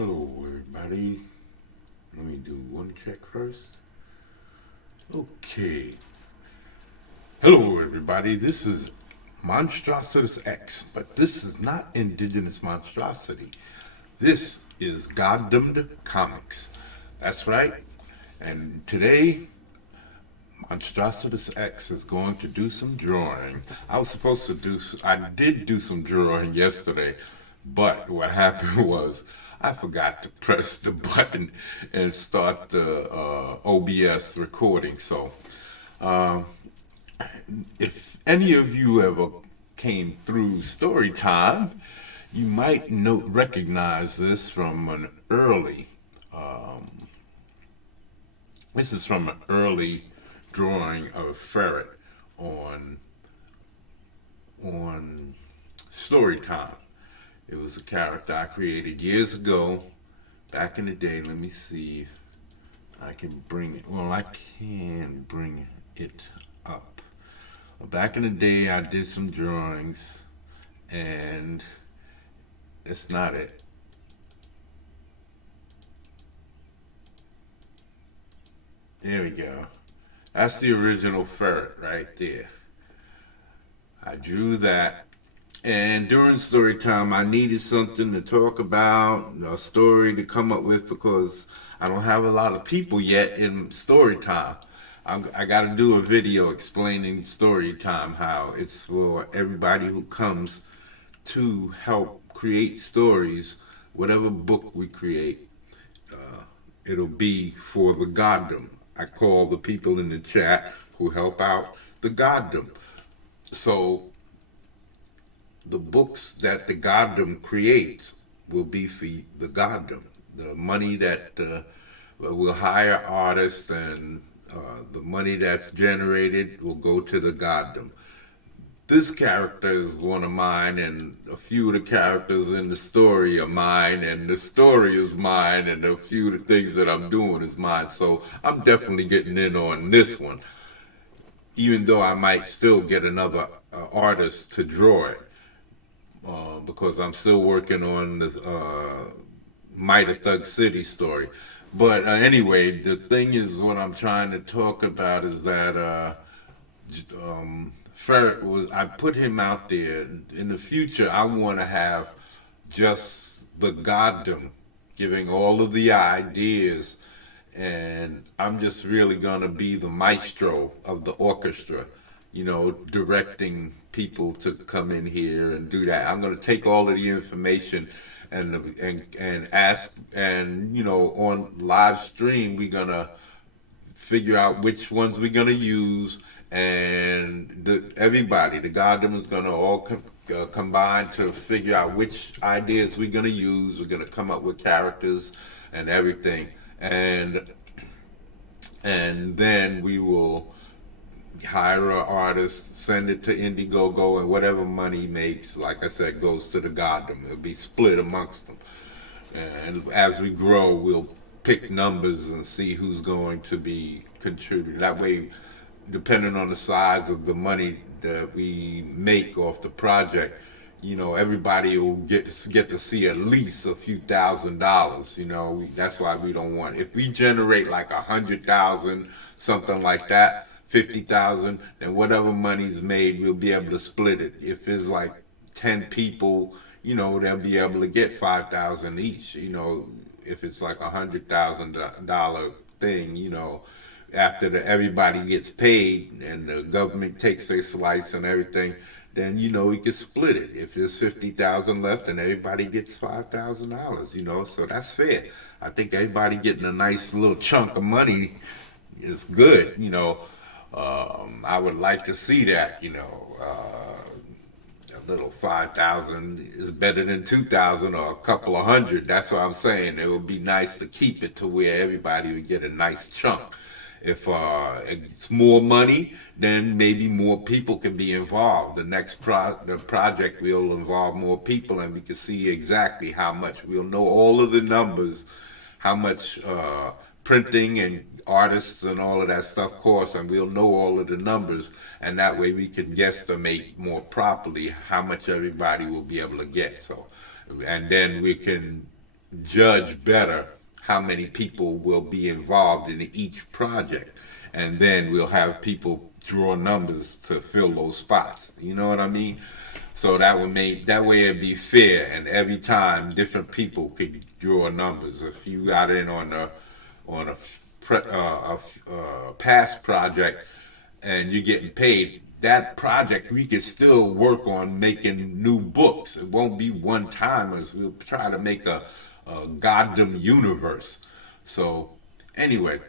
Hello, everybody. Let me do one check first. Okay. Hello, everybody. This is Monstrositus X, but this is not indigenous monstrosity. This is Goddamned Comics. That's right. And today, Monstrositus X is going to do some drawing. I did do some drawing yesterday, but what happened was I forgot to press the button and start the OBS recording. So, uh, if any of you ever came through story time, you might recognize this from an early. This is from an early drawing of a ferret on story time. It was a character I created years ago, back in the day. Let me see if I can bring it. Well, I can bring it up. Well, back in the day, I did some drawings, and it's not it. There we go. That's the original ferret right there. I drew that. And during story time, I needed something to talk about, a story to come up with because I don't have a lot of people yet in story time. I got to do a video explaining story time, how it's for everybody who comes to help create stories, whatever book we create. It'll be for the goddom. I call the people in the chat who help out the goddom. So the books that the goddom creates will be for the goddom. The money that we'll hire artists, and the money that's generated will go to the goddom. This character is one of mine, and a few of the characters in the story are mine, and the story is mine, and a few of the things that I'm doing is mine. So I'm definitely getting in on this one, even though I might still get another artist to draw it, because I'm still working on the Might of Thug City story. But anyway, the thing is, what I'm trying to talk about is that Ferret was. I put him out there. In the future, I want to have just the goddom giving all of the ideas, and I'm just really gonna be the maestro of the orchestra, directing people to come in here and do that. I'm gonna take all of the information and ask, and on live stream we're gonna figure out which ones we're gonna use, and everybody, the goddom is gonna all combine to figure out which ideas we're gonna use. We're gonna come up with characters and everything, and then we will hire an artist, send it to Indiegogo, and whatever money he makes, like I said, goes to the goddom. It'll be split amongst them. And as we grow, we'll pick numbers and see who's going to be contributing. That way, depending on the size of the money that we make off the project, everybody will get to see at least a few $1,000s. That's why we don't want. If we generate like 100,000, something like that, 50,000, then whatever money's made, we'll be able to split it. If it's like 10 people, they'll be able to get 5,000 each. If it's like $100,000 thing, after everybody gets paid and the government takes their slice and everything, then we can split it. If there's 50,000 left, and everybody gets $5,000, so that's fair. I think everybody getting a nice little chunk of money is good. I would like to see that. A little 5,000 is better than 2,000 or a couple of hundred. That's what I'm saying. It would be nice to keep it to where everybody would get a nice chunk. If it's more money, then maybe more people can be involved. The project will involve more people, and we can see exactly how much. We'll know all of the numbers, how much printing and artists and all of that stuff costs, and we'll know all of the numbers, and that way we can guesstimate more properly how much everybody will be able to get. So, and then we can judge better how many people will be involved in each project. And then we'll have people draw numbers to fill those spots. You know what I mean? So that way it'd be fair, and every time different people could draw numbers. If you got in on a past project and you're getting paid, that project we could still work on making new books. It won't be one timers. We'll try to make a goddamn universe. So anyway,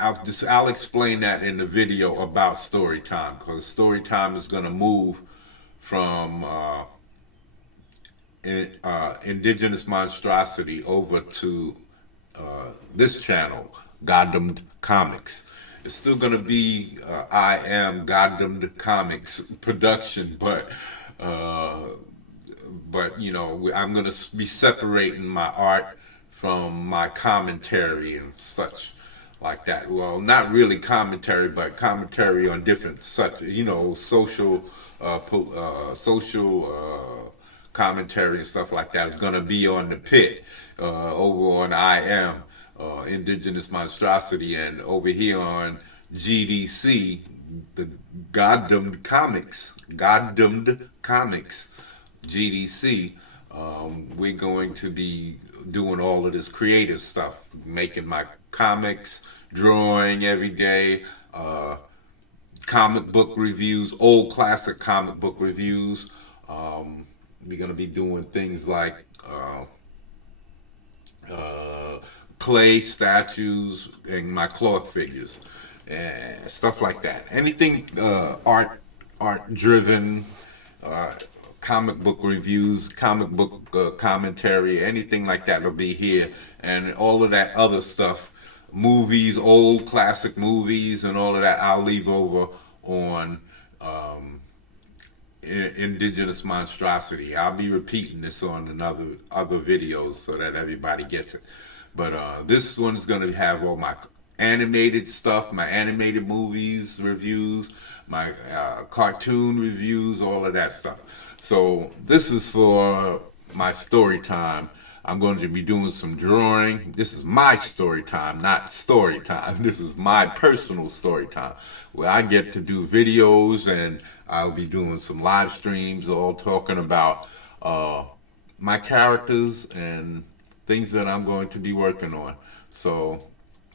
I'll explain that in the video about story time, because story time is gonna move from indigenous monstrosity over to this channel, Goddamned Comics. It's still gonna be I am Goddamned Comics production, but you know, I'm gonna be separating my art from my commentary and such like that. Well, not really commentary, but commentary on different such, you know, commentary and stuff like that is gonna be on the pit over on I am Indigenous Monstrosity, and over here on GDC, the Goddamned Comics, GDC. We're going to be doing all of this creative stuff, making my comics, drawing every day, comic book reviews, old classic comic book reviews. We're gonna be doing things like clay statues and my cloth figures and stuff like that. Anything art driven, uh, comic book reviews, comic book commentary, anything like that will be here, and all of that other stuff, movies, old classic movies, and all of that I'll leave over on Indigenous Monstrosity. I'll be repeating this on other videos so that everybody gets it. But this one's gonna have all my animated stuff, my animated movies reviews, my cartoon reviews, all of that stuff. So this is for my story time. I'm going to be doing some drawing. This is my story time, not story time. This is my personal story time, where I get to do videos, and I'll be doing some live streams, all talking about my characters and things that I'm going to be working on. So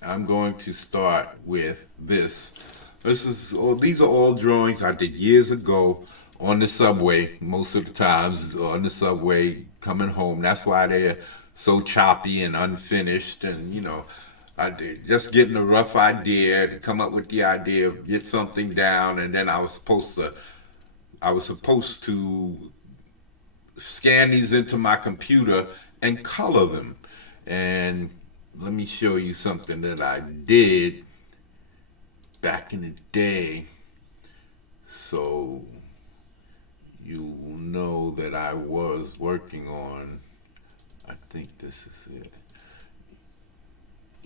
I'm going to start with this. These are all drawings I did years ago on the subway, most of the times on the subway coming home. That's why they're so choppy and unfinished. And you know, I did just getting a rough idea to come up with the idea, get something down, and then I was supposed to scan these into my computer and color them. And let me show you something that I did back in the day, so you know that I was working on, I think this is it.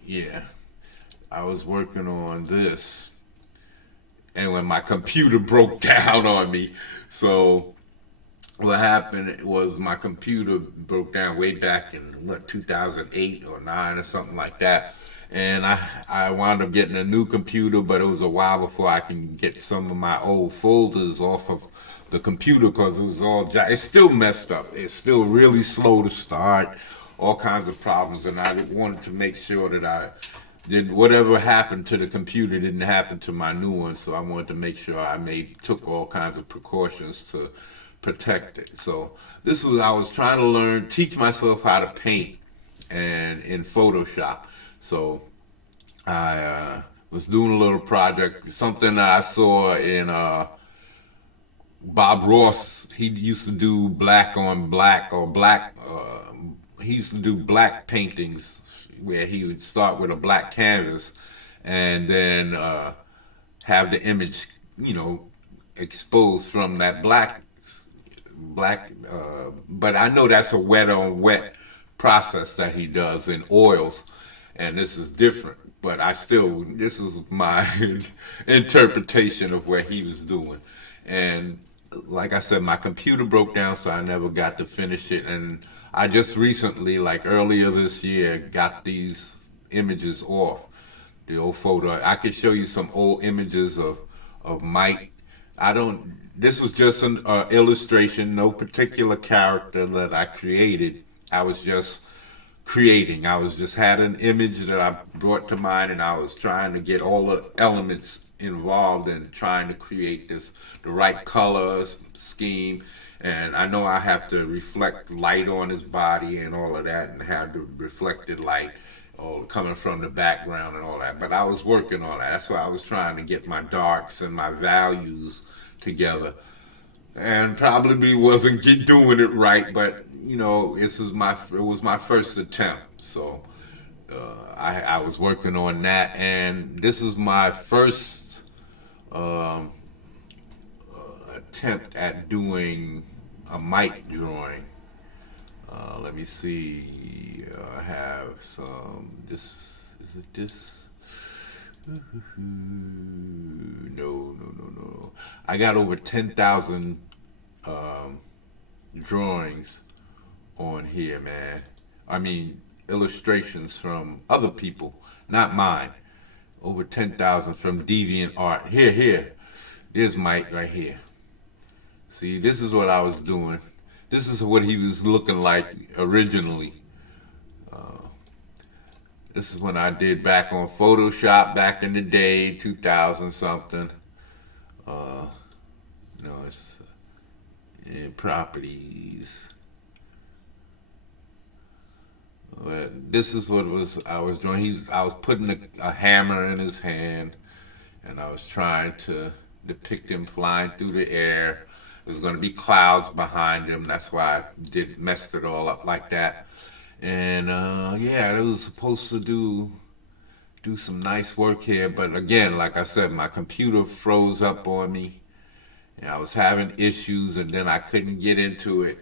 Yeah, I was working on this, and when my computer broke down on me, so what happened was my computer broke down way back in 2008 or 9 or something like that, and I wound up getting a new computer, but it was a while before I can get some of my old folders off of the computer, because it was it's still messed up. It's still really slow to start, all kinds of problems, and I wanted to make sure that I did whatever happened to the computer didn't happen to my new one. So I wanted to make sure took all kinds of precautions to protect it. So I was trying to teach myself how to paint and in Photoshop. So I was doing a little project, something that I saw in Bob Ross. He used to do black on black or black. He used to do black paintings where he would start with a black canvas and then have the image, you know, exposed from that black. But I know that's a wet on wet process that he does in oils, and this is different. But this is my interpretation of what he was doing. And like I said, my computer broke down, so I never got to finish it. And I just recently, like earlier this year, got these images off the old photo. I could show you some old images of Mike. I don't. This was just an illustration, no particular character that I created. I was just creating. I was just had an image that I brought to mind, and I was trying to get all the elements involved in trying to create the right colors scheme. And I know I have to reflect light on his body and all of that, and have the reflected light all coming from the background and all that. But I was working on that. That's why I was trying to get my darks and my values together, and probably wasn't doing it right. But it was my first attempt. So I was working on that, and this is my first um, attempt at doing a mic drawing. Let me see. I have some. This is it. This. No, no, no, no. I got over 10,000 drawings on here, man. I mean, illustrations from other people, not mine. Over 10,000 from Deviant Art. Here. There's Mike right here. See, this is what I was doing. This is what he was looking like originally. This is when I did back on Photoshop back in the day, 2000 something. No, it's in properties. But this is what I was doing. I was putting a hammer in his hand, and I was trying to depict him flying through the air. There's going to be clouds behind him. That's why I messed it all up like that. And yeah, it was supposed to do some nice work here, but again, like I said, my computer froze up on me, and I was having issues, and then I couldn't get into it.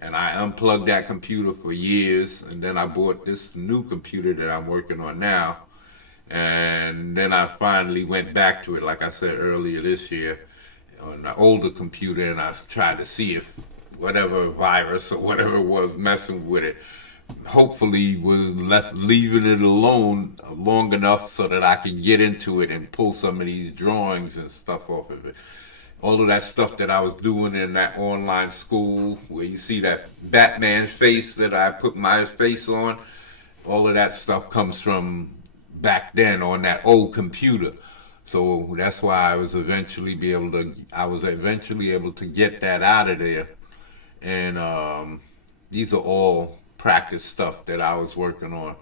And I unplugged that computer for years, and then I bought this new computer that I'm working on now. And then I finally went back to it, like I said earlier this year, on the older computer, and I tried to see if whatever virus or whatever was messing with it, hopefully was leaving it alone long enough so that I could get into it and pull some of these drawings and stuff off of it. All of that stuff that I was doing in that online school where you see that Batman face that I put my face on, all of that stuff comes from back then on that old computer. So that's why I was eventually able to get that out of there. And these are all practice stuff that I was working on.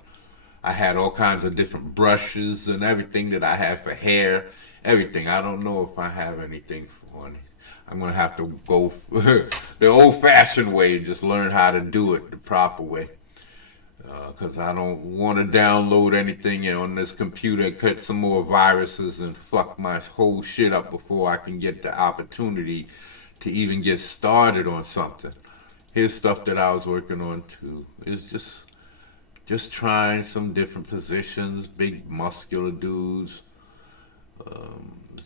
I had all kinds of different brushes and everything that I had for hair, everything. I don't know if I have anything on it. I'm gonna have to go the old-fashioned way and just learn how to do it the proper way. Because I don't want to download anything on this computer and cut some more viruses and fuck my whole shit up before I can get the opportunity to even get started on something. Here's stuff that I was working on too. It's just trying some different positions, big muscular dudes.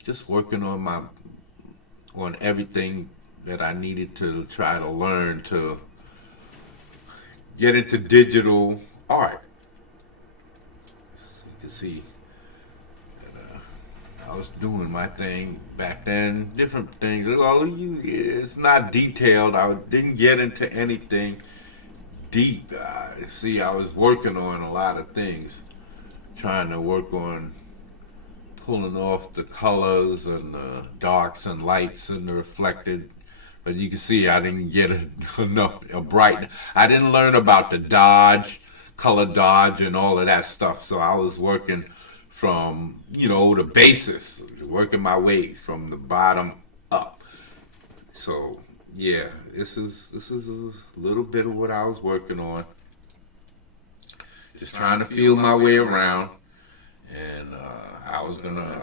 Just working on everything that I needed to try to learn to get into digital art. So you can see that I was doing my thing back then, different things. Well, it's not detailed. I didn't get into anything deep. See, I was working on a lot of things, trying to work on pulling off the colors and the darks and lights and the reflected. But you can see I didn't get enough bright. I didn't learn about the dodge, color dodge, and all of that stuff. So I was working from the basis, working my way from the bottom up. So yeah, this is a little bit of what I was working on. Just trying to feel my way around, and I was gonna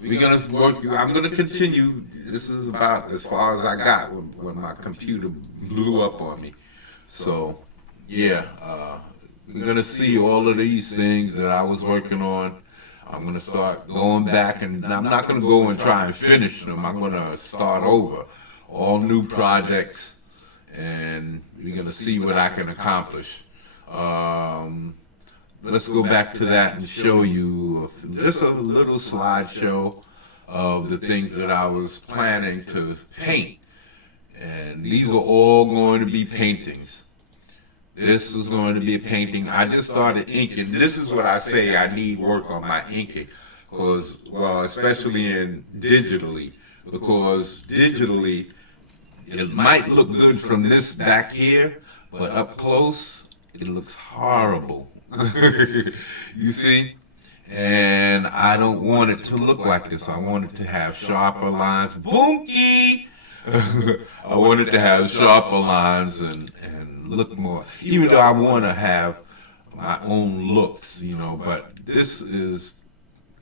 we're gonna work. I'm gonna continue. This is about as far as I got when my computer blew up on me. So, yeah, we're gonna see all of these things that I was working on. I'm gonna start going back, and I'm not gonna go and try and finish them. I'm gonna start over, all new projects, and we're gonna see what I can accomplish. Let's go back to that and show you just a little slideshow of the things that I was planning to paint. And these are all going to be paintings. This was going to be a painting. I just started inking. This is what I say I need work on my inking. Because, well, especially in digitally. Because digitally, it might look good from this back here, but up close, it looks horrible. You see? And I don't want it to look like this. I want it to have sharper lines. Boonky! I want it to have sharper lines and look more, even though I want to have my own looks, but this is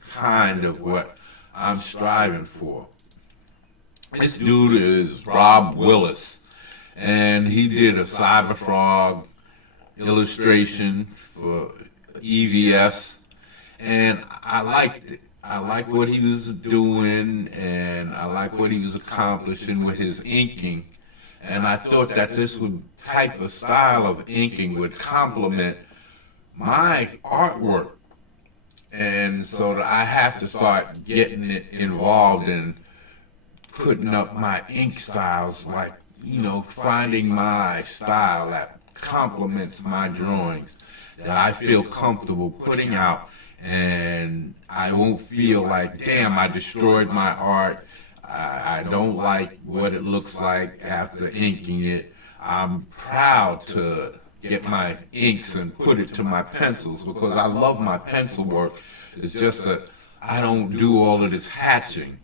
kind of what I'm striving for. This dude is Rob Willis, and he did a Cyberfrog illustration for EVS, and I liked it. I like what he was doing, and I like what he was accomplishing with his inking. And I thought that this type of style of inking would complement my artwork. And so I have to start getting it involved in putting up my ink styles, like, finding my style that complements my drawings, that I feel comfortable putting out. And I won't feel like, damn, I destroyed my art. I don't like what it looks like after inking it. I'm proud to get my inks and put it to my pencils because I love my pencil work. It's just that I don't do all of this hatching,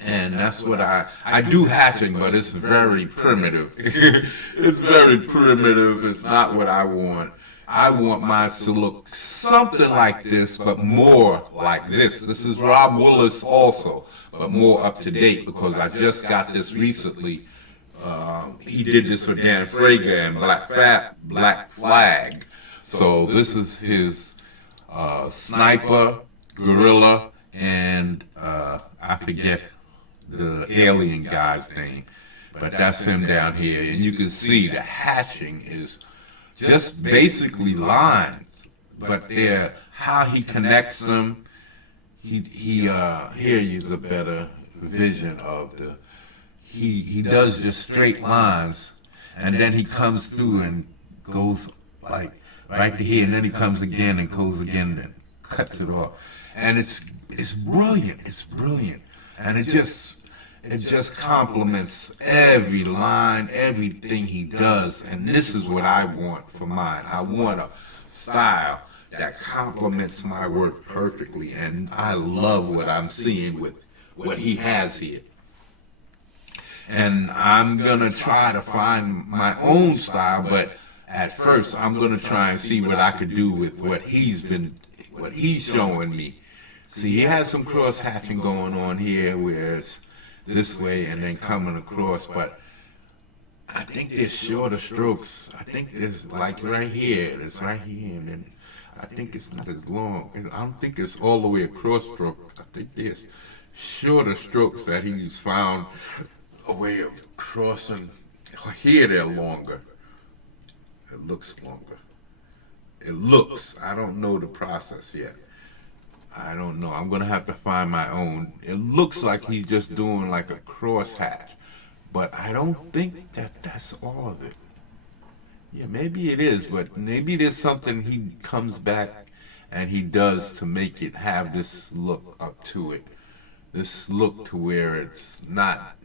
And that's what I do hatching, but it's very primitive. It's very primitive. It's not what I want. I want mine to look something like this, but more like this. This is Rob Willis also, but more up to date because I just got this recently. He did this for Dan Frager and Black Flag. So this is his sniper, gorilla, and I forget the alien guy's name, but that's him down here. And you can see the hatching is just basically lines, but they're how he connects them. Here use a better vision of the. He does just straight lines, and then he comes through and goes like right to here, and then he comes again and goes again and cuts it off, and it's brilliant. It's brilliant, and it just complements every line, everything he does. And this is what I want for mine. I want a style that complements my work perfectly. And I love what I'm seeing with what he has here. And I'm going to try to find my own style, but at first I'm going to try and see what I could do with what he's showing me. See, he has some cross hatching going on here where it's this way and then coming across, but I think there's shorter strokes. I think there's like right here, it's right here, and then I think it's not as long. I don't think it's all the way across stroke. I think there's shorter strokes that he's found a way of crossing. Here they're longer. It looks longer. It looks. I don't know the process yet. I don't know. I'm going to have to find my own. It looks like he's just doing like a cross hatch, but I don't think that that's all of it. Yeah, maybe it is, but maybe there's something he comes back and he does to make it have this look up to it. This look to where it's not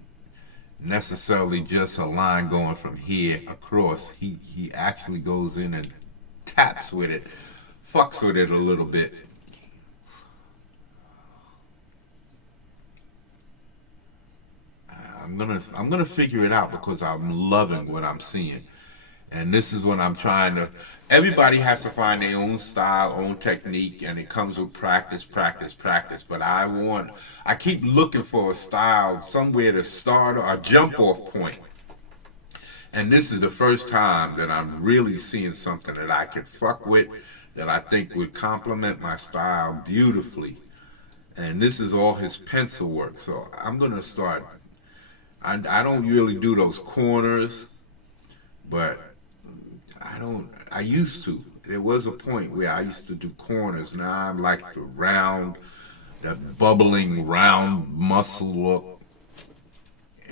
necessarily just a line going from here across. He actually goes in and taps with it, fucks with it a little bit. I'm gonna figure it out because I'm loving what I'm seeing, and this is what I'm trying to. Everybody has to find their own style, own technique, and it comes with practice, practice, practice. But I keep looking for a style, somewhere to start or a jump off point. And this is the first time that I'm really seeing something that I can fuck with, that I think would complement my style beautifully. And this is all his pencil work, so I'm gonna start I don't really do those corners, but I used to. There was a point where I used to do corners. Now I'm like the round, that bubbling round muscle look.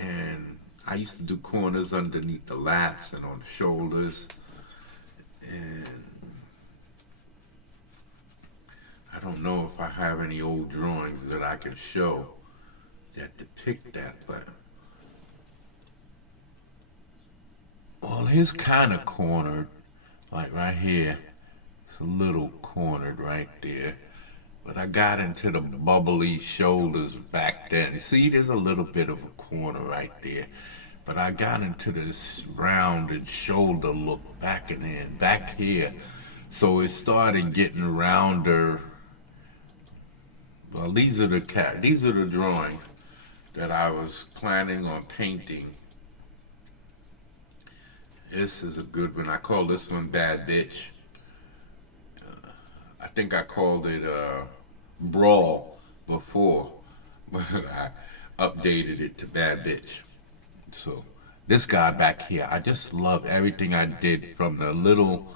And I used to do corners underneath the lats and on the shoulders. And I don't know if I have any old drawings that I can show that depict that, but well, here's kind of cornered, like right here. It's a little cornered right there. But I got into the bubbly shoulders back then. You see, there's a little bit of a corner right there. But I got into this rounded shoulder look back here. So it started getting rounder. Well, these are the drawings that I was planning on painting. This is a good one. I call this one Bad Bitch. I think I called it Brawl before, but I updated it to Bad Bitch. So this guy back here, I just love everything I did from the little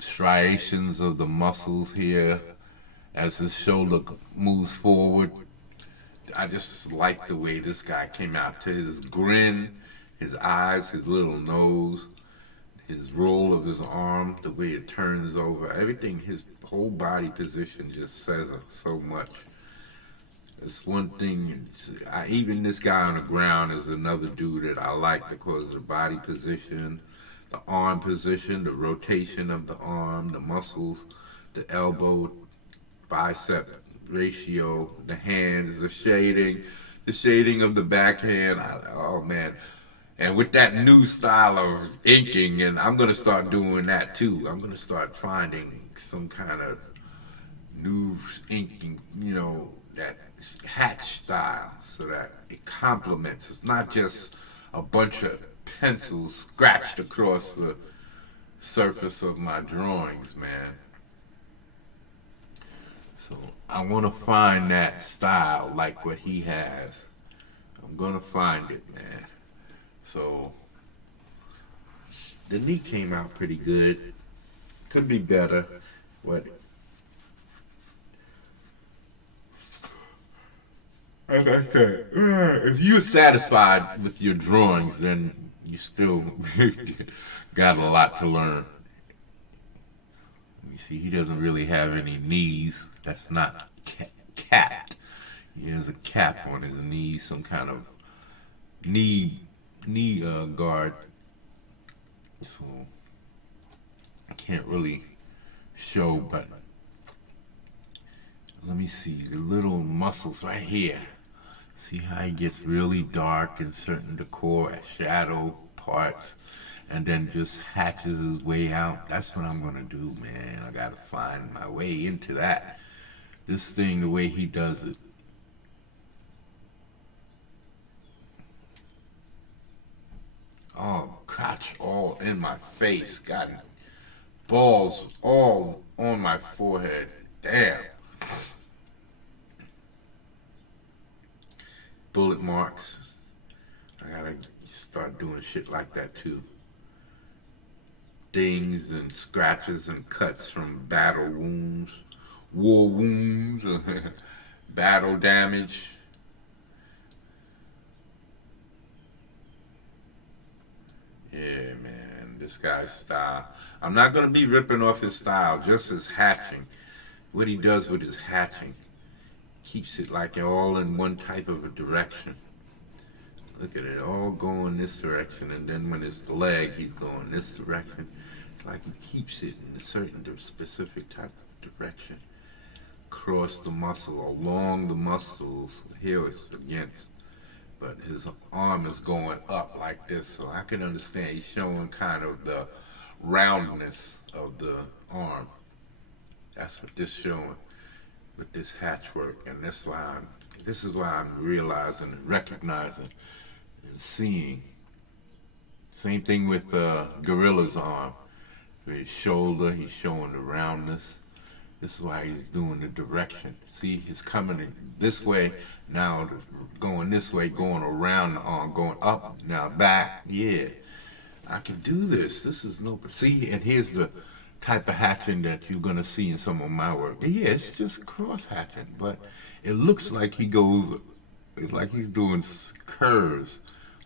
striations of the muscles here as his shoulder moves forward. I just like the way this guy came out to his grin, his eyes, his little nose, his roll of his arm, the way it turns over, everything, his whole body position just says so much. It's one thing. Even this guy on the ground is another dude that I like because of the body position, the arm position, the rotation of the arm, the muscles, the elbow, bicep ratio, the hands, the shading of the backhand. Oh man. And with that new style of inking, and I'm going to start doing that too. I'm going to start finding some kind of new inking, that hatch style so that it complements. It's not just a bunch of pencils scratched across the surface of my drawings, man. So I want to find that style like what he has. I'm going to find it, man. So the knee came out pretty good. Could be better. What? Like I said, if you're satisfied with your drawings, then you still got a lot to learn. You see, he doesn't really have any knees. That's not capped. He has a cap on his knees, some kind of knee guard. So I can't really show, but let me see the little muscles right here. See how he gets really dark in certain decor shadow parts and then just hatches his way out. That's what I'm gonna do, man. I gotta find my way into that. This thing, the way he does it. Oh, crotch all in my face. Got balls all on my forehead. Damn. Bullet marks. I gotta start doing shit like that too. Dings and scratches and cuts from battle wounds, war wounds, battle damage. Yeah, man, this guy's style. I'm not gonna be ripping off his style, just his hatching. What he does with his hatching keeps it like all in one type of a direction. Look at it, all going this direction, and then when his leg, he's going this direction. It's like he keeps it in a certain specific type of direction. Across the muscle, along the muscles. Here it's against, but his arm is going up like this, so I can understand he's showing kind of the roundness of the arm. That's what this showing with this hatch work, and this is why I'm realizing and recognizing and seeing. Same thing with Gorilla's arm. For his shoulder, he's showing the roundness. This is why he's doing the direction. See, he's coming in this way, now going this way, going around the arm, going up, now back. Yeah, I can do this. This is no, see, and here's the type of hatching that you're gonna see in some of my work. And yeah, it's just cross hatching, but it looks like he goes, it's like he's doing curves,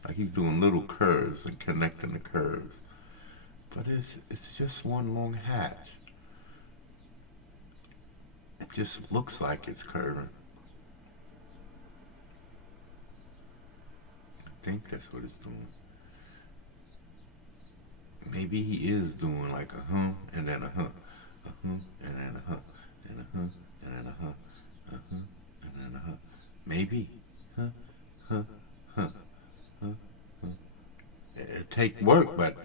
like he's doing little curves and connecting the curves. But it's just one long hatch. It just looks like it's curving. I think that's what it's doing. Maybe he is doing like a hum and then a hum, a hum and then a hum, and a hum and then a hum, a hum and then a hum. Maybe, huh, huh, huh, huh, huh. It'll take work, but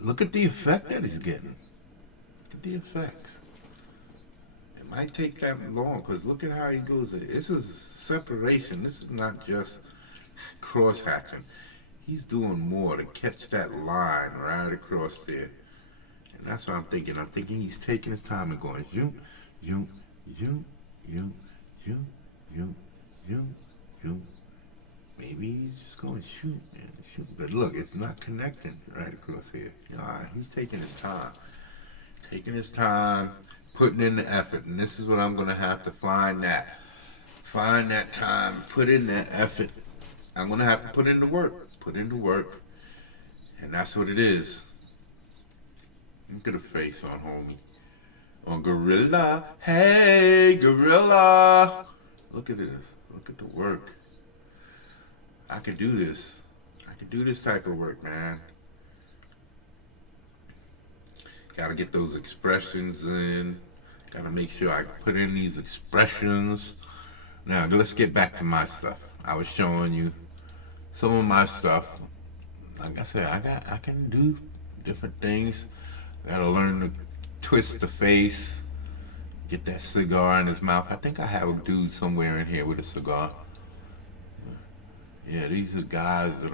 look at the effect that he's getting. Look at the effects. It might take that long because look at how he goes. This is separation. This is not just cross hatching. He's doing more to catch that line right across there. And that's what I'm thinking. I'm thinking he's taking his time and going, you, you, you, you, you, you, you, you. Maybe he's just going shoot and shoot. But look, it's not connecting right across here. He's taking his time. Taking his time, putting in the effort. And this is what I'm going to have to find that. Find that time, put in that effort. I'm going to have to put in the work. Put in the work. And that's what it is. Look at the face on homie. On Gorilla. Hey, Gorilla. Look at this. Look at the work. I could do this. I could do this type of work, man. Gotta get those expressions in. Gotta make sure I put in these expressions. Now, let's get back to my stuff. I was showing you some of my stuff. Like I said, I can do different things. Gotta learn to twist the face. Get that cigar in his mouth. I think I have a dude somewhere in here with a cigar. Yeah, these are guys that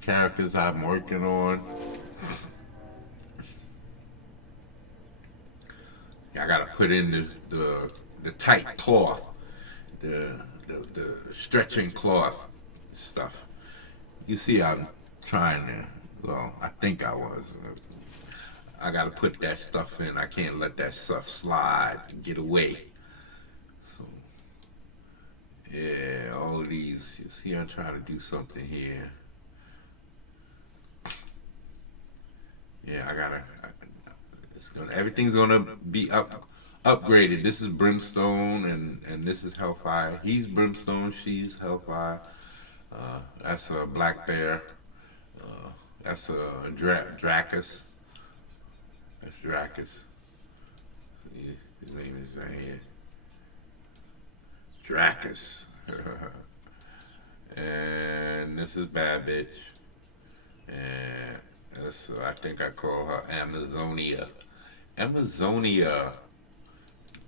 characters I'm working on. I gotta put in the tight cloth, the stretching cloth stuff. You see, I'm trying to. Well, I think I was. I gotta put that stuff in. I can't let that stuff slide and get away. So, yeah, all of these. You see, I'm trying to do something here. Yeah, everything's gonna be upgraded. This is Brimstone and this is Hellfire. He's Brimstone, she's Hellfire. That's a black bear. That's a Dracus. That's Dracus. His name is right here. Dracus. And this is Bad Bitch. And I think I call her Amazonia. Amazonia.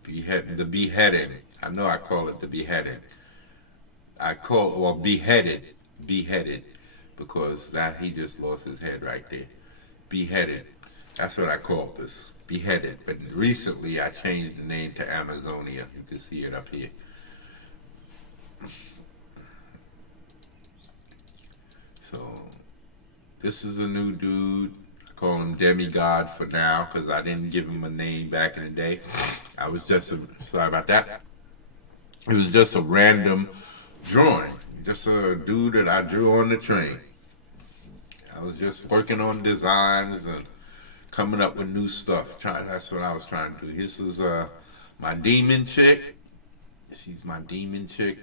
The beheading. I know I call it the beheading. Beheaded. Beheaded. Because he just lost his head right there. Beheaded. That's what I call this. Beheaded. But recently I changed the name to Amazonia. You can see it up here. So, this is a new dude. I call him Demigod for now because I didn't give him a name back in the day. I was sorry about that. It was just a random drawing. Just a dude that I drew on the train. I was just working on designs and coming up with new stuff. That's what I was trying to do. This is my demon chick. She's my demon chick.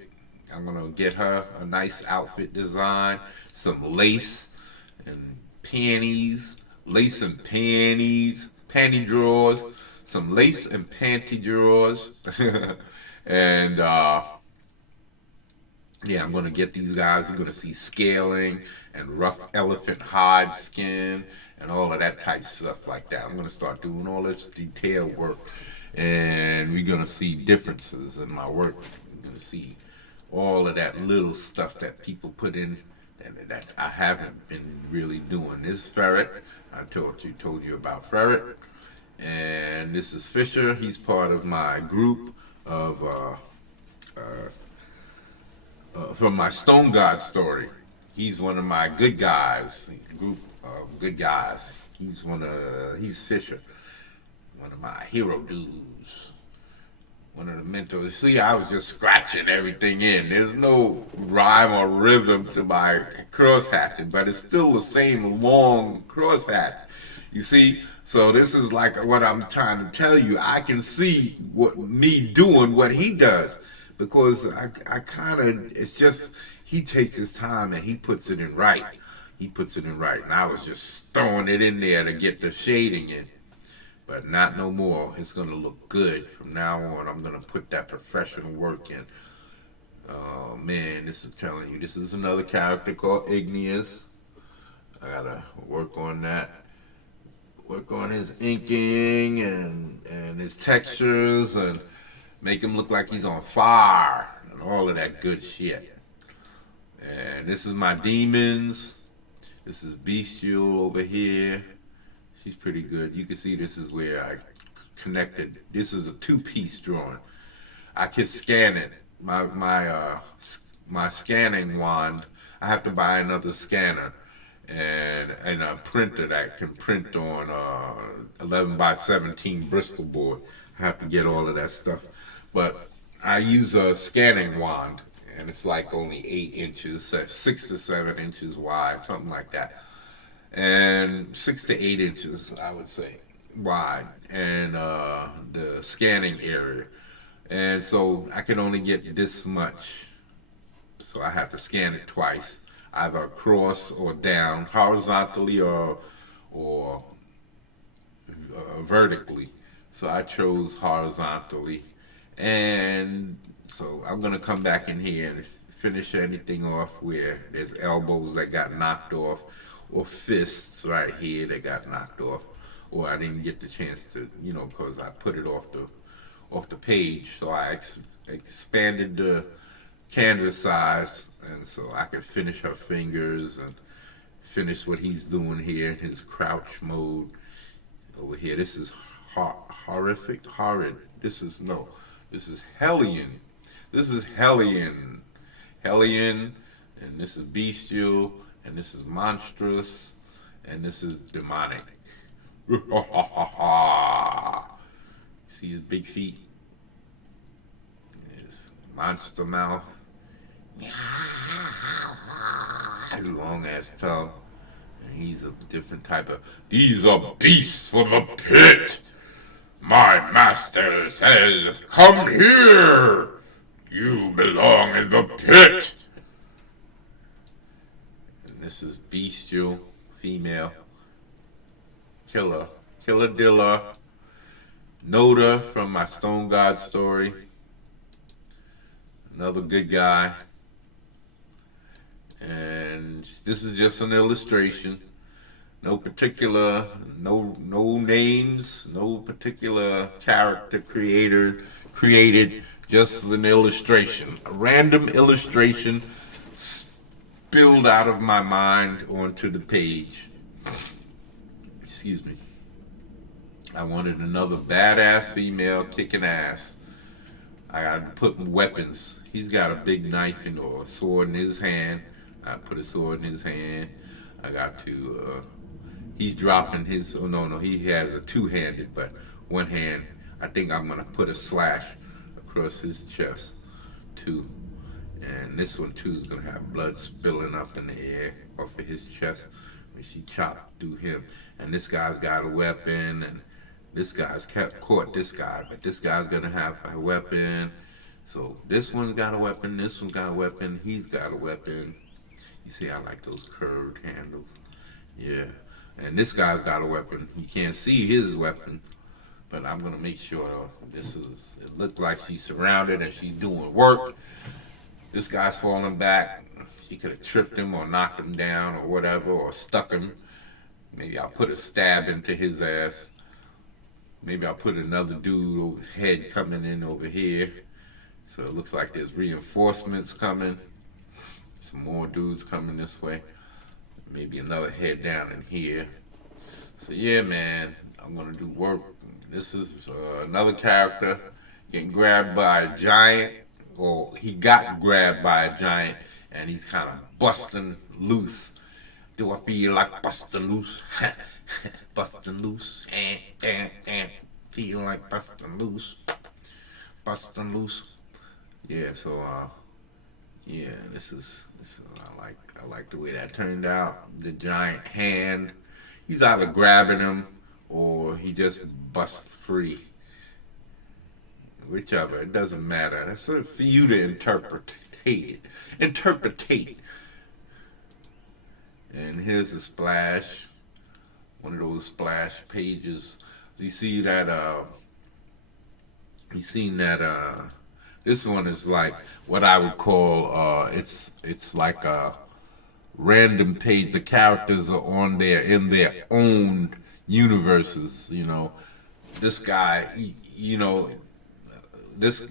I'm going to get her a nice outfit design, some lace and panties, lace and panties, panty drawers, some lace and panty drawers. And yeah, I'm going to get these guys. You're going to see scaling and rough elephant hide skin and all of that type stuff like that. I'm going to start doing all this detailed work. And we're going to see differences in my work. We're going to see all of that little stuff that people put in that I haven't been really doing. This ferret, I told you about ferret. And this is Fisher. He's part of my group of from my Stone God story. He's one of my good guys, group of good guys. He's Fisher, one of my hero dudes, one of the mentors. See, I was just scratching everything in. There's no rhyme or rhythm to my crosshatching, but it's still the same long crosshatch. You see, so this is like what I'm trying to tell you. I can see what me doing what he does because I kind of, it's just, he takes his time and he puts it in right. He puts it in right. And I was just throwing it in there to get the shading in. But not no more. It's going to look good. From now on, I'm going to put that professional work in. Oh, man, this is telling you. This is another character called Igneous. I got to work on that. Work on his inking and his textures and make him look like he's on fire and all of that good shit. And this is my demons. This is Bestial over here. She's pretty good. You can see this is where I connected. This is a two-piece drawing. I can scan it. My scanning wand, I have to buy another scanner and a printer that can print on 11 by 17 Bristol board. I have to get all of that stuff. But I use a scanning wand, and it's like only 8 inches, 6 to 7 inches wide, something like that. And 6 to 8 inches, I would say, wide, and the scanning area. And so I can only get this much. So I have to scan it twice, either across or down, horizontally or vertically. So I chose horizontally. And so I'm going to come back in here and finish anything off where there's elbows that got knocked off or fists right here that got knocked off, or I didn't get the chance to, because I put it off the page. So I expanded the canvas size, and so I could finish her fingers and finish what he's doing here in his crouch mode over here. This is horrid. This is Hellion. This is Hellion, and this is Bestial, and this is Monstrous, and this is Demonic. See his big feet? His monster mouth. His long ass tongue. And he's a different type of. These are beasts from the pit. My master says, come here. You belong in the pit. And this is Bestial, female. Killer Dilla. Noda from my Stone God story. Another good guy. And this is just an illustration. No particular, no names, no particular character created, just an illustration. A random illustration spilled out of my mind onto the page. Excuse me. I wanted another badass female kicking ass. I got to put weapons. He's got a big knife or a sword in his hand. I put a sword in his hand. I got to, he's dropping his, he has a two-handed, but one hand, I think I'm going to put a slash across his chest, too. And this one, too, is going to have blood spilling up in the air off of his chest when she chopped through him. And this guy's got a weapon, and this guy's caught this guy, but this guy's going to have a weapon. So this one's got a weapon, this one's got a weapon, he's got a weapon. You see, I like those curved handles. Yeah. And this guy's got a weapon. You can't see his weapon, but I'm going to make sure it looked like she's surrounded and she's doing work. This guy's falling back. She could have tripped him or knocked him down or whatever, or stuck him. Maybe I'll put a stab into his ass. Maybe I'll put another dude's head coming in over here. So it looks like there's reinforcements coming. Some more dudes coming this way. Maybe another head down in here. So yeah, man, I'm gonna do work This is another character getting grabbed by a giant, or he got grabbed by a giant, and he's kind of busting loose. Do I feel like busting loose? Busting loose. Feel like busting loose. Busting loose. Yeah, so yeah, this is I like the way that turned out. The giant hand. He's either grabbing him or he just busts free. Whichever, it doesn't matter. That's for you to interpretate. Interpretate. And here's a splash. One of those splash pages. You see that you seen that this one is like what I would call it's like a random page. The characters are on there in their own universes, you know. This guy, you know, this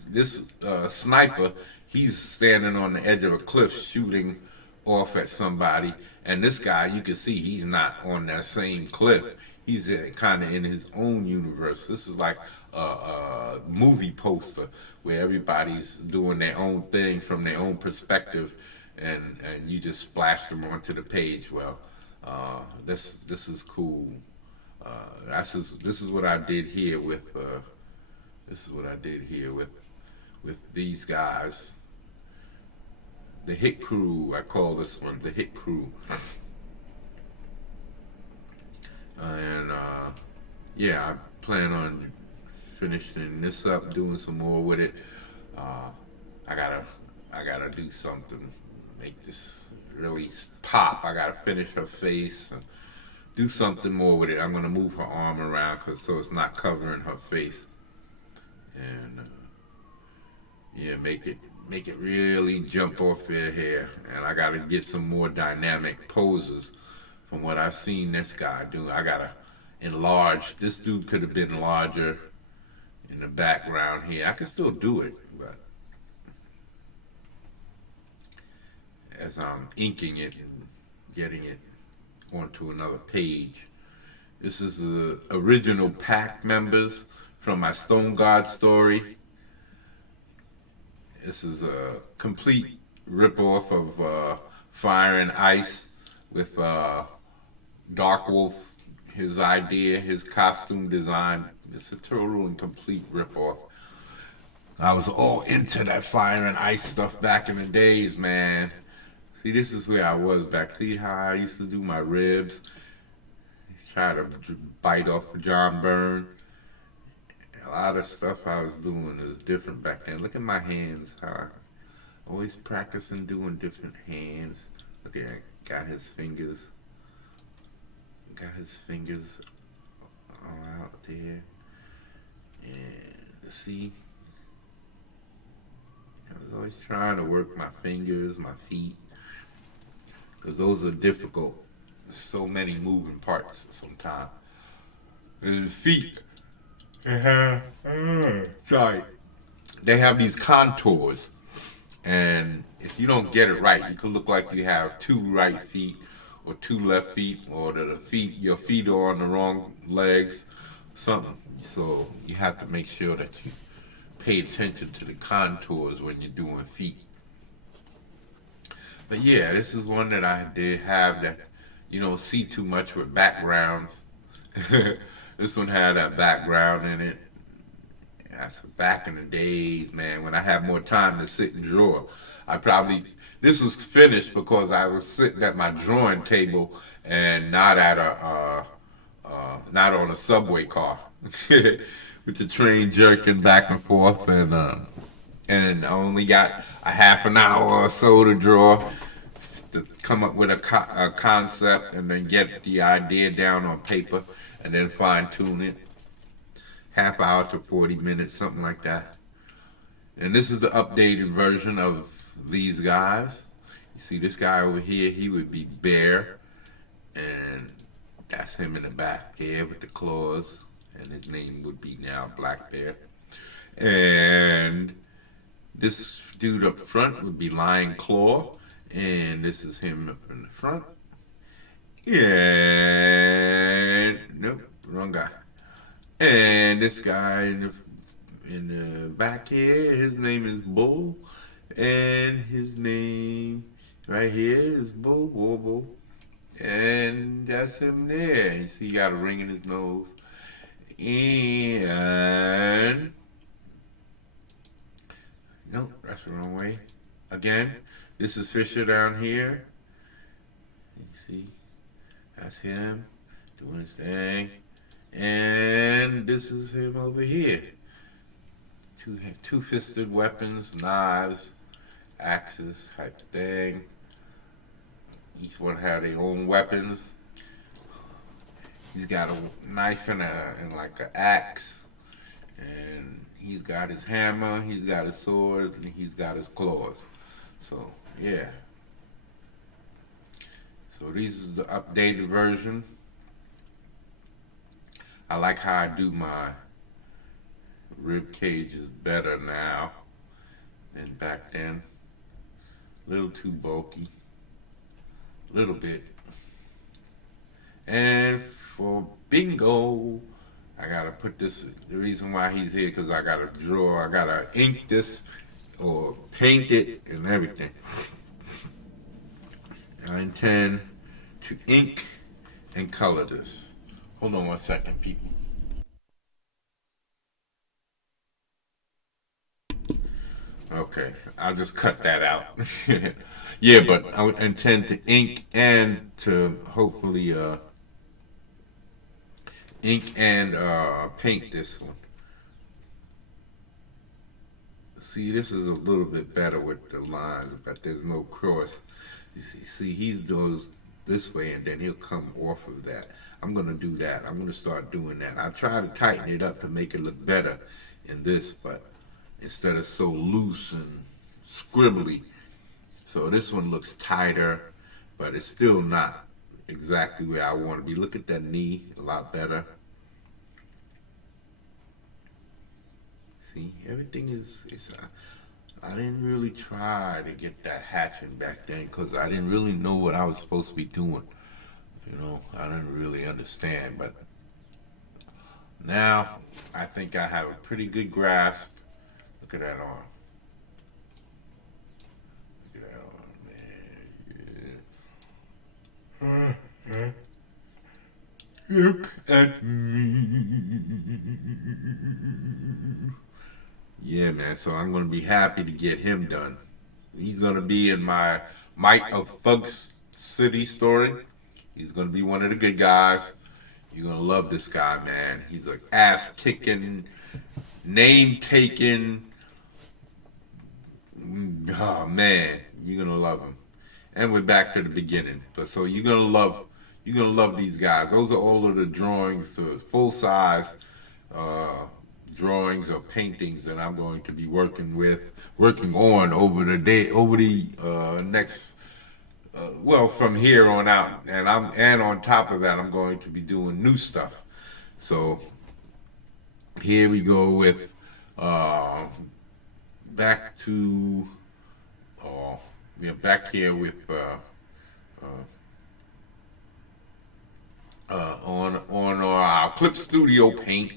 sniper, he's standing on the edge of a cliff shooting off at somebody, and this guy, you can see he's not on that same cliff. He's kind of in his own universe. This is like a movie poster where everybody's doing their own thing from their own perspective, and you just splash them onto the page. Well, this is cool. This is what I did here with this is what I did here with these guys. The Hit Crew, I call this one the Hit Crew. And yeah, I plan on finishing this up, doing some more with it. I gotta do something, make this really pop. I gotta finish her face and do something more with it. I'm gonna move her arm around so it's not covering her face, and yeah, make it really jump off your hair. And I gotta get some more dynamic poses from what I've seen this guy do. I gotta enlarge. This dude could have been larger in the background here. I can still do it, but as I'm inking it and getting it onto another page. This is the original pack members from my Stone God story. This is a complete ripoff of Fire and Ice with Dark Wolf, his idea, his costume design. It's a total and complete ripoff. I was all into that Fire and Ice stuff back in the days, man. See, this is where I was back. See how I used to do my ribs? Try to bite off John Byrne. A lot of stuff I was doing is different back then. Look at my hands. How I always practicing doing different hands. Look at that. Got his fingers. Got his fingers all out there. And see? I was always trying to work my fingers, my feet. Because those are difficult. There's so many moving parts sometimes. And the feet, sorry, they have these contours. And if you don't get it right, you could look like you have two right feet or two left feet, or your feet are on the wrong legs, something. So you have to make sure that you pay attention to the contours when you're doing feet. But yeah, this is one that I did have that you don't see too much with backgrounds. This one had a background in it. That's back in the days, man, when I had more time to sit and draw. This was finished because I was sitting at my drawing table and not at not on a subway car with the train jerking back and forth, and I only got a half an hour or so to draw, to come up with a concept and then get the idea down on paper and then fine tune it. Half hour to 40 minutes, something like that. And this is the updated version of these guys. You see this guy over here, he would be Bear, and that's him in the back there with the claws, and his name would be now Black Bear. And this dude up front would be Lion Claw, and this is him up in the front. And nope, wrong guy. And this guy in the back here, his name is Bull, and his name right here is Bull, Bull, Bull. And that's him there. You see, he got a ring in his nose. And no, that's the wrong way. Again, this is Fisher down here. You see, that's him doing his thing. And this is him over here. Two-fisted weapons, knives, axes type thing. Each one had their own weapons. He's got a knife and like an axe, and he's got his hammer, he's got his sword, and he's got his claws. So yeah. So this is the updated version. I like how I do my rib cage is better now than back then. A little too bulky. A little bit. And for bingo, I gotta put this, the reason why he's here, because I gotta draw, I gotta ink this or paint it and everything. I intend to ink and color this. Hold on 1 second, people. Okay, I'll just cut that out. Yeah, but I intend to ink and to hopefully ink and paint this one. See, this is a little bit better with the lines, but there's no cross. You see, he goes this way and then he'll come off of that. I'm gonna do that. I'm gonna start doing that. I try to tighten it up to make it look better in this, but instead of so loose and scribbly. So this one looks tighter, but it's still not exactly where I want to be. Look at that knee, a lot better. See, everything is I didn't really try to get that hatching back then because I didn't really know what I was supposed to be doing. You know, I didn't really understand, but now I think I have a pretty good grasp. Look at that arm. Look at that arm, man. Yeah. Look at me. Yeah, man. So I'm gonna be happy to get him done. He's gonna be in my Might of Fug City story. He's gonna be one of the good guys. You're gonna love this guy, man. He's an ass kicking, name taking. Oh man, you're gonna love him. And we're back to the beginning. But so you're gonna love these guys. Those are all of the drawings, the full size drawings or paintings that I'm going to be working on over the next. Well, from here on out, and on top of that, I'm going to be doing new stuff. So here we go with back to back here with on our Clip Studio Paint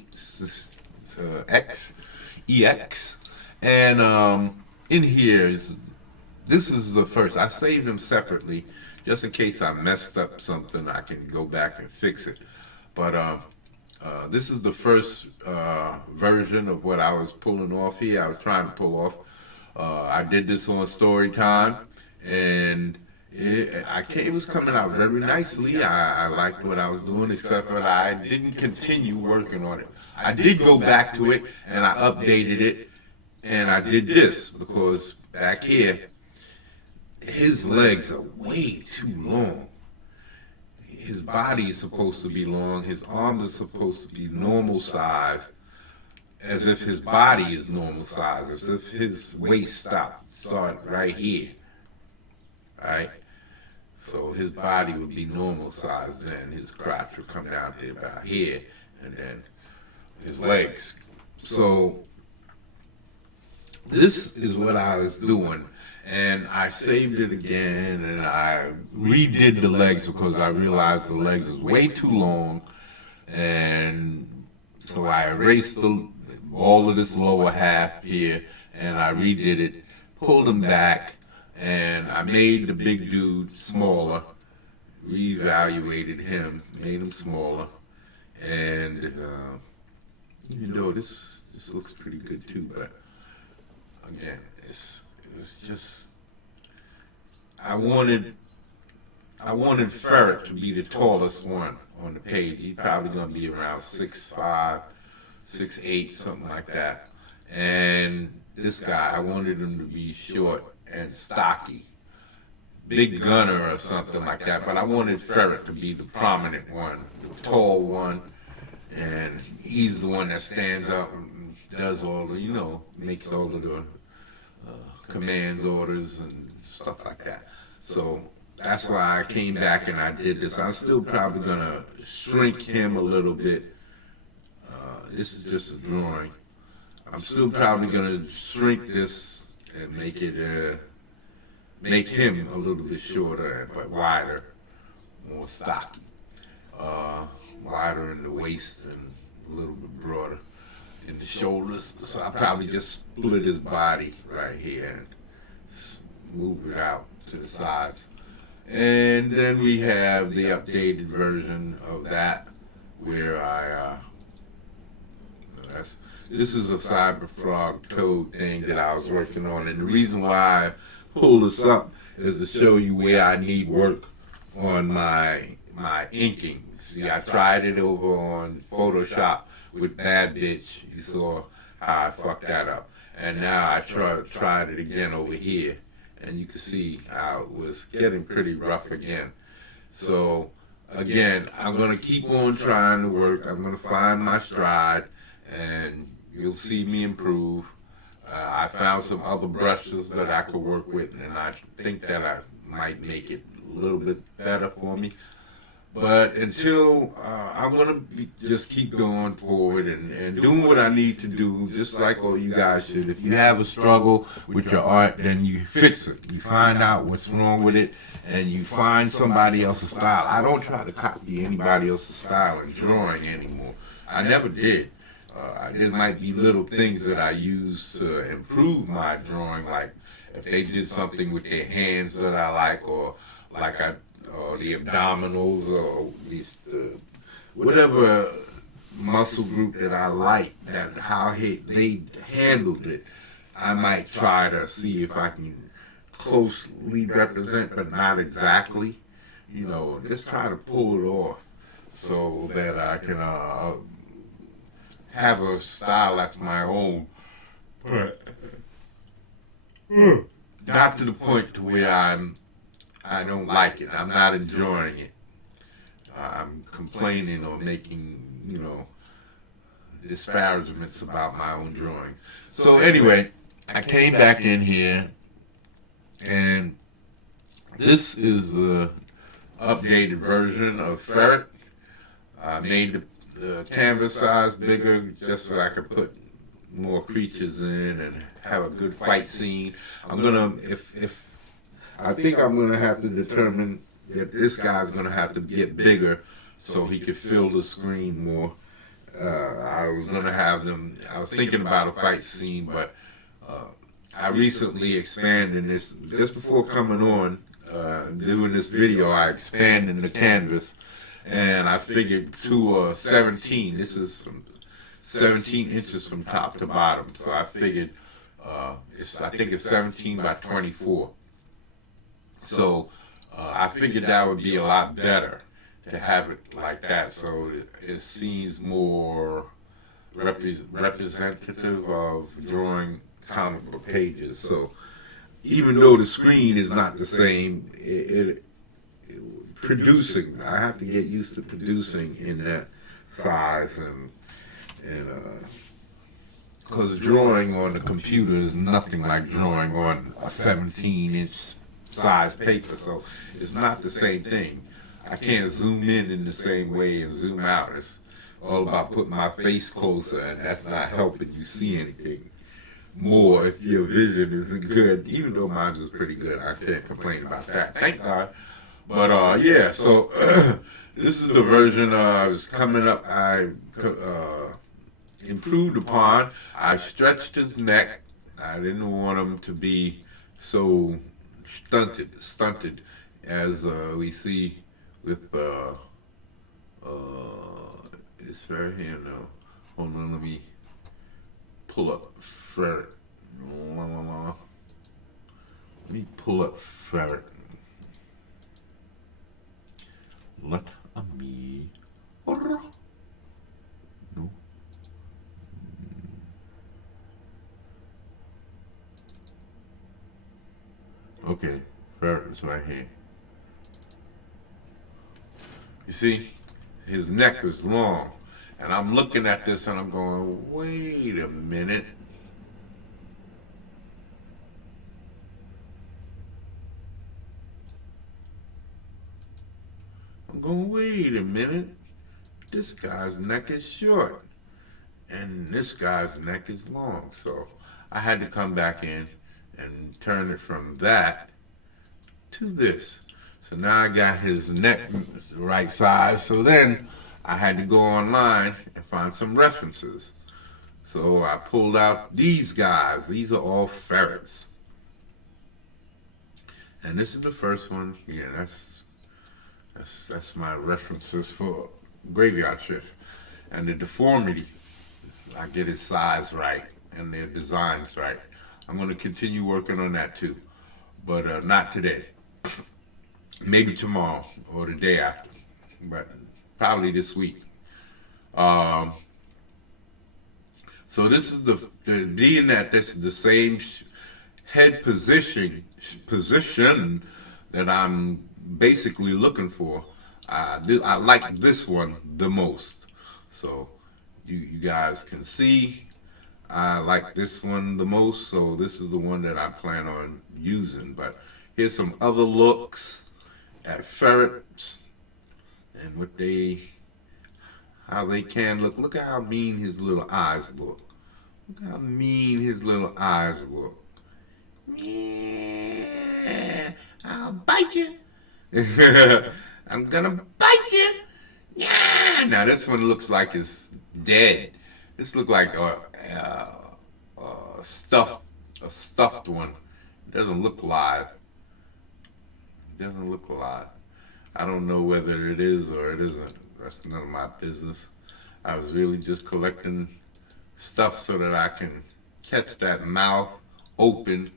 EX, and in here is. This is the first. I saved them separately, just in case I messed up something. I can go back and fix it. But this is the first version of what I was pulling off here. I was trying to pull off. I did this on story time, and it was coming out very nicely. I liked what I was doing, except that I didn't continue working on it. I did go back to it, and I updated it, and I did this because back here, his legs are way too long. His body is supposed to be long. His arms are supposed to be normal size, as if his body is normal size, as if his waist started right here. Right? So his body would be normal size then. His crotch would come down to about here, and then his legs. So this is what I was doing. And I saved it again, and I redid the legs because I realized the legs was way too long, and So I erased all of this lower half here, and I redid it, pulled him back, and I made the big dude smaller, reevaluated him, made him smaller, and even though this looks pretty good too, but again, it was just, I wanted Ferret to be the tallest one on the page. He's probably going to be around 6'5", 6'8", something like that. And this guy, I wanted him to be short and stocky, big gunner or something like that. But I wanted Ferret to be the prominent one, the tall one, and he's the one that stands up and does all the, makes all of the commands, orders, and stuff like that. So that's why I came back and I did this. I'm still probably going to shrink him a little bit. This is just a drawing. I'm still probably going to shrink this and make him a little bit shorter but wider, more stocky. Wider in the waist and a little bit broader in the shoulders. So I'll probably just split his body right here and move it out to the sides. And then we have the updated version of that where this is a cyberfrog toad thing that I was working on, and the reason why I pulled this up is to show you where I need work on my inking. See, I tried it over on Photoshop with Bad Bitch. You saw how I fucked that up, and now I tried it again over here. And you can see how it was getting pretty rough again. So, again, I'm going to keep on trying to work. I'm going to find my stride, and you'll see me improve. I found some other brushes that I could work with, and I think that I might make it a little bit better for me. But until, I'm going to just keep going forward and doing what I need to do, just like all you guys should. If you have a struggle with your art, then you fix it. You find out what's wrong with it, and you find somebody else's style. I don't try to copy anybody else's style in drawing anymore. I never did. There might be little things that I use to improve my drawing, like if they did something with their hands that I like, or the abdominals, or whatever muscle group that I like, that how they handled it, I might try to see if I can closely represent, but not exactly. Just try to pull it off so that I can have a style that's my own, but not to the point to where I don't like it. I'm not enjoying it. I'm complaining or making, disparagements about my own drawing. So anyway, I came back in here, and this is the updated version of Ferret. I made the canvas size bigger just so I could put more creatures in and have a good fight scene. I'm gonna, I think I'm going to have to determine that this guy's going to have to get bigger so he could fill the screen more. I was thinking about a fight scene, but I recently expanded this. Just before coming on, doing this video, I expanded the canvas, and I figured to 17. This is from 17 inches from top to bottom. So I figured, I think it's 17 by 24. So I figured that would be a lot better to have it like that, so it seems more representative of drawing comic book pages. So even though the screen is not the same, producing, I have to get used to producing in that size, and because drawing on the computer is nothing like drawing on a 17-inch size paper, so it's not the same thing. I can't zoom in the same way and zoom out. It's all about putting my face closer, and that's not helping you see anything more if your vision isn't good. Even though mine is pretty good, I can't complain about that, thank God. But yeah, so this is the version that's coming up. I improved upon. I stretched his neck. I didn't want him to be so stunted as we see with it's right here now. Hold on, let me pull up ferret. Let me pull up ferret. Let me. No. Okay, ferret is right here. You see, his neck is long, and I'm looking at this and I'm going, wait a minute. I'm going, wait a minute. This guy's neck is short, and this guy's neck is long. So I had to come back in and turn it from that to this. So now I got his neck the right size. So then I had to go online and find some references. So I pulled out these guys. These are all ferrets. And this is the first one. Yeah, that's my references for graveyard shift. And the deformity, I get his size right and their designs right. I'm going to continue working on that too, but not today. Maybe tomorrow or the day after, but probably this week. Um, so this is the being that this is the same head position that I'm basically looking for. I like this one the most. So you guys can see I like this one the most. So this is the one that I plan on using. But here's some other looks at ferrets and how they can look. Look at how mean his little eyes look. Look how mean his little eyes look. Yeah, I'll bite you. I'm gonna bite you. Yeah. Now this one looks like it's dead. This looks like a stuffed one. It doesn't look live. It doesn't look alive. I don't know whether it is or it isn't. That's none of my business. I was really just collecting stuff so that I can catch that mouth open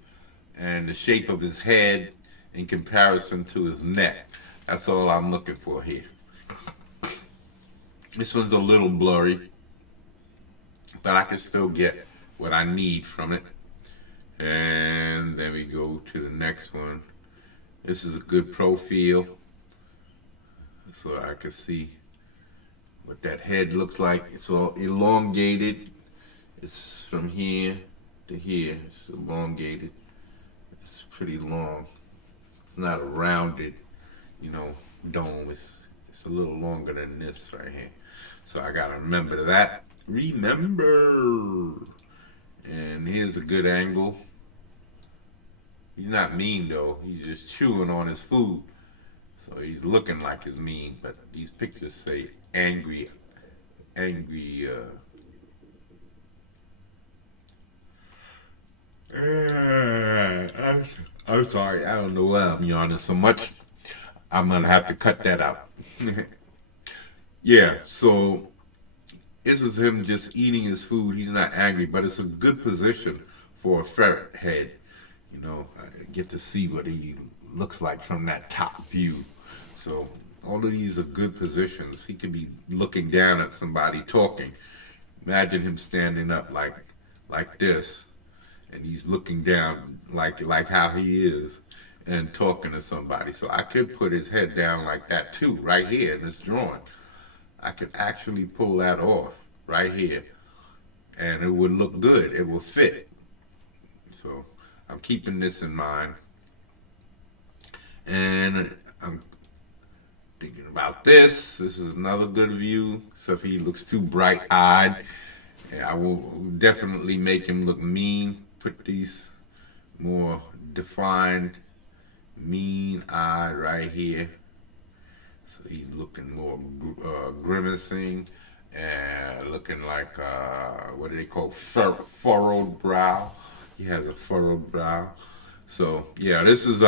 and the shape of his head in comparison to his neck. That's all I'm looking for here. This one's a little blurry, but I can still get what I need from it. And then we go to the next one. This is a good profile, so I can see what that head looks like. It's all elongated. It's from here to here. It's elongated. It's pretty long. It's not a rounded, dome. It's a little longer than this right here. So I gotta remember that. Remember. And here's a good angle. He's not mean though. He's just chewing on his food. So he's looking like he's mean. But these pictures say angry. I'm sorry. I don't know why I'm yawning so much. I'm gonna have to cut that out. Yeah. So this is him just eating his food. He's not angry, but it's a good position for a ferret head. I get to see what he looks like from that top view. So all of these are good positions. He could be looking down at somebody talking. Imagine him standing up like this, and he's looking down like how he is and talking to somebody. So I could put his head down like that too, right here in this drawing. I could actually pull that off right here, and it would look good. It will fit. So I'm keeping this in mind, and I'm thinking about this. This is another good view. So if he looks too bright-eyed, I will definitely make him look mean. Put these more defined, mean eye right here. So he's looking more grimacing and looking like, what do they call, furrowed brow. He has a furrowed brow. So yeah, this is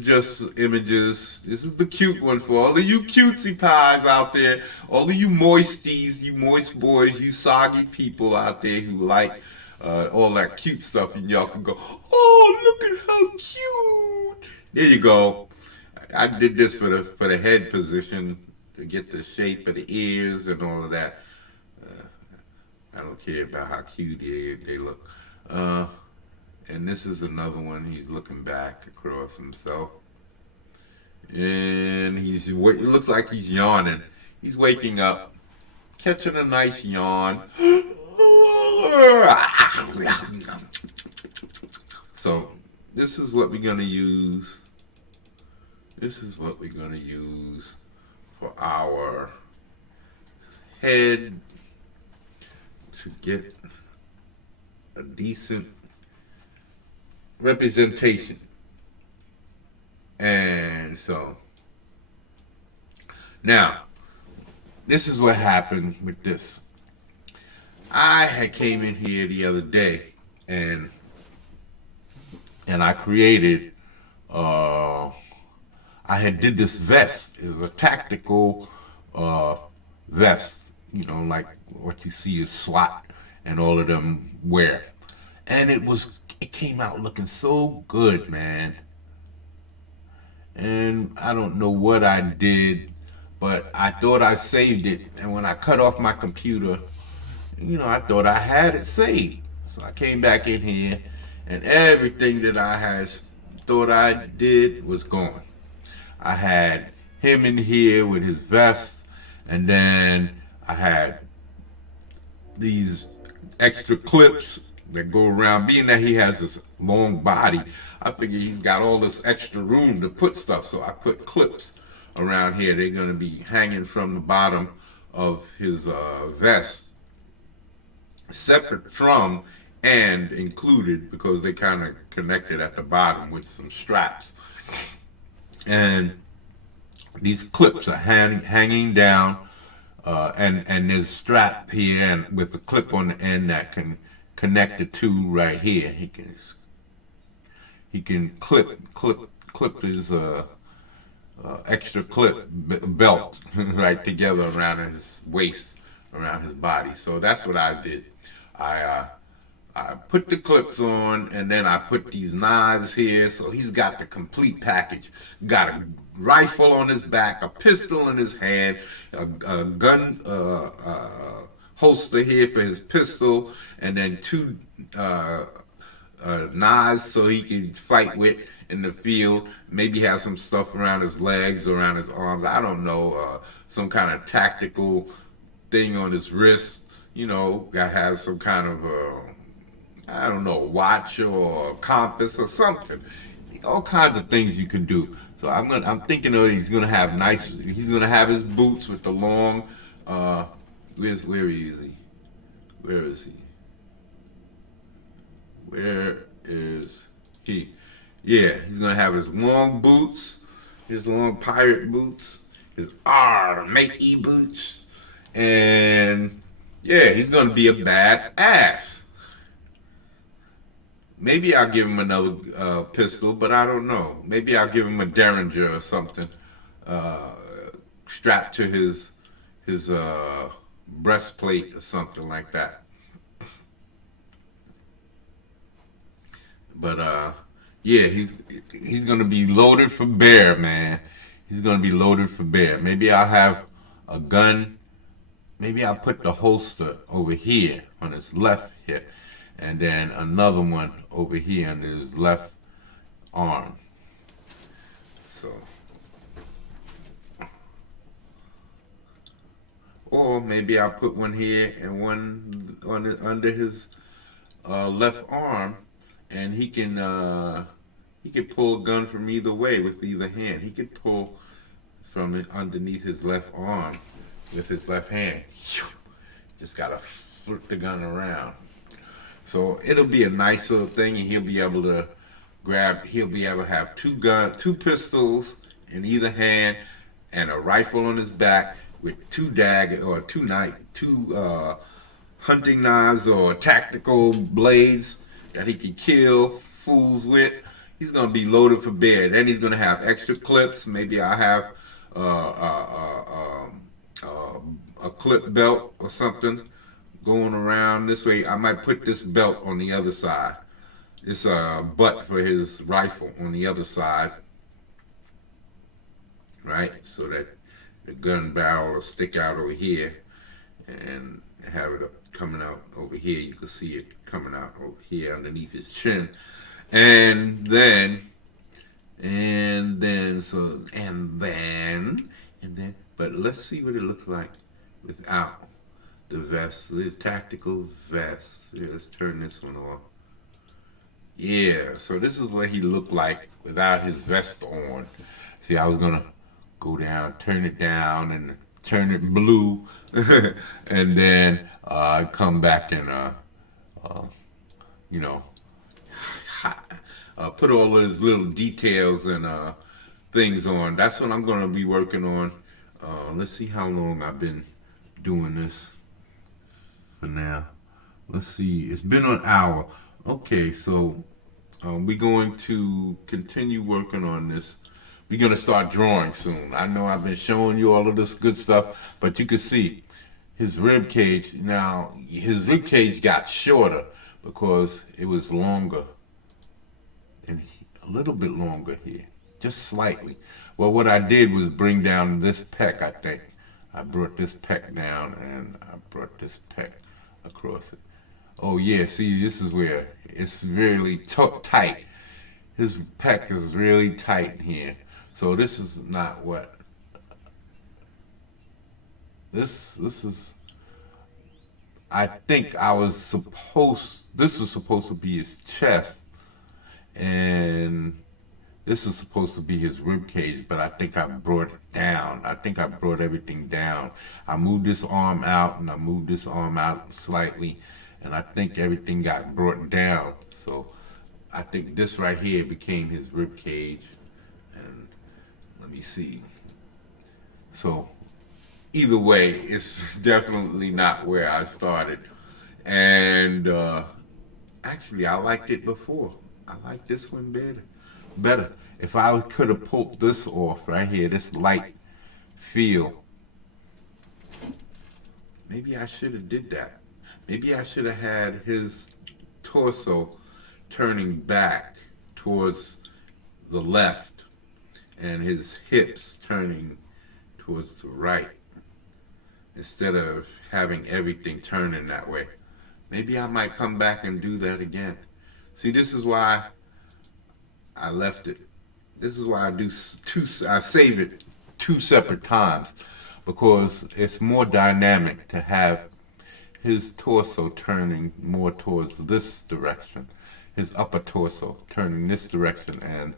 just images. This is the cute one for all of you cutesy pies out there, all of you moisties, you moist boys, you soggy people out there who like all that cute stuff, and y'all can go, oh, look at how cute. There you go. I did this for the head position to get the shape of the ears and all of that. I don't care about how cute they look. And this is another one. He's looking back across himself, and it looks like he's yawning. He's waking up, catching a nice yawn. So this is what we're gonna use. This is what we're gonna use for our head to get a decent representation. And so now this is what happened with this. I had came in here the other day and I created I had did this vest. It was a tactical vest, you know, like what you see is SWAT and all of them wear. And it came out looking so good, man. And I don't know what I did, but I thought I saved it. And when I cut off my computer, you know, I thought I had it saved. So I came back in here, and everything that I had thought I did was gone. I had him in here with his vest, and then I had these extra clips that go around. Being that he has this long body, I figured he's got all this extra room to put stuff, so I put clips around here. They're going to be hanging from the bottom of his vest, separate from and included, because they kind of connected at the bottom with some straps. And these clips are hanging down, and there's a strap here and with a clip on the end that can connect the two right here. He can clip his extra clip belt right together around his waist, around his body. So that's what I did. I put the clips on, and then I put these knives here, so he's got the complete package. Got a rifle on his back, a pistol in his hand, a gun holster here for his pistol, and then two knives so he can fight with in the field. Maybe have some stuff around his legs, around his arms. I don't know, some kind of tactical thing on his wrist. You know, that has some kind of I don't know, watch or compass or something. All kinds of things you can do. So I'm thinking that he's gonna have his boots with the long where is he? Where is he? Yeah, he's gonna have his long boots, his long pirate boots, his matey boots, and yeah, he's gonna be a bad ass. Maybe I'll give him another pistol, but I don't know. Maybe I'll give him a Derringer or something strapped to his breastplate or something like that. But yeah, he's gonna be loaded for bear, man. He's gonna be loaded for bear. Maybe I'll have a gun. Maybe I'll put the holster over here on his left hip, and then another one over here on his left arm. So, or maybe I'll put one here and one under his left arm, and he can pull a gun from either way with either hand. He could pull from underneath his left arm with his left hand. Just gotta flip the gun around. So it'll be a nice little thing, and he'll be able to have two pistols in either hand, and a rifle on his back, with two hunting knives or tactical blades that he can kill fools with. He's gonna be loaded for bear. Then he's gonna have extra clips. Maybe I have uh, uh, uh, a clip belt or something going around this way. I might put this belt on the other side. It's a butt for his rifle on the other side, right? So that the gun barrel will stick out over here and have it coming out over here. You can see it coming out over here underneath his chin. And then, but let's see what it looks like without the vest. This tactical vest. Yeah, let's turn this one off. Yeah, so this is what he looked like without his vest on. See, I was gonna go down, turn it down, and turn it blue, and then come back and you know, put all those little details and things on. That's what I'm gonna be working on. Let's see how long I've been doing this for now. Let's see, it's been an hour. Okay, so we're going to continue working on this. We're going to start drawing soon. I know I've been showing you all of this good stuff, but you can see his rib cage. Now, his rib cage got shorter because it was longer, and a little bit longer here, just slightly. Well, what I did was bring down this pec, I think. I brought this pec down, and I brought this pec across it. Oh yeah, see, this is where it's really tight. His pec is really tight here. So this is not what this is. I think this was supposed to be his chest, and this is supposed to be his rib cage, but I think I brought it down. I think I brought everything down. I moved this arm out, and I moved this arm out slightly, and I think everything got brought down. So I think this right here became his rib cage. And let me see. So either way, it's definitely not where I started. And actually, I liked it before. I like this one better. If I could have pulled this off right here, this light feel, maybe I should have did that. Maybe I should have had his torso turning back towards the left and his hips turning towards the right instead of having everything turning that way. Maybe I might come back and do that again. See, this is why I left it. This is why I save it two separate times, because it's more dynamic to have his torso turning more towards this direction, his upper torso turning this direction, and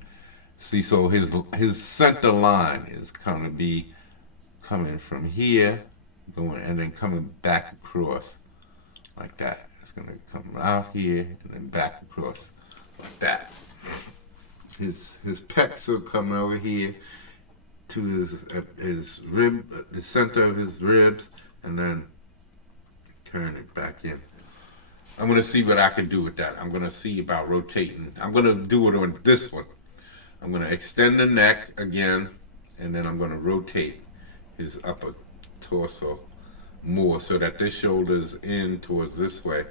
see, so his center line is going to be coming from here, going and then coming back across like that. It's going to come out here and then back across like that. His pecs will come over here to his rib, the center of his ribs, and then turn it back in. I'm going to see what I can do with that. I'm going to see about rotating. I'm going to do it on this one. I'm going to extend the neck again, and then I'm going to rotate his upper torso more so that this shoulder is in towards this way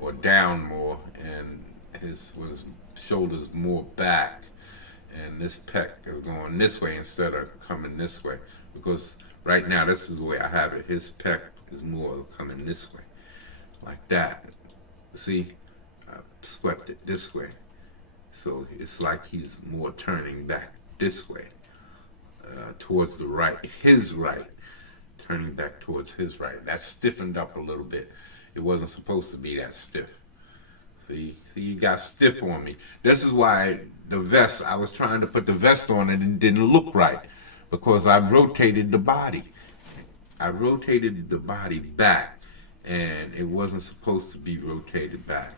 or down more, and his shoulders more back, and this pec is going this way instead of coming this way, because right now this is the way I have it. His pec is more coming this way, like that. See, I swept it this way, so it's like he's more turning back this way, towards the right, his right, turning back towards his right. That's stiffened up a little bit. It wasn't supposed to be that stiff. See, you got stiff on me. This is why the vest, I was trying to put the vest on and it didn't look right, because I rotated the body. I rotated the body back, and it wasn't supposed to be rotated back.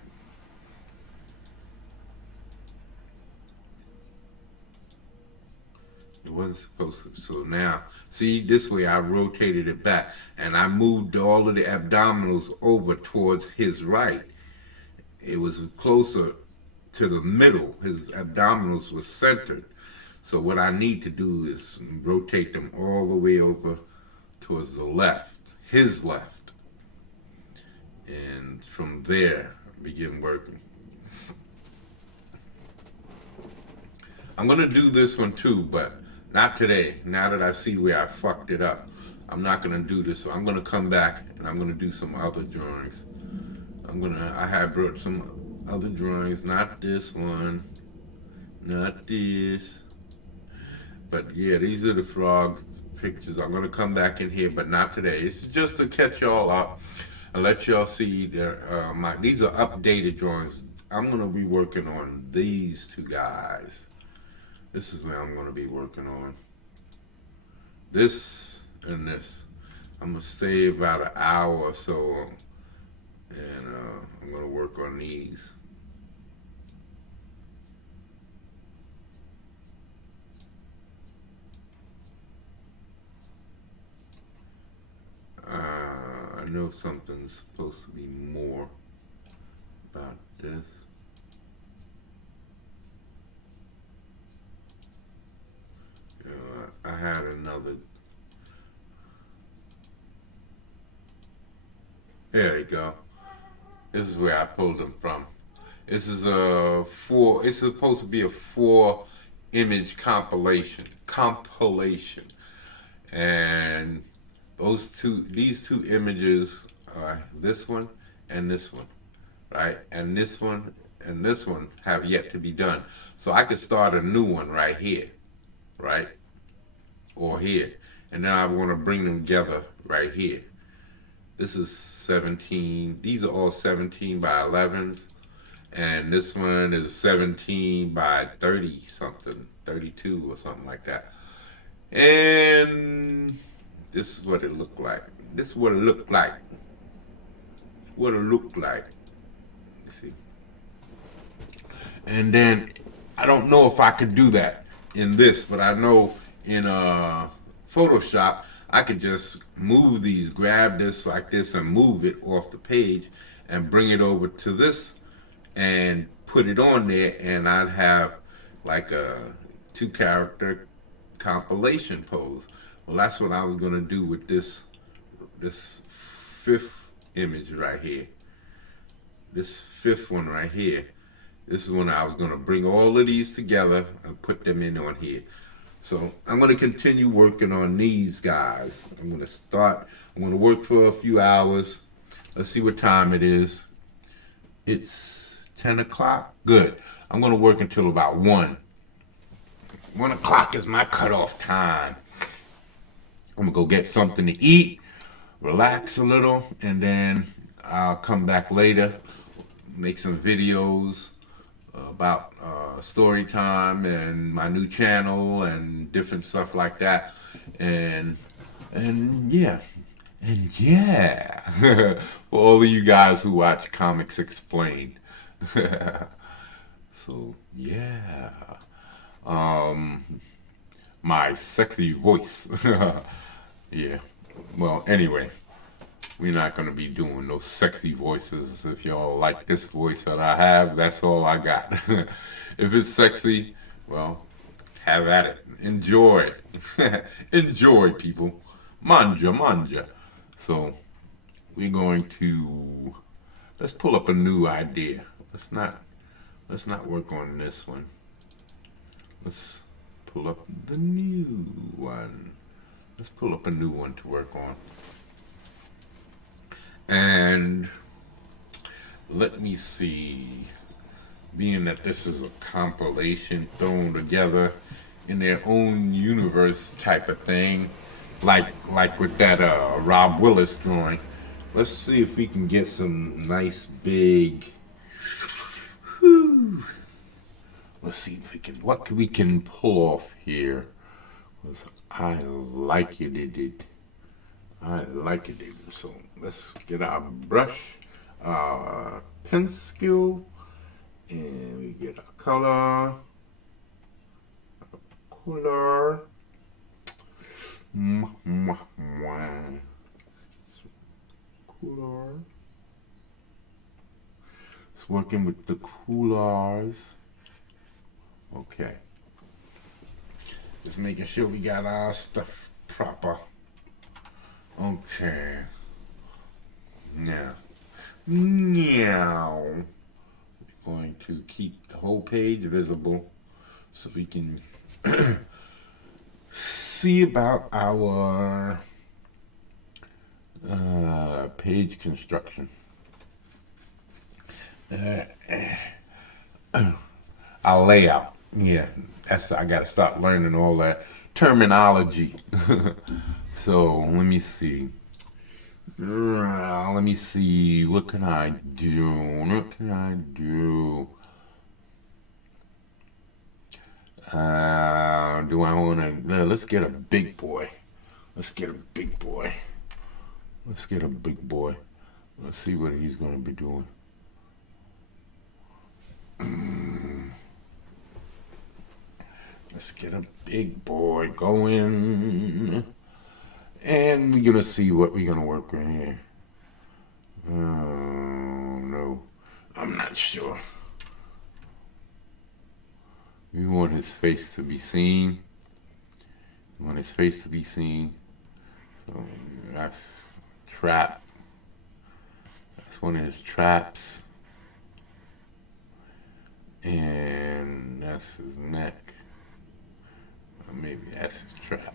It wasn't supposed to. So now, see, this way I rotated it back and I moved all of the abdominals over towards his right. It was closer to the middle. His abdominals were centered. So what I need to do is rotate them all the way over towards the left, his left. And from there, begin working. I'm going to do this one too, but not today. Now that I see where I fucked it up, I'm not going to do this. So I'm going to come back and I'm going to do some other drawings. I have brought some other drawings, not this one, not this. But yeah, these are the frog pictures. I'm going to come back in here, but not today. It's just to catch y'all up and let y'all see these are updated drawings. I'm going to be working on these two guys. This is where I'm going to be working on. This and this. I'm going to stay about an hour or so, and I'm going to work on these. I know something's supposed to be more about this. I had another. There you go. This is where I pulled them from. This is it's supposed to be a 4-image compilation. And these two images are this one and this one, right? And this one and this one have yet to be done. So I could start a new one right here, right? Or here. And then I want to bring them together right here. This is 17. These are all 17 by 11s. And this one is 17 by 30 something, 32 or something like that. And this is what it looked like. This is what it looked like. What it looked like. You see? And then I don't know if I could do that in this, but I know in Photoshop I could just move these, grab this like this and move it off the page and bring it over to this and put it on there, and I'd have like a 2-character compilation pose. Well, that's what I was going to do with this 5th image right here. This 5th one right here. This is when I was going to bring all of these together and put them in on here. So I'm going to continue working on these guys. I'm going to work for a few hours. Let's see what time it is. It's 10 o'clock. Good. I'm going to work until about 1. 1 o'clock is my cutoff time. I'm going to go get something to eat, relax a little, and then I'll come back later, make some videos about story time and my new channel and different stuff like that. And yeah. For all of you guys who watch Comics Explained. So yeah. My sexy voice. Yeah. Well, anyway, we're not going to be doing those sexy voices. If y'all like this voice that I have, that's all I got. If it's sexy, well, have at it. Enjoy. Enjoy, people. Manja. So, we're going to, let's pull up a new idea. Let's not work on this one. Let's pull up the new one. Let's pull up a new one to work on. And let me see, being that this is a compilation thrown together in their own universe type of thing, like with that Rob Willis drawing, let's see if we can get some nice big, whew. Let's see if we can pull off here. I like it. So let's get our brush, pencil, and we get a color. Coolers. It's working with the coolers. Okay. Just making sure we got our stuff proper. Okay. Now. Now. We're going to keep the whole page visible so we can see about our page construction. Our layout. Yeah, I gotta start learning all that terminology. So let me see. Let me see. What can I do? What can I do? Do I want to? Let's get a big boy. Let's get a big boy. Let's get a big boy. Let's see what he's going to be doing. Let's get a big boy going. And we're going to see what we're going to work with here. Oh, no. I'm not sure. We want his face to be seen. We want his face to be seen. So that's trap. That's one of his traps. And that's his neck. Or maybe that's his trap.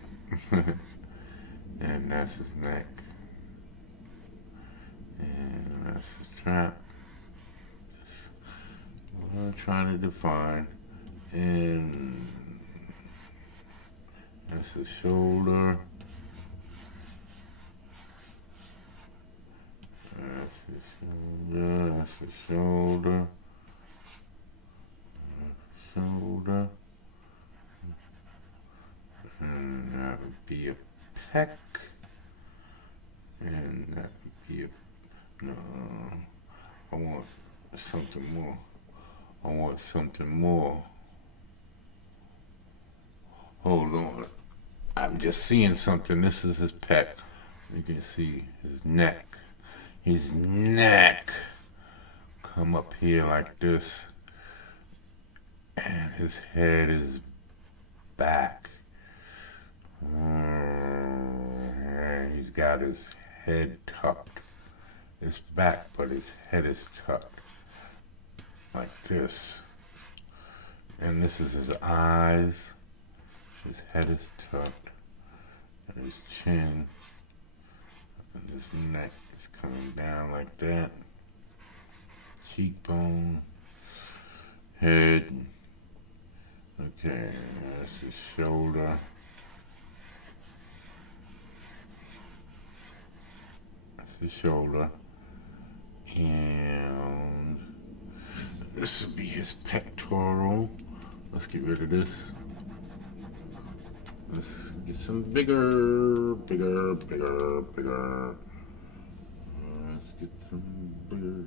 And that's his neck. And that's his trap. That's what I'm trying to define. And that's his shoulder. That's his shoulder. That's his shoulder. Shoulder. And that would be a pec. And that would be a... No. I want something more. I want something more. Hold on. I'm just seeing something. This is his pec. You can see his neck. His neck. Come up here like this. And his head is back. He's got his head tucked. It's back, but his head is tucked. Like this. And this is his eyes. His head is tucked. And his chin. And his neck is coming down like that. Cheekbone. Head. Okay, that's his shoulder. That's his shoulder. And this will be his pectoral. Let's get rid of this. Let's get some bigger. Let's get some bigger.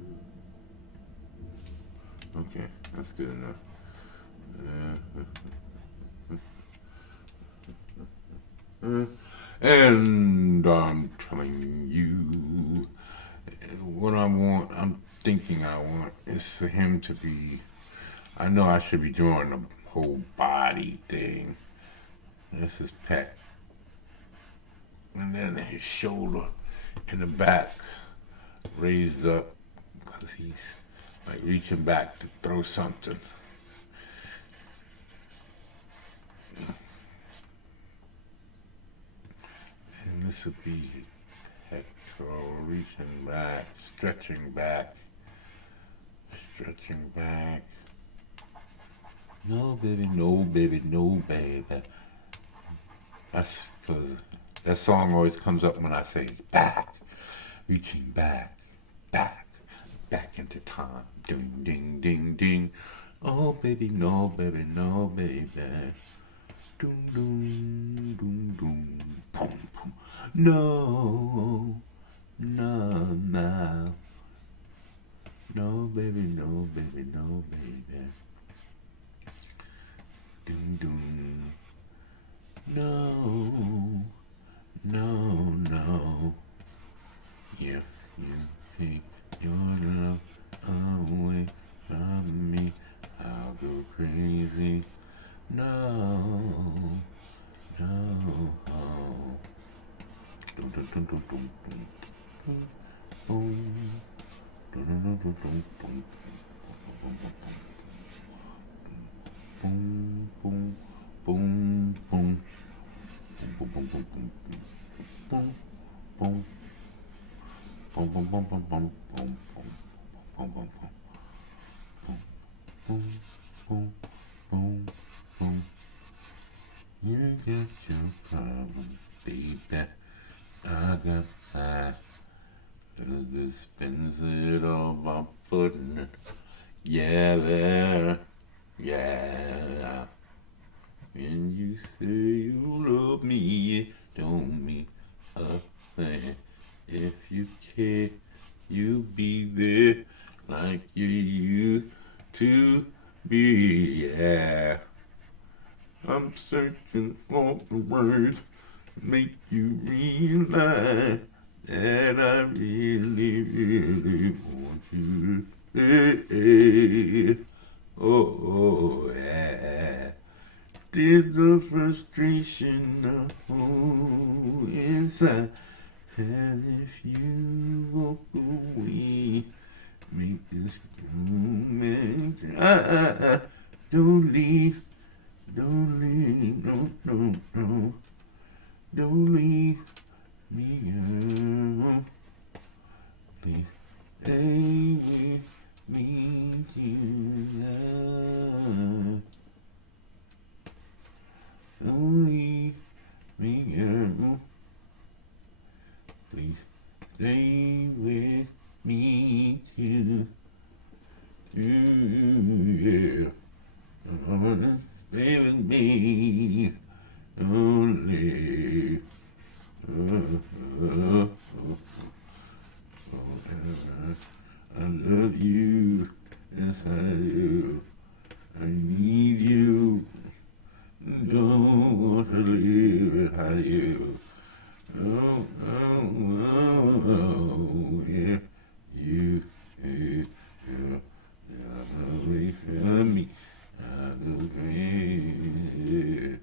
Okay, that's good enough. And I'm telling you, what I want, I'm thinking I want, is for him to be, I know I should be drawing the whole body thing. This is pec. And then his shoulder in the back raised up because he's like reaching back to throw something. And this would be pectoral, reaching back, stretching back. No, baby, no, baby, no, baby. That's because that song always comes up when I say back, reaching back, back into time. Ding, ding, ding, ding. Oh, baby, no, baby, no, baby. Doom, doom, doom, doom. Boom, boom. No, no. No, baby, no, baby, no, baby. Doom, doom. No, no, no. If you take your love away from me, I'll go crazy. No, no. Dum, dum, dum, dum, dum, dum. Boom. Dum, dum, dum, dum, dum, dum. Boom, boom, boom, boom. Boom, boom, boom, boom, boom, boom. Boom, boom, boom, boom, boom, boom, boom, boom, boom, boom, boom, boom, boom. You got your problem, baby. I got mine. Cause this spins it all by putting it. Yeah, there. Yeah. When you say you love me, it don't mean a thing. If you care, you be there like you used to be. Yeah. I'm searching for the words to make you realize that I really, really want you to stay. Oh, yeah. There's the frustration I hold inside. And if you walk away, make this moment. Don't leave, don't leave, no, no, no. Don't leave me alone. Please stay with me tonight. Don't leave me alone. Please stay with me too. Yeah. Stay with me. Don't leave. I love you. Yes, I do. I need you. Don't want to live without you. Oh, oh, oh, oh, yeah. You, yeah, yeah, yeah, wait for me. I go crazy.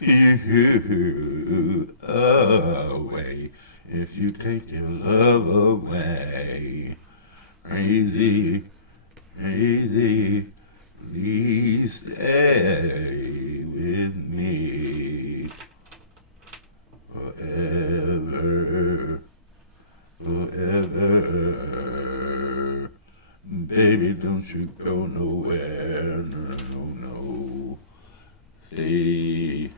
You away if you take your love away. Crazy, crazy, please stay with me forever, forever. Baby, don't you go nowhere, no, no, no. Stay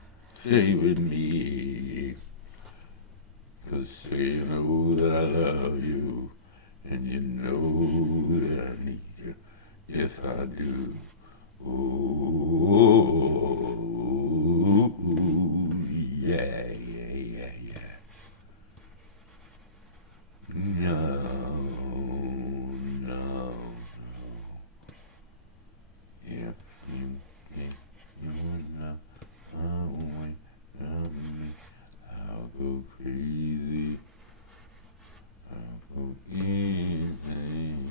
with me, 'cause you know that I love you. And you know that I need you. Yes, I do. Oh, yeah, yeah, yeah, yeah. No, no, no. Yeah, yeah, no. Oh, wait, I'll go crazy. I'll go insane.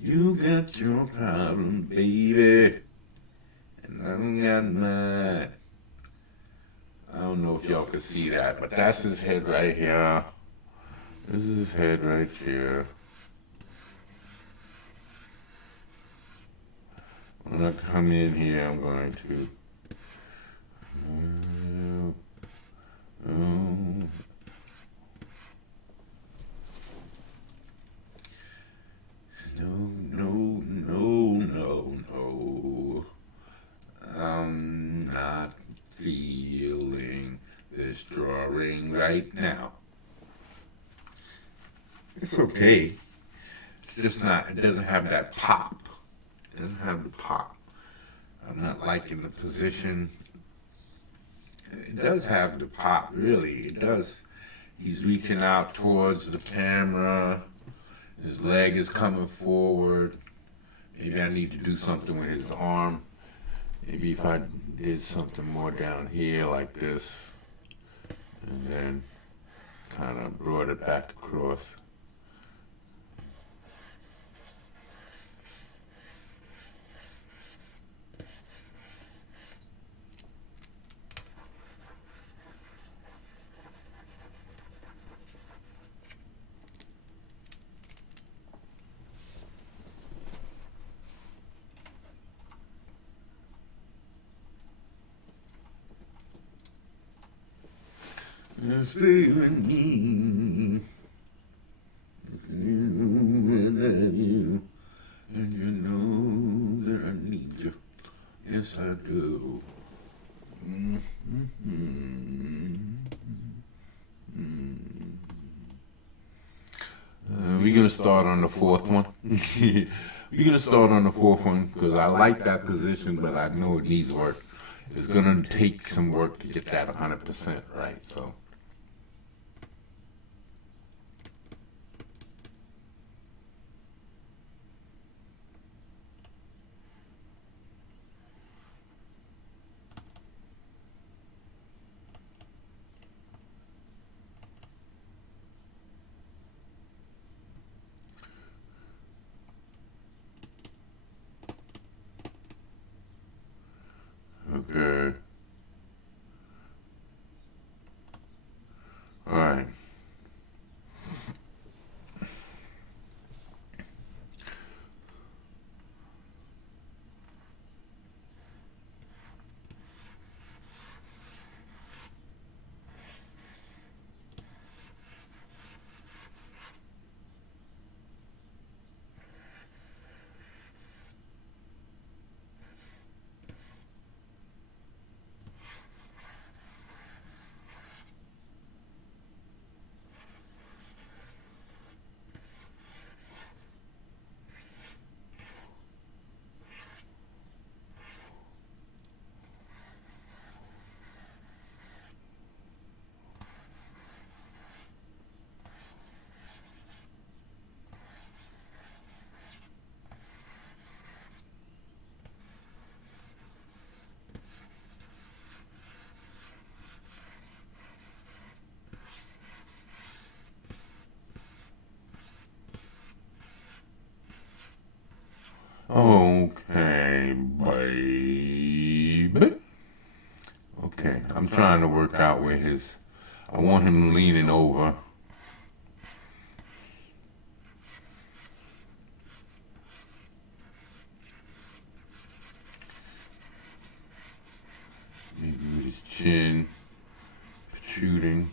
You got your problem, baby, and I don't got mine. I don't know if y'all can see that, but that's his head right here. This is his head right here. When I come in here, I'm going to. okay. It's just not, it doesn't have that pop. It doesn't have the pop. I'm not liking the position. It does have the pop, really. It does. He's reaching out towards the camera. His leg is coming forward. Maybe I need to do something with his arm. Maybe if I did something more down here like this, and then kind of brought it back across. Stay with me. You know I love you, and you know that I need you. Yes, I do. We're gonna start on the fourth one. We're gonna start on the fourth one because I like that position, but I know it needs work. It's gonna take some work to get that 100% right. So. Okay. All right. Okay, baby. Okay, I'm trying to work out where his. I want him leaning over. Maybe with his chin protruding.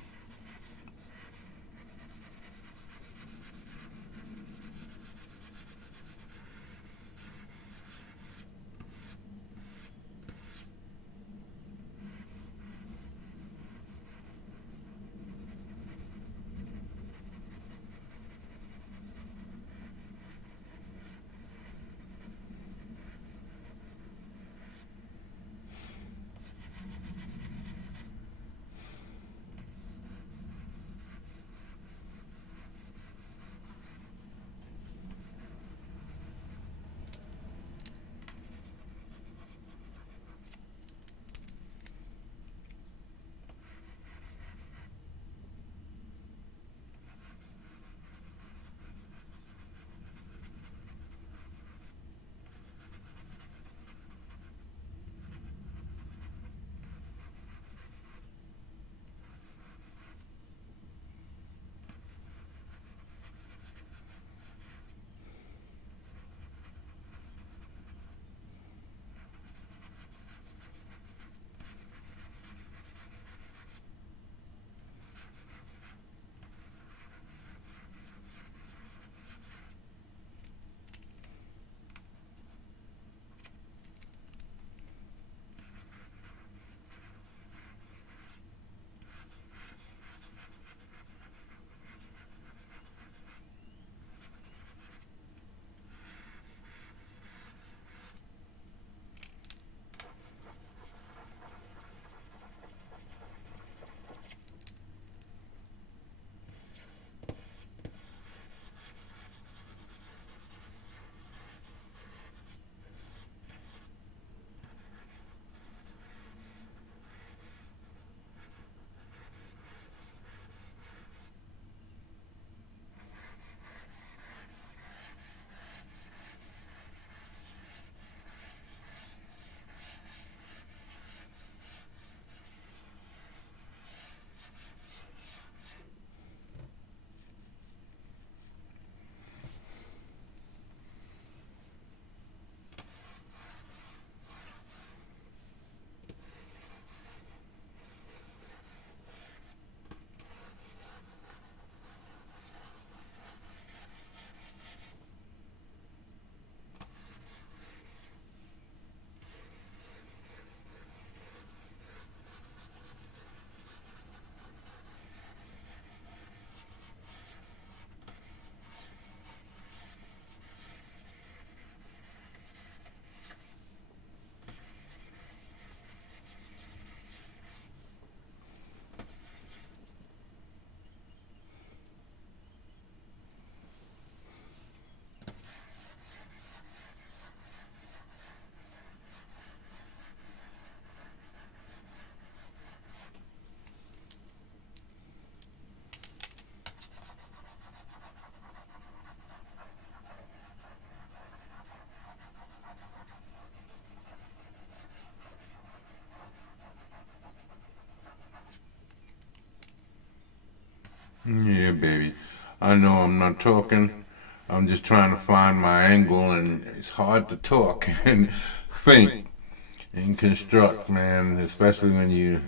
I know I'm not talking. I'm just trying to find my angle, and it's hard to talk and think and construct, man, especially when you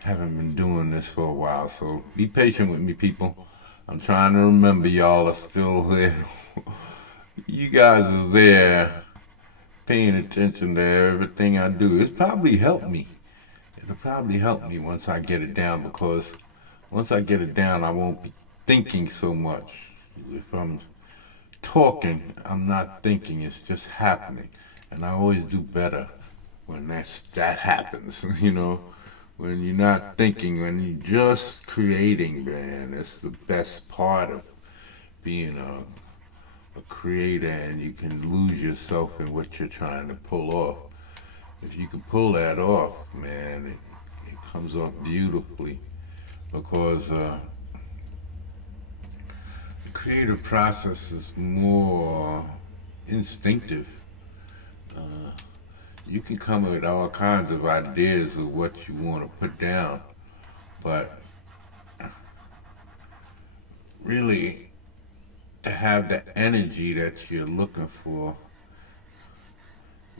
haven't been doing this for a while. So be patient with me, people. I'm trying to remember y'all are still there. You guys are there paying attention to everything I do. It's probably helped me. It'll probably help me once I get it down, because once I get it down, I won't be thinking so much. If I'm talking, I'm not thinking, it's just happening. And I always do better when that happens, you know. When you're not thinking, when you're just creating, man, that's the best part of being a creator, and you can lose yourself in what you're trying to pull off. If you can pull that off, man, it comes off beautifully, because the creative process is more instinctive. Uh, you can come up with all kinds of ideas of what you want to put down, but really, to have the energy that you're looking for,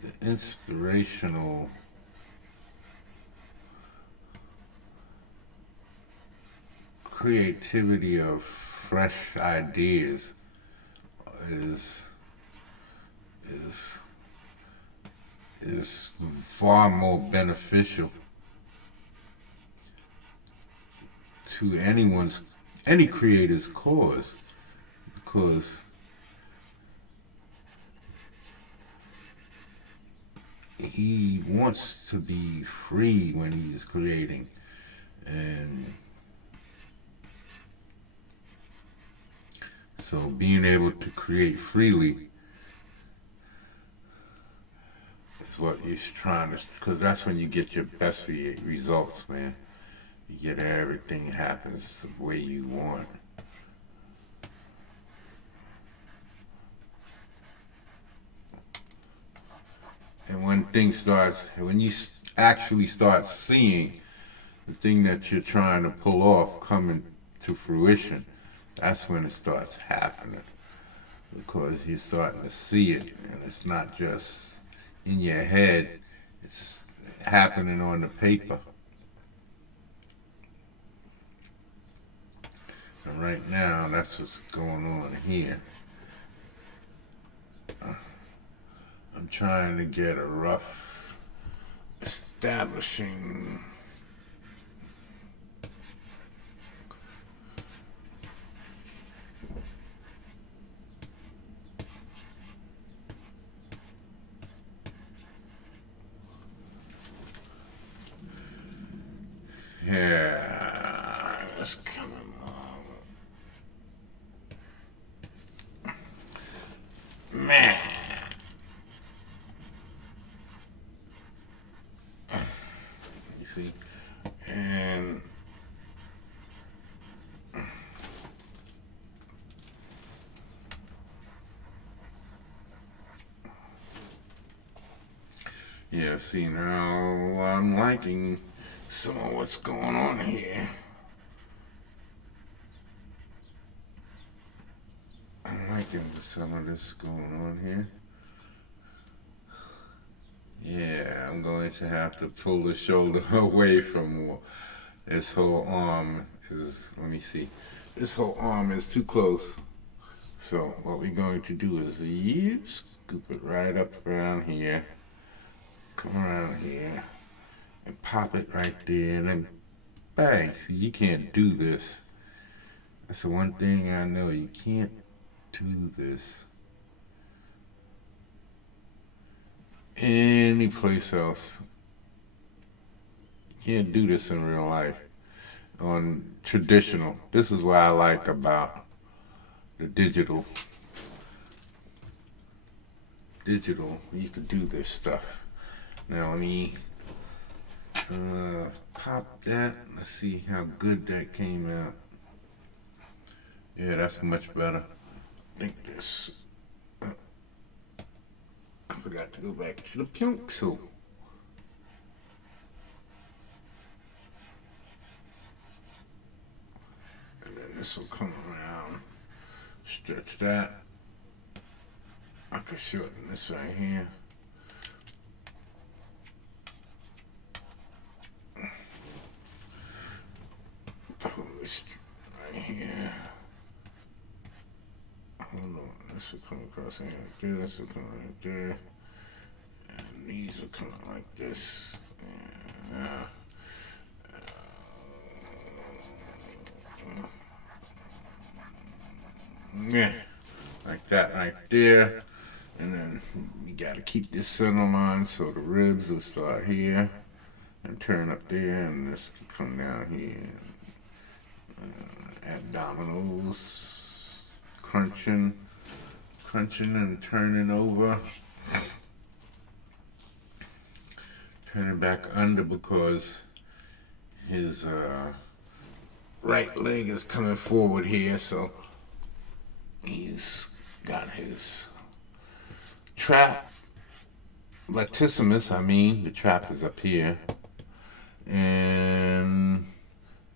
the inspirational creativity of fresh ideas is is is far more beneficial to any creator's cause, because he wants to be free when he's creating, and so being able to create freely is what he's trying to, because that's when you get your best results, man. You get everything happens the way you want. And when you actually start seeing the thing that you're trying to pull off coming to fruition, that's when it starts happening. Because you're starting to see it, and it's not just in your head, it's happening on the paper. And right now, that's what's going on here. I'm trying to get a rough establishing yeah, that's coming along. Man. You see? And yeah, see, now I'm liking some of what's going on here. I'm liking some of this going on here. Yeah, I'm going to have to pull the shoulder away from this whole arm. Let me see. This whole arm is too close. So what we're going to do is scoop it right up around here. Come around here and pop it right there, and then bang. See, you can't do this. That's the one thing I know. You can't do this any place else. You can't do this in real life. On traditional. This is what I like about the digital. Digital, you can do this stuff. Now let me pop that. Let's see how good that came out. Yeah, that's much better. I think this. I forgot to go back to the pencil. And then this will come around. stretch that. I could shorten this right here. Pull this right here. Hold on, this will come across here like this, this will come right there. And these will come out like this. Yeah, like that right there. And then you gotta keep this center line so the ribs will start here and turn up there, and this can come down here. Abdominals, crunching and turning over. Turning back under because his right leg is coming forward here, so he's got his trap latissimus, the trap is up here, and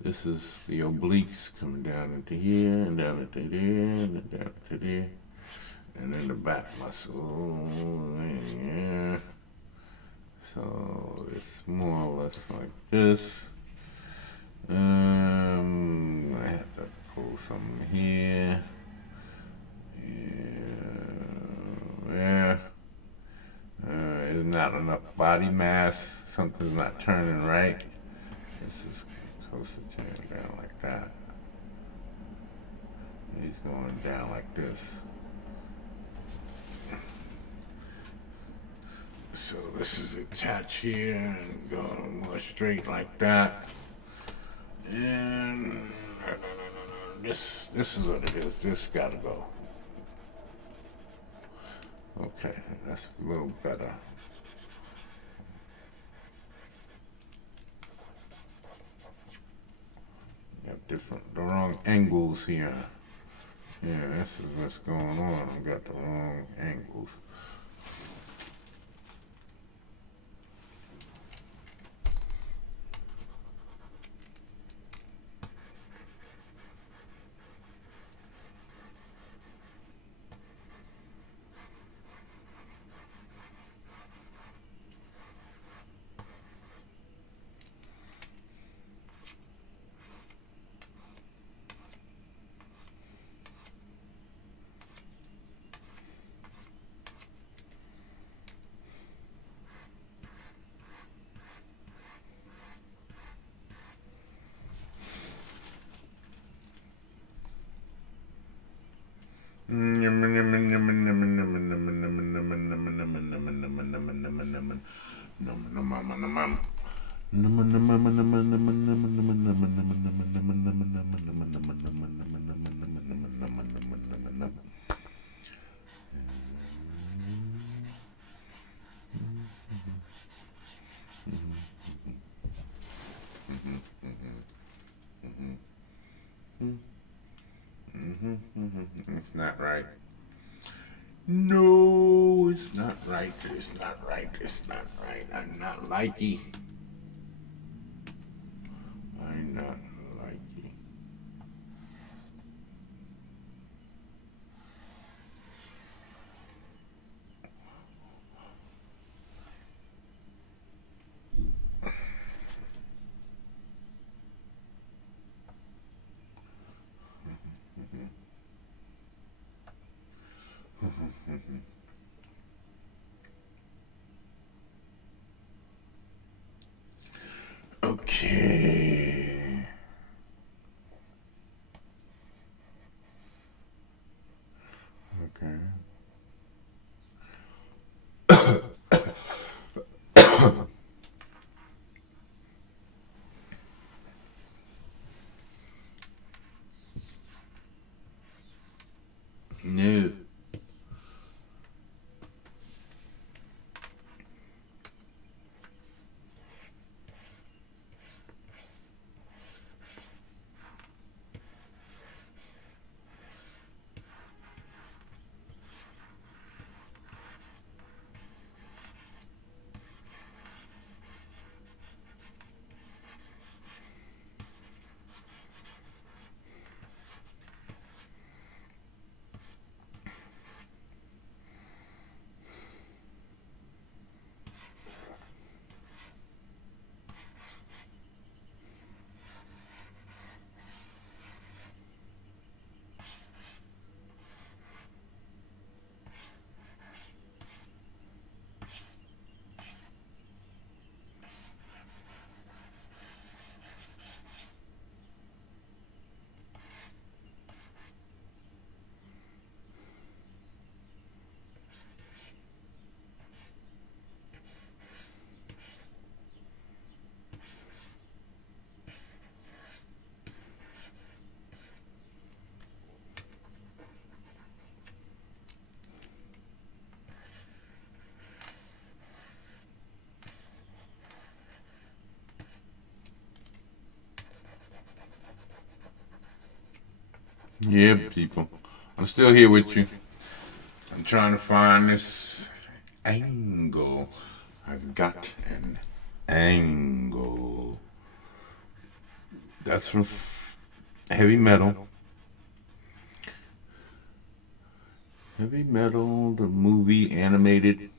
this is the obliques coming down into here and down into there and down into there, and then the back muscle, yeah. So it's more or less like this. I have to pull something here. Yeah. There's not enough body mass. Something's not turning right. This is supposed to turn down like that. He's going down like this. So this is attached here and going more straight like that. And this is what it is. This gotta go. Okay, that's a little better. Got the wrong angles here. Yeah, this is what's going on. I got the wrong angles. It's not right. No, it's not right. It's not right. It's not right. I'm not likey. I'm not likey. Okay. Okay. No. Yeah, people. I'm still here with you. I'm trying to find this angle. I've got an angle. That's from heavy metal. Heavy metal, the movie, animated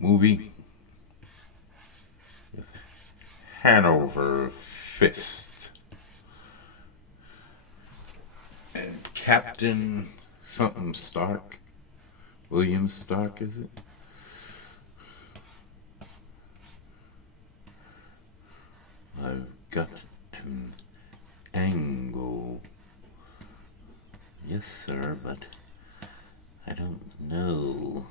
movie with Hanover Fist. And Captain something Stark. William Stark, is it? I've got an angle. Yes, sir, but I don't know.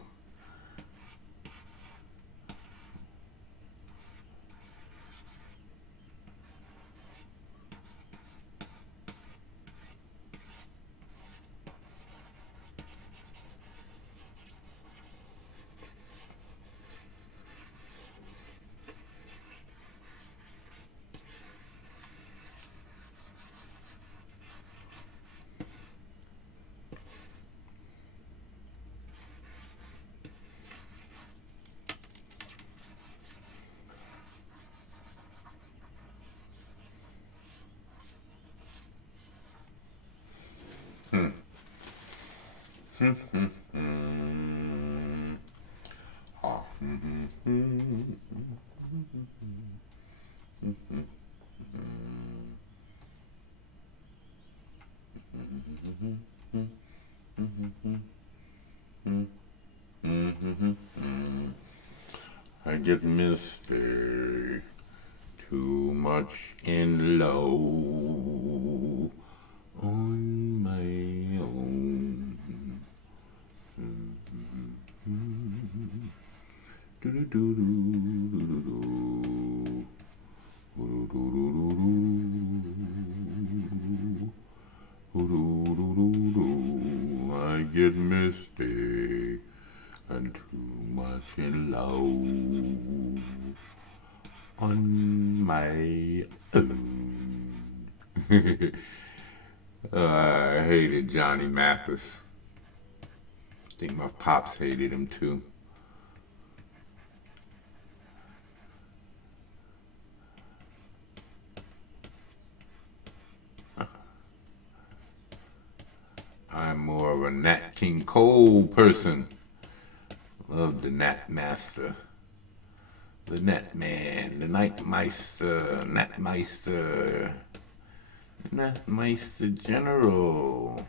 I get Mr. Too much in love on my own. I get misty and too much in love on my own. I hated Johnny Mathis. I think my pops hated him too. I'm more of a Nat King Cole person. Love the Nat Master. The Nat Man, the Nightmeister, Natmeister, Natmeister General.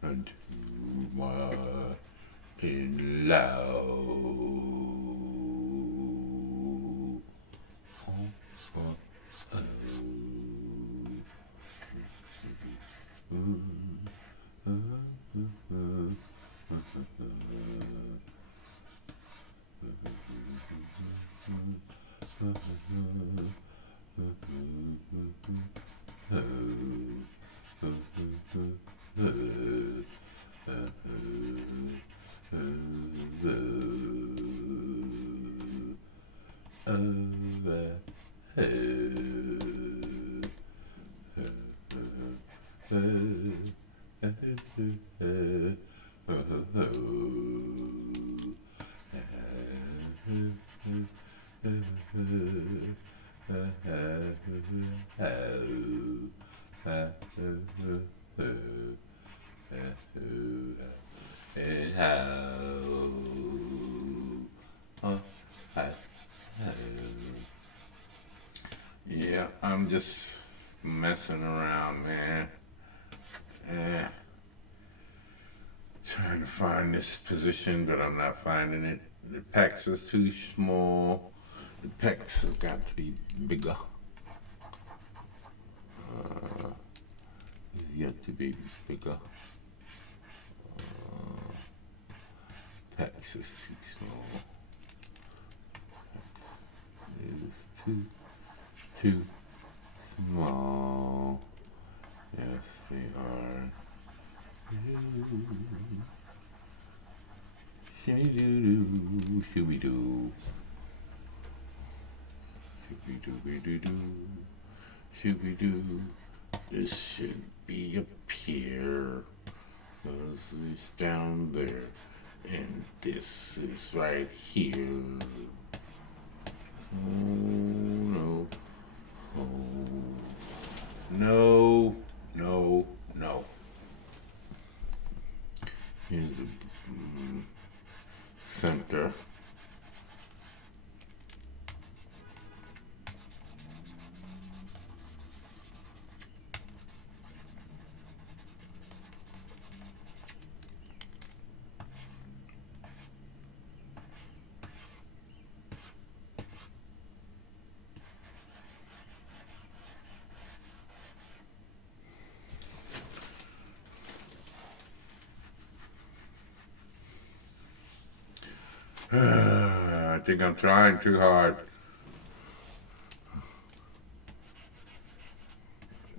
And too much in love. Yeah, I'm just messing around, man. Eh. Trying to find this position, but I'm not finding it. The pecs is too small. The pecs has got to be bigger. Yet to be bigger. Pecs is too small. It's too small. Yes, they are. Shooby-doo-doo, shooby-doo. Shooby-doo-be-doo-doo, shooby-doo. This should be up here. This is down there. And this is right here. Oh, no. Oh. No, no, no. Here's the center. I think I'm trying too hard.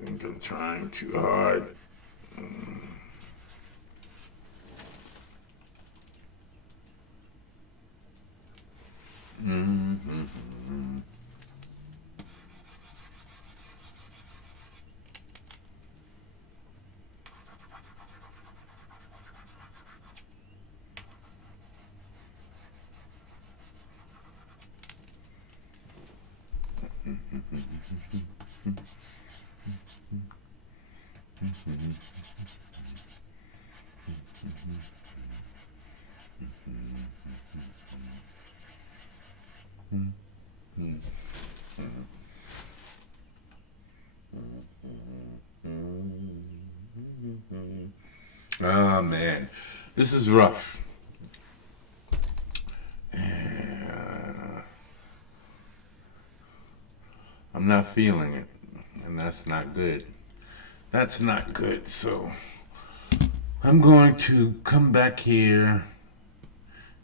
I think I'm trying too hard. Mm-hmm. Oh man, this is rough. I'm not feeling it, and that's not good. That's not good. So I'm going to come back here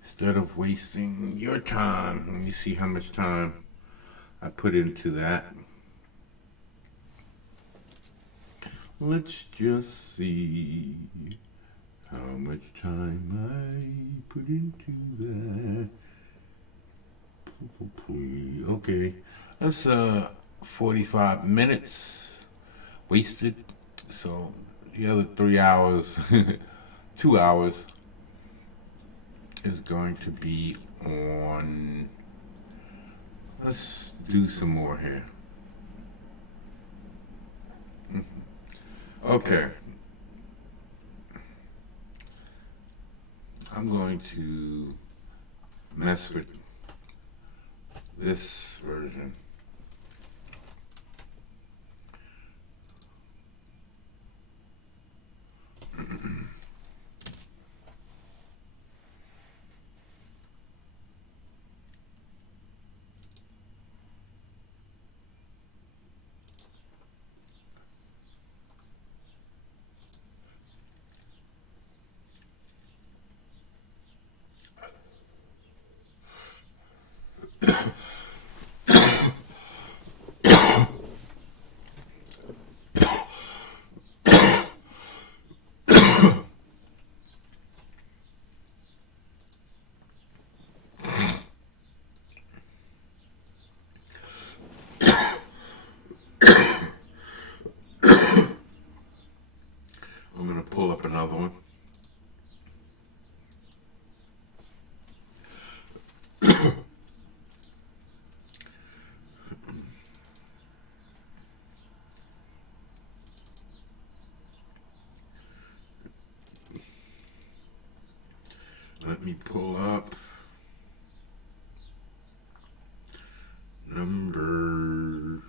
instead of wasting your time. Let me see how much time I put into that. Let's just see how much time I put into that. Okay, that's 45 minutes wasted. So the other 3 hours, 2 hours is going to be on. Let's do some more here. Okay. I'm going to mess with this version. I'm going to pull up another one. Let me pull up number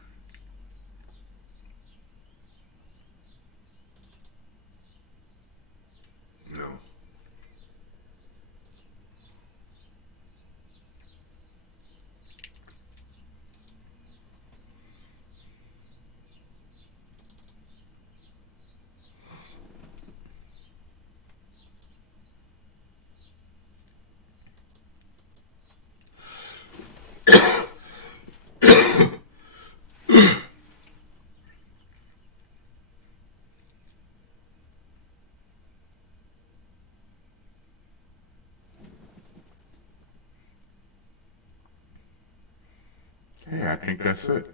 I think that's it.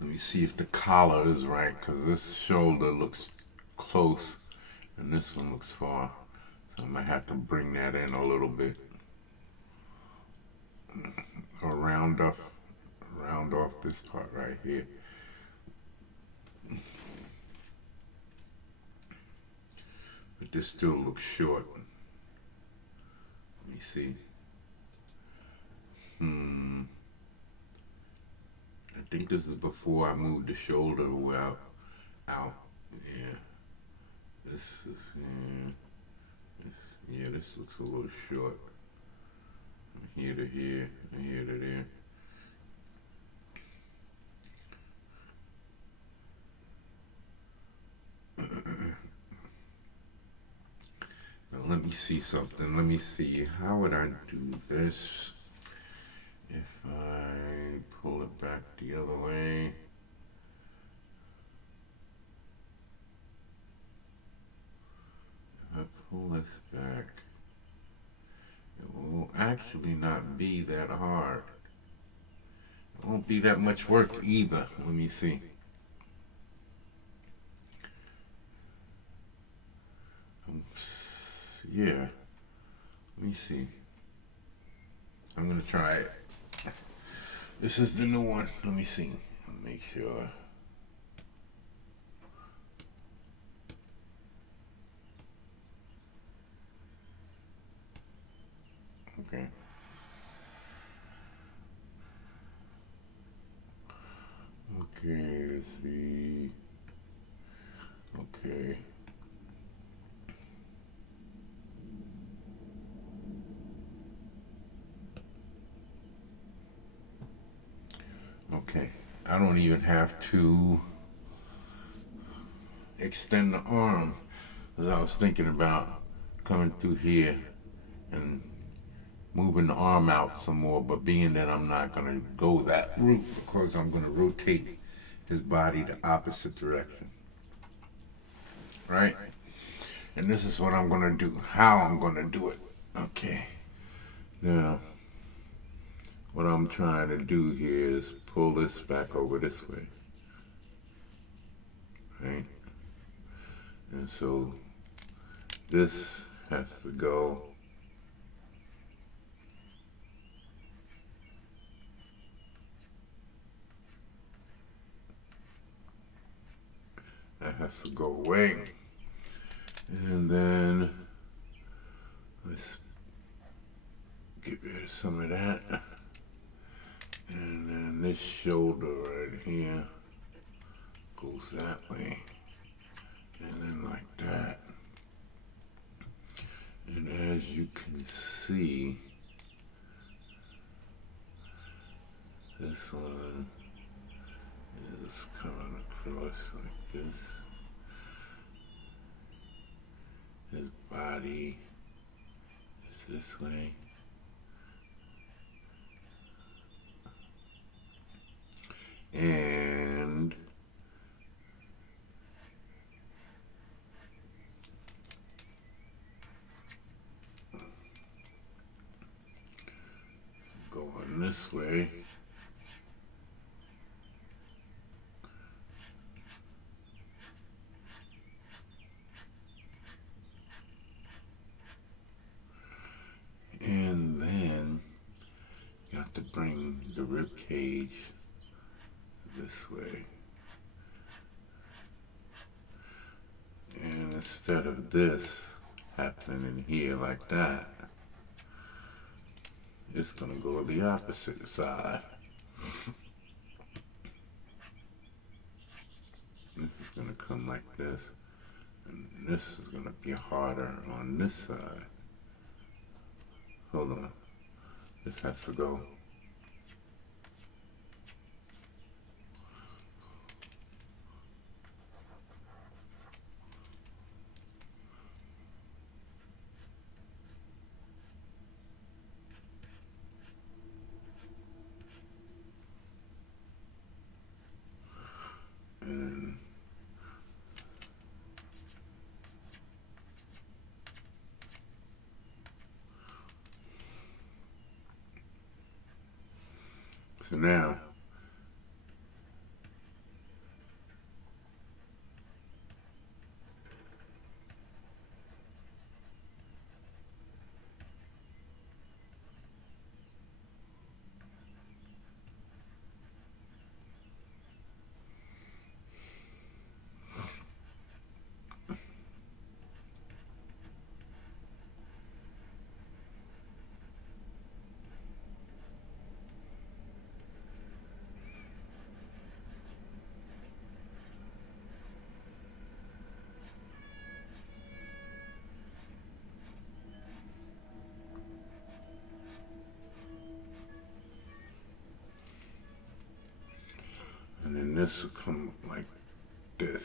Let me see if the collar is right, because this shoulder looks close and this one looks far. So I might have to bring that in a little bit. Or round off this part right here. But this still looks short. Let me see. I think this is before I moved the shoulder well out. Yeah. This is this looks a little short. From here to here, and here to there. Now let me see something. Let me see. How would I do this if I pull it back the other way? If I pull this back, it will actually not be that hard. It won't be that much work either. Let me see. Yeah. Let me see. I'm gonna try it. This is the new one. Let me see. Make sure. Okay. Okay, let's see. Okay. Okay. I don't even have to extend the arm, because I was thinking about coming through here and moving the arm out some more, but being that I'm not going to go that route because I'm going to rotate his body the opposite direction. Right? And this is what I'm going to do, how I'm going to do it. Okay. Now, what I'm trying to do here is pull this back over this way. Right? And so this has to go that has to go away. And then let's get rid of some of that. And then this shoulder right here goes that way. And then like that. And as you can see, this one is coming across like this. His body is this way. And going this way. And then you have to bring the rib cage this way. And instead of this happening in here like that, it's gonna go the opposite side. This is gonna come like this, and this is gonna be harder on this side. Hold on, this has to go. So now, and then this will come like this.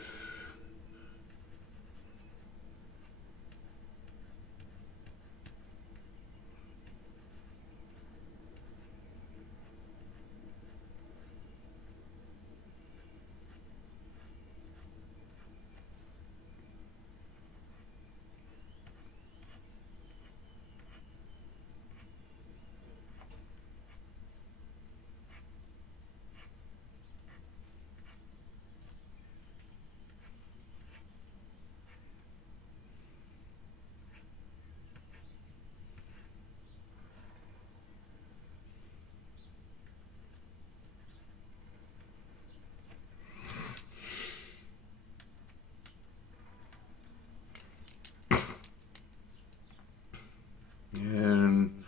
And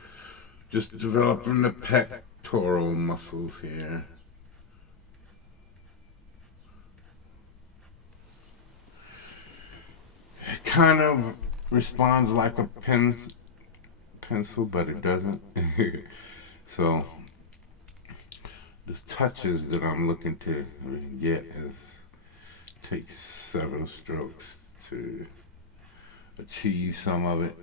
just developing the pectoral muscles here. It kind of responds like a pencil, but it doesn't. So the touches that I'm looking to get is takes several strokes to achieve some of it.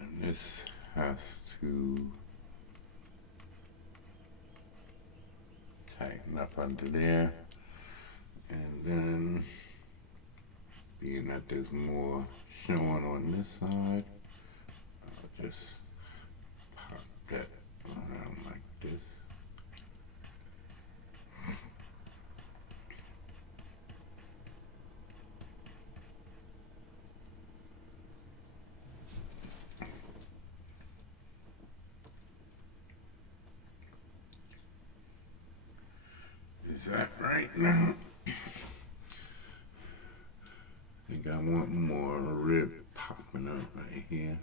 And this has to tighten up under there. And then, being that there's more showing on this side, I'll just pop that around like this. Is that right now? I think I want more rib popping up right here.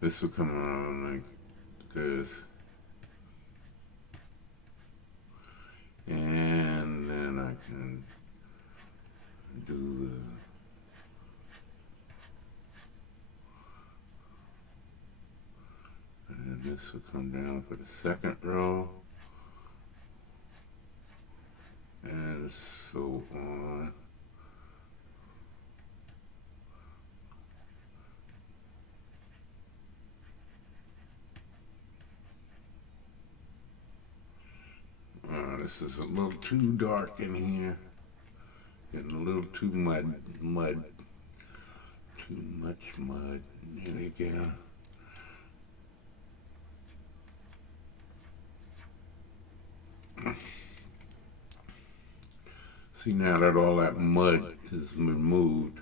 This will come around like this. And then I can do and then this will come down for the second row. And so on. This is a little too dark in here. Getting a little too mud. Too much mud. There we go. See, now that all that mud is removed,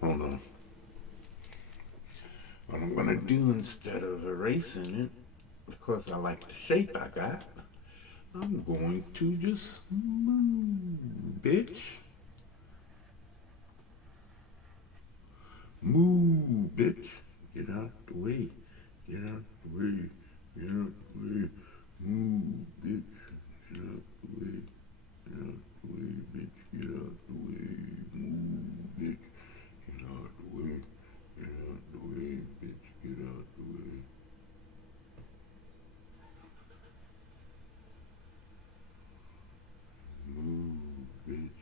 hold on. What I'm gonna do instead of erasing it, because I like the shape I got, I'm going to just move, bitch. Move, bitch. Get out the way. Get out the way. Get out the way. Move, bitch. Get out the way. Get out the way, bitch. Get out the way. Move, bitch. Get out the way. Get out the way, bitch. Get out the way. Move, bitch.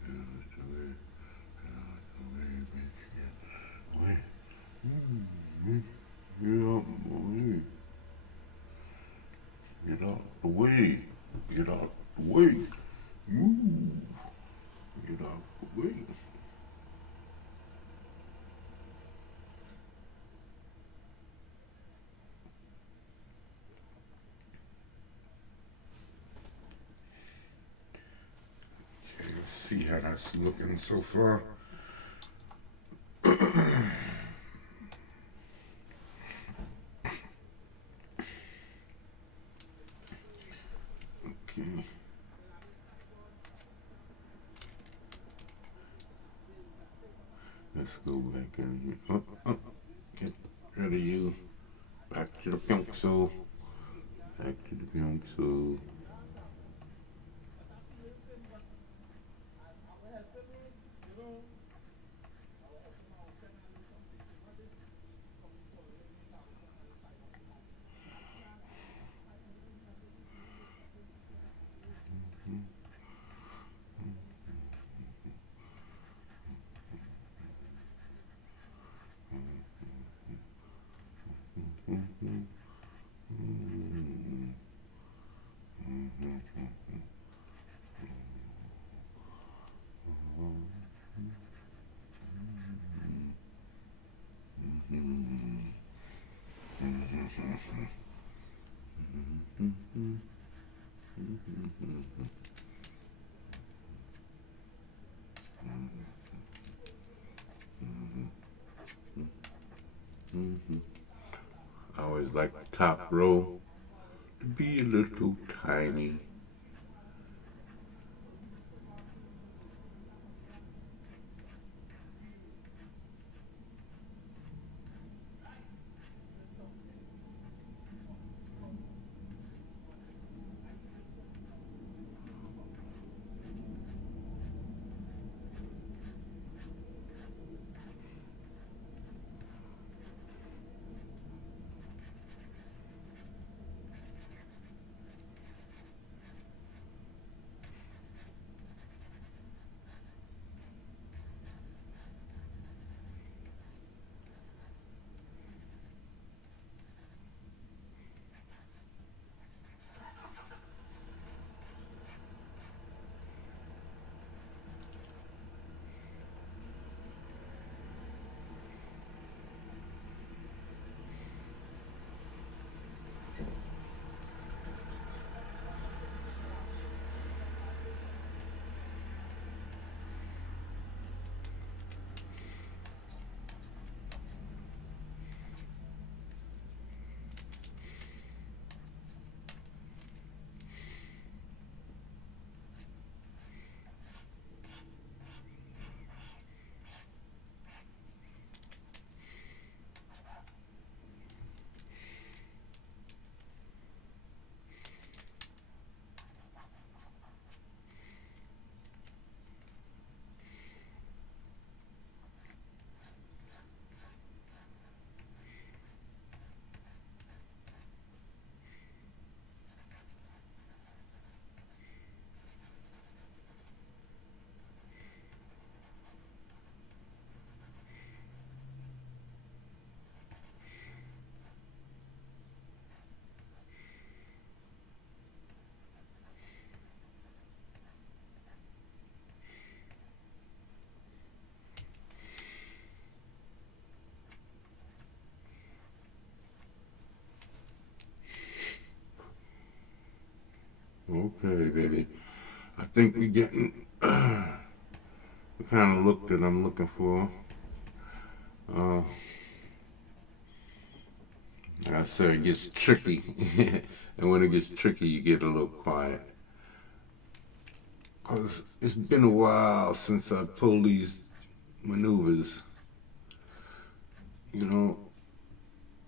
Get out the way. Get out the way, bitch. Get away. Move, bitch. Get out the way. Get out the way. Get out the way. Move. Get out the way. Okay, let's see how that's looking so far. Okay. Let's go back in here. Get rid of you. Back to the pencil. Back to the pencil. I always like the top row to be a little tiny. Okay, baby. I think we're getting the kind of look that I'm looking for. Like I said, it gets tricky. And when it gets tricky, you get a little quiet. Because it's been a while since I pulled these maneuvers. You know,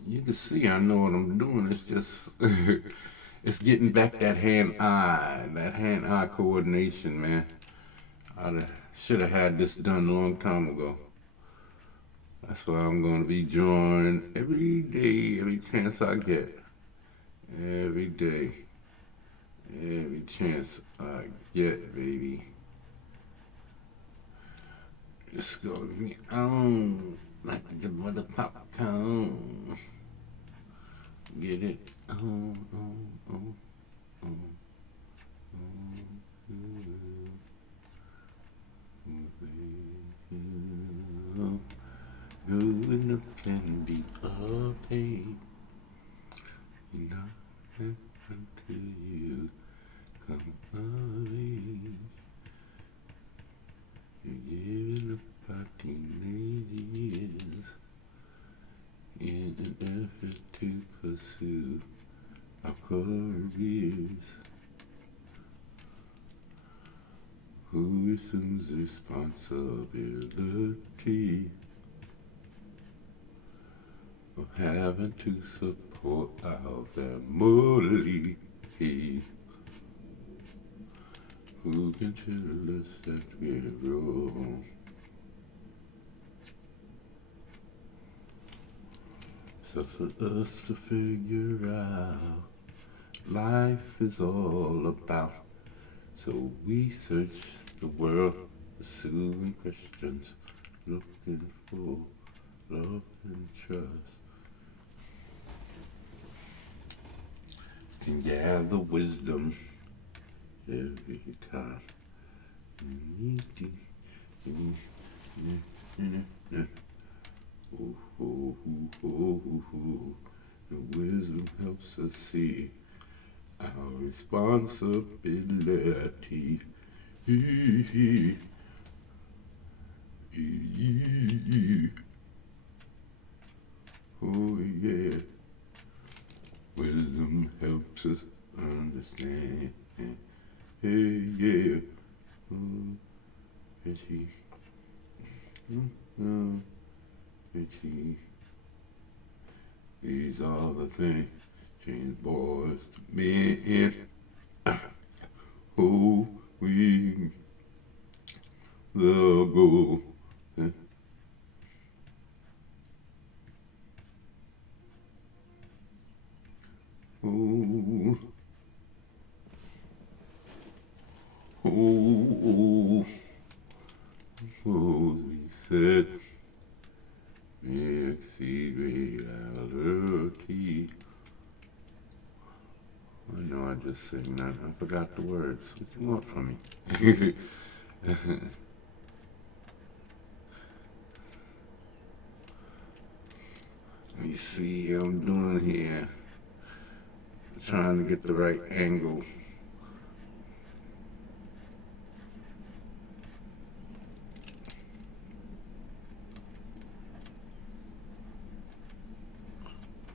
You can see I know what I'm doing. It's just it's getting back that hand eye coordination, man. I should have had this done a long time ago. That's why I'm going to be drawing every day, every chance I get. Every day, every chance I get, baby. It's going to be on like the mother popcorn. Get it on. Good enough can be a pain. Nothing until you come early. You're giving up our teenage years in an effort to pursue our careers. Who assumes responsibility of having to support our family? Who can tell us that we're wrong? So for us to figure out life is all about. So we search the world, pursuing questions, looking for love and trust. Can gather wisdom every time. The wisdom helps us see our responsibility. Oh yeah, wisdom helps us understand. Hey yeah, oh, itchy, oh, itchy. These are the things change boys to men. Oh, we will go. Oh, oh, oh, we said, exceed reality. I know I just sang that. I forgot the words. What you want from me? Let me see what I'm doing here. Trying to get the right angle.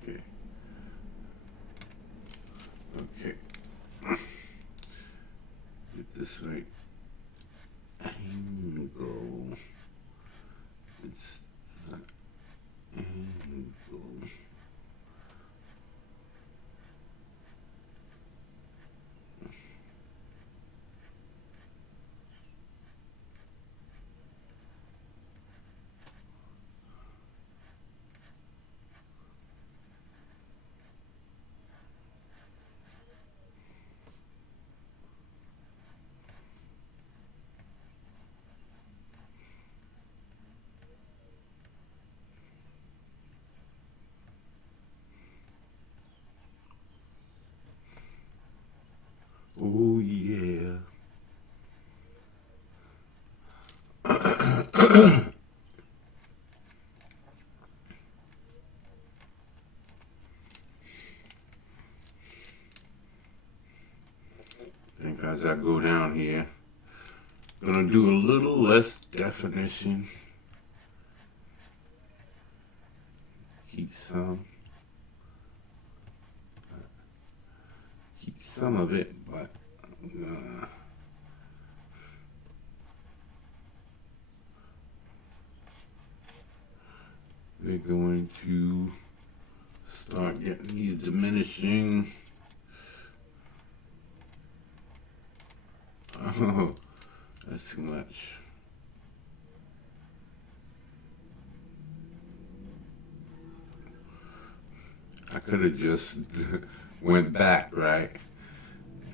Okay. Okay. Get this right angle. It's the angle. Oh yeah. I think as I go down here, gonna do a little less definition. Keep some of it, but we're going to Start getting these diminishing. Oh, that's too much. I could have just went back, right?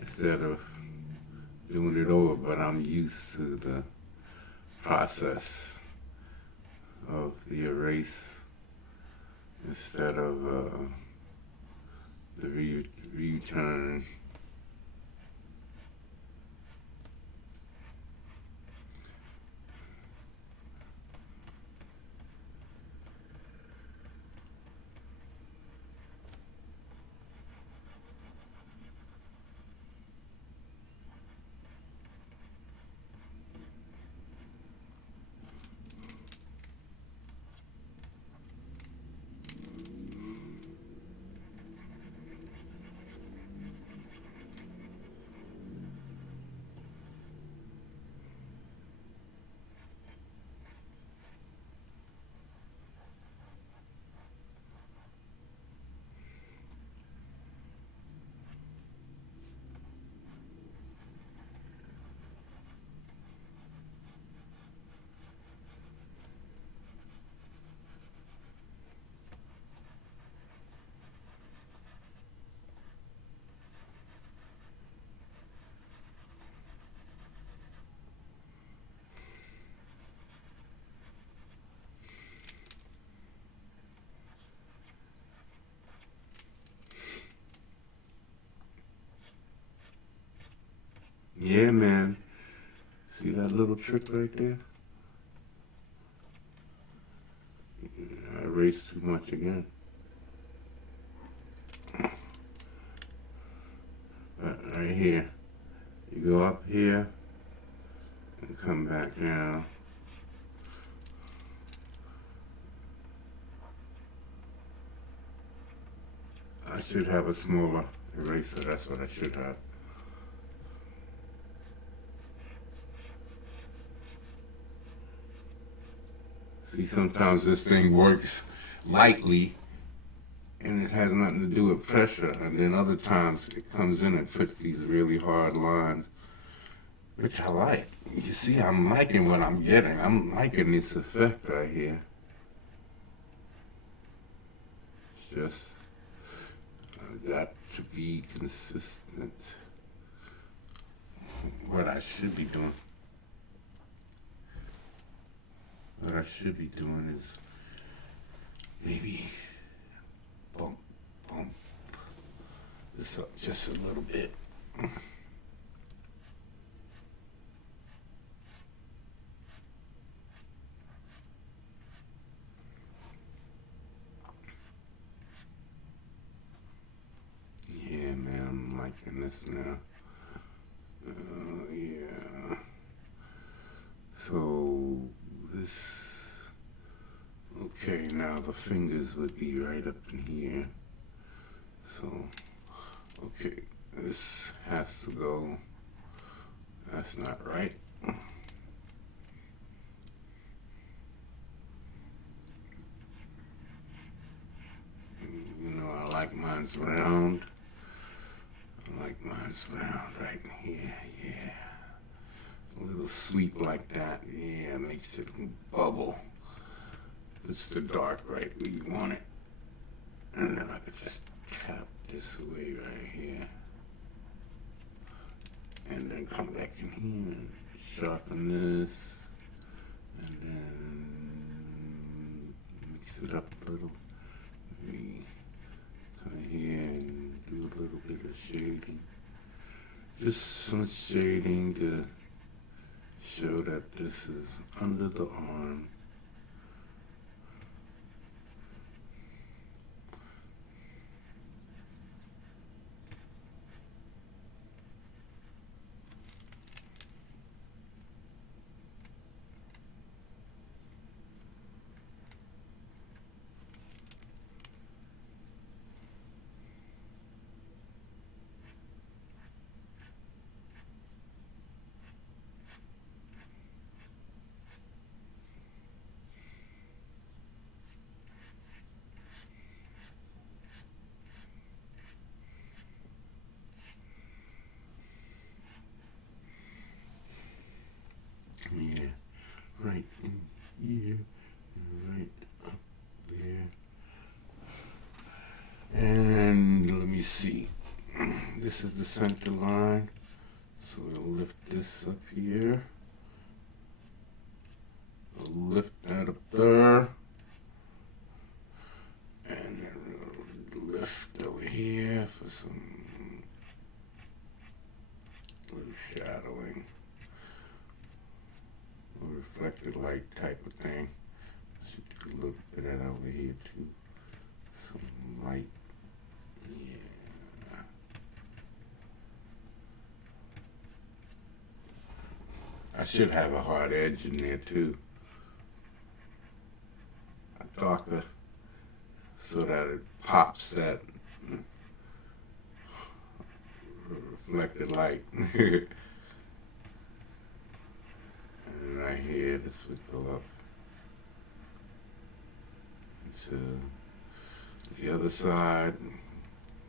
Instead of doing it over, but I'm used to the process of the erase instead of the return. Yeah, man. See that little trick right there? I erased too much again. Right here. You go up here and come back down. I should have a smaller eraser. That's what I should have. See, sometimes this thing works lightly and it has nothing to do with pressure, and then other times it comes in and puts these really hard lines, which I like. You see, I'm liking what I'm getting. I'm liking this effect right here. It's just got to be consistent. What I should be doing. What I should be doing is maybe bump this up just a little bit. Yeah, man, I'm liking this now. Yeah. So this, okay, now the fingers would be right up in here. So, okay, this has to go. That's not right. You know, I like mine's round. I like mine's round right here, yeah. A little sweep like that, yeah, makes it bubble. It's the dark right where you want it. And then I could just tap this away right here. And then come back in here and sharpen this. And then mix it up a little. Maybe come here and do a little bit of shading. Just some shading to show that this is under the arm. This is the center line. So we'll lift this up here. We'll lift that up there. And then we'll lift over here for some little shadowing. A reflected light type of thing. Should do a little bit of that over here too. Some light. Yeah. I should have a hard edge in there too. A darker, so that it pops that reflected light. And right here, this would go up into the other side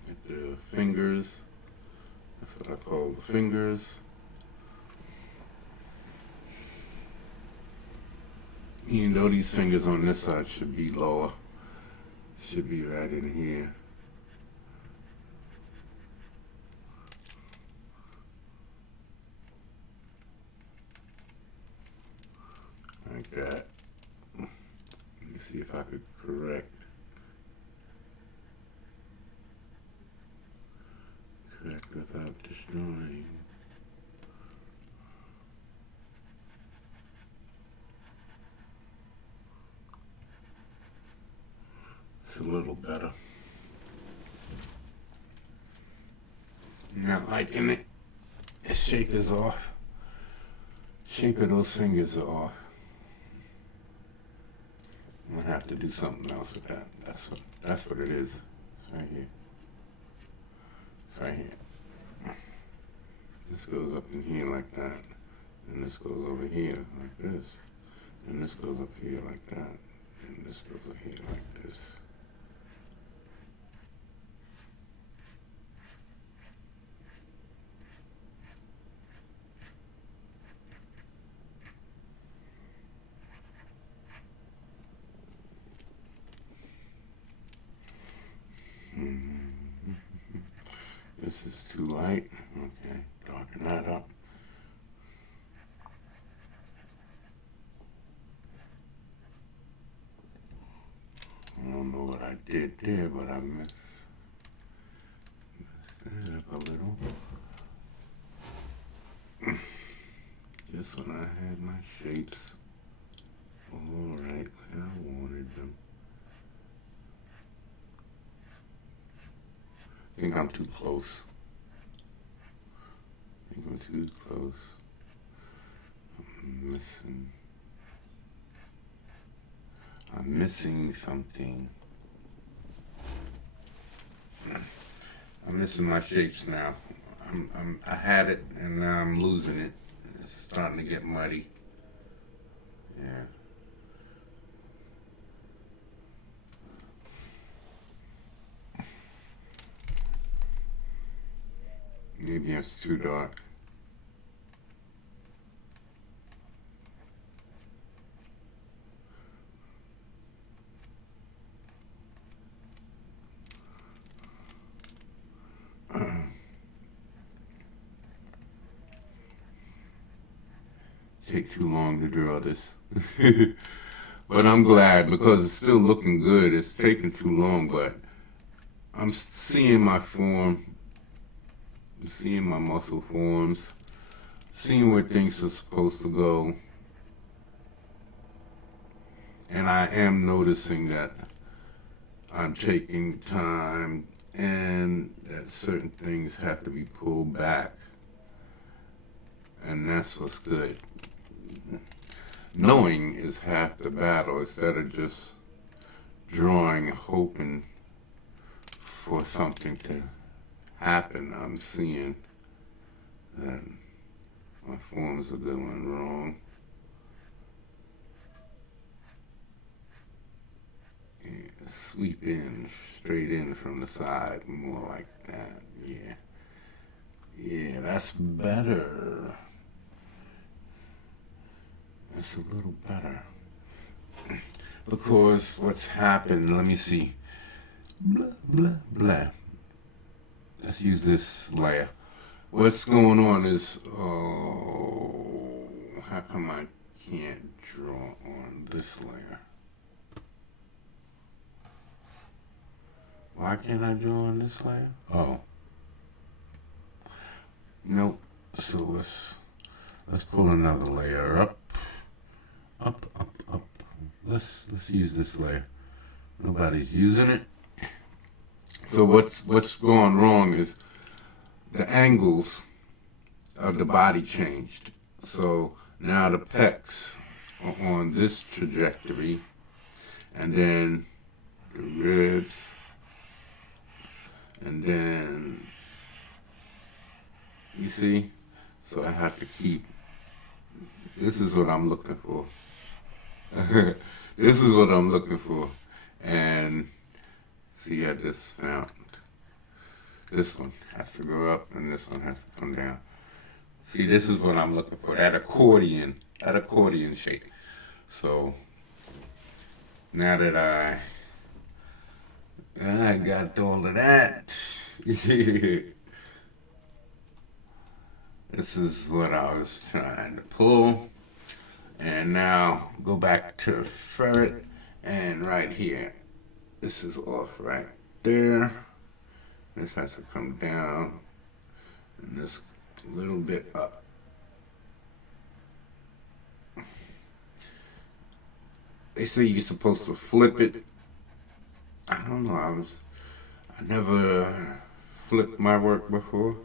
with the fingers. That's what I call the fingers. Even though these fingers on this side should be lower, should be right in here. Like that. Let me see if I could correct without destroying. It's a little better. Not liking it. The shape is off. Shape of those fingers are off. I'm gonna have to do something else with that. That's what it is. It's right here. It's right here. This goes up in here like that. And this goes over here like this. And this goes up here like that. And this goes up here like this. This is too light. Okay, darken that up. I don't know what I did there, but I messed that up a little. Just when I had my shapes all right where I wanted them. I think I'm too close. I think I'm too close. I'm missing something. I'm missing my shapes now. I had it and now I'm losing it. It's starting to get muddy. Yeah. Maybe it's too dark. Take too long to draw this. But I'm glad because it's still looking good. It's taking too long, but I'm seeing my form, seeing my muscle forms, seeing where things are supposed to go. And I am noticing that I'm taking time and that certain things have to be pulled back. And that's what's good. Knowing is half the battle instead of just drawing, hoping for something to happen. I'm seeing that my forms are going wrong. Yeah, sweep in, straight in from the side, more like that. Yeah. Yeah, that's better. That's a little better. Because what's happened, let me see. Blah, blah, blah. let's use this layer. What's going on is, how come I can't draw on this layer? Why can't I draw on this layer? Oh, nope. So let's pull another layer up, up. Let's use this layer. Nobody's using it. So what's going wrong is the angles of the body changed. So now the pecs are on this trajectory, and then the ribs, and then, you see? So I have to keep, this is what I'm looking for. This is what I'm looking for. And see, I just found this one has to go up and this one has to come down. See, this is what I'm looking for, that accordion shape. So now that I got all of that, this is what I was trying to pull. And now go back to ferret, and right here, this is off right there. This has to come down, and this little bit up. They say you're supposed to flip it. I don't know, I never flipped my work before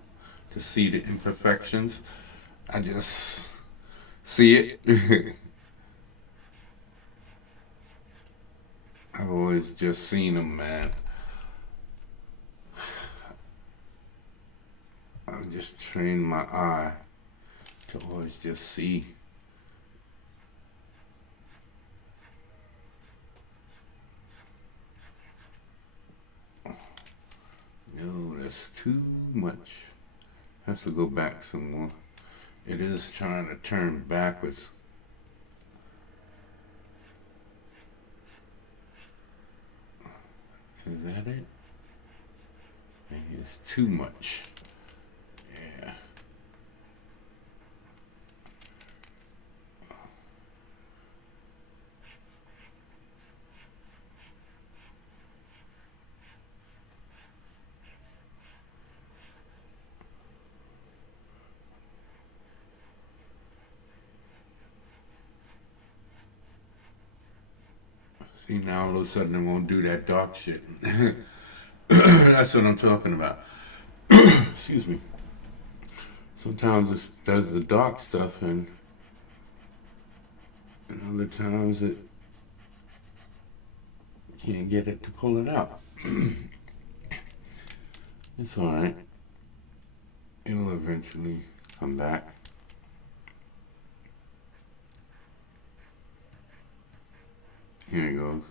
to see the imperfections. I just see it. I've always just seen them, man. I just trained my eye to always just see. No, that's too much. Has to go back some more. It is trying to turn backwards. Is that it? Maybe it's too much. Yeah. See, now all of a sudden it won't do that dark shit. That's what I'm talking about. Excuse me. Sometimes it does the dark stuff, and other times it can't get it to pull it out. It's alright. It'll eventually come back. Here it goes.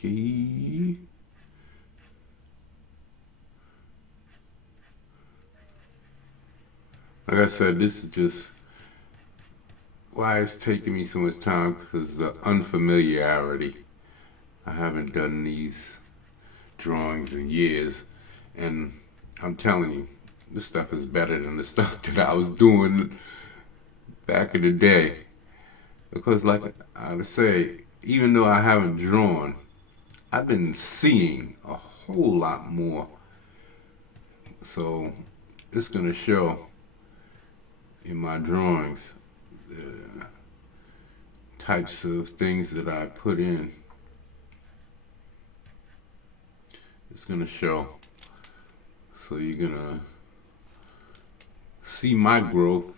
Okay. Like I said, this is just why it's taking me so much time, because the unfamiliarity. I haven't done these drawings in years, and I'm telling you, this stuff is better than the stuff that I was doing back in the day. Because like I would say, even though I haven't drawn, I've been seeing a whole lot more. So it's gonna show in my drawings the types of things that I put in. It's gonna show. So you're gonna see my growth.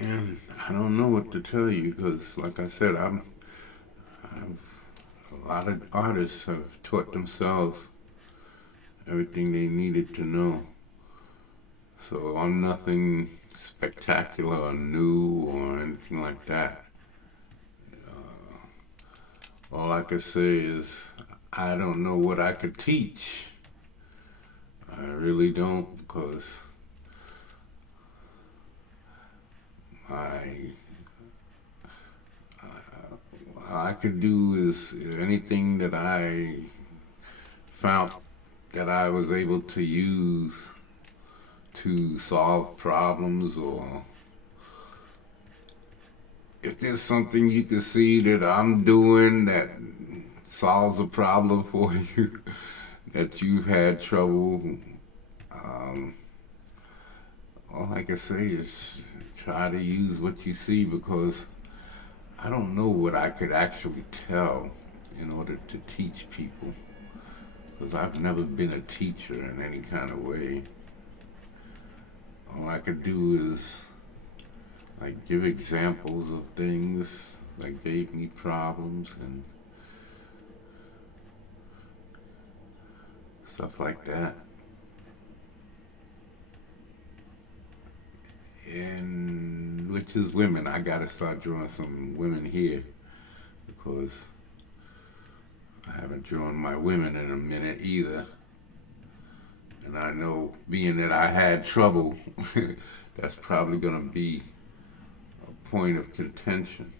And I don't know what to tell you because, like I said, a lot of artists have taught themselves everything they needed to know. So I'm nothing spectacular or new or anything like that. All I could say is I don't know what I could teach. I really don't because I all I could do is anything that I found that I was able to use to solve problems, or if there's something you can see that I'm doing that solves a problem for you that you've had trouble, um, all I can say is try to use what you see because I don't know what I could actually tell in order to teach people because I've never been a teacher in any kind of way. All I could do is like give examples of things that gave me problems and stuff like that. And which is women. I gotta start drawing some women here because I haven't drawn my women in a minute either. And I know being that I had trouble, that's probably gonna be a point of contention.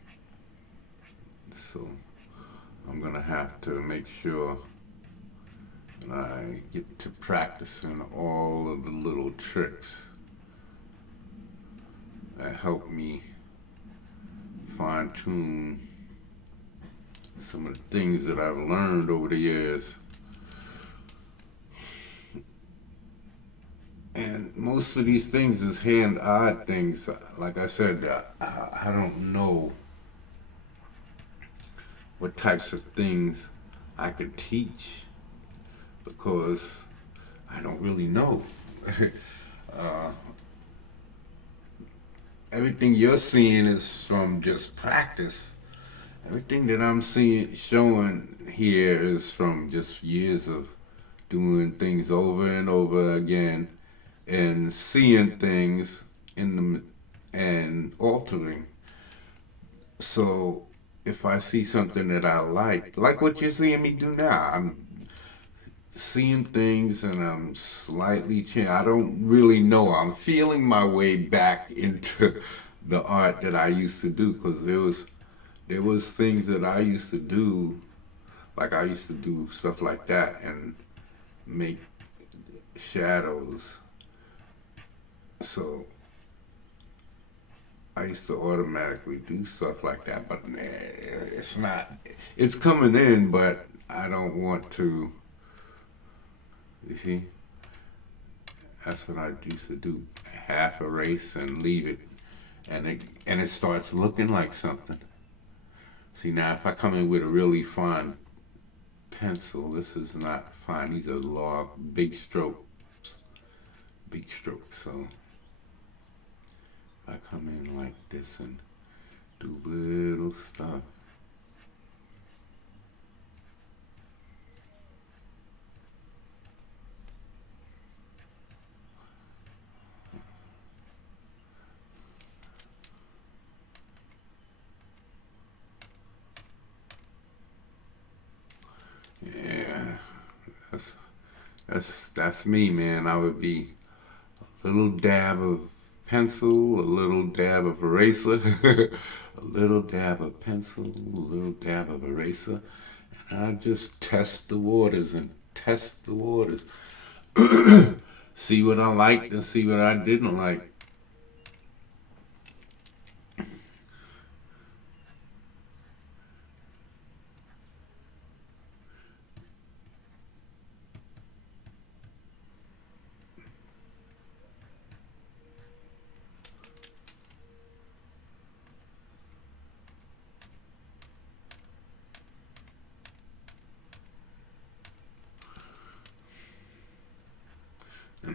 So I'm gonna have to make sure that I get to practicing all of the little tricks that help me fine tune some of the things that I've learned over the years. And most of these things is hand-eye things. Like I said, I don't know what types of things I could teach because I don't really know. uh, Everything you're seeing is from just practice. Everything that I'm seeing, showing here is from just years of doing things over and over again and seeing things in them and altering. So if I see something that I like what you're seeing me do now, I'm seeing things and I'm slightly changing. I don't really know. I'm feeling my way back into the art that I used to do because there was things that I used to do, like I used to do stuff like that and make shadows. So I used to automatically do stuff like that, but it's not. It's coming in, but I don't want to. You see, that's what I used to do: half erase and leave it, and it starts looking like something. See now, if I come in with a really fine pencil, this is not fine. These are long, big strokes. So if I come in like this and do little stuff. Yeah, that's that's me, man. I would be a little dab of pencil, a little dab of eraser, a little dab of pencil, a little dab of eraser, and I just test the waters and test the waters. See what I liked and see what I didn't like.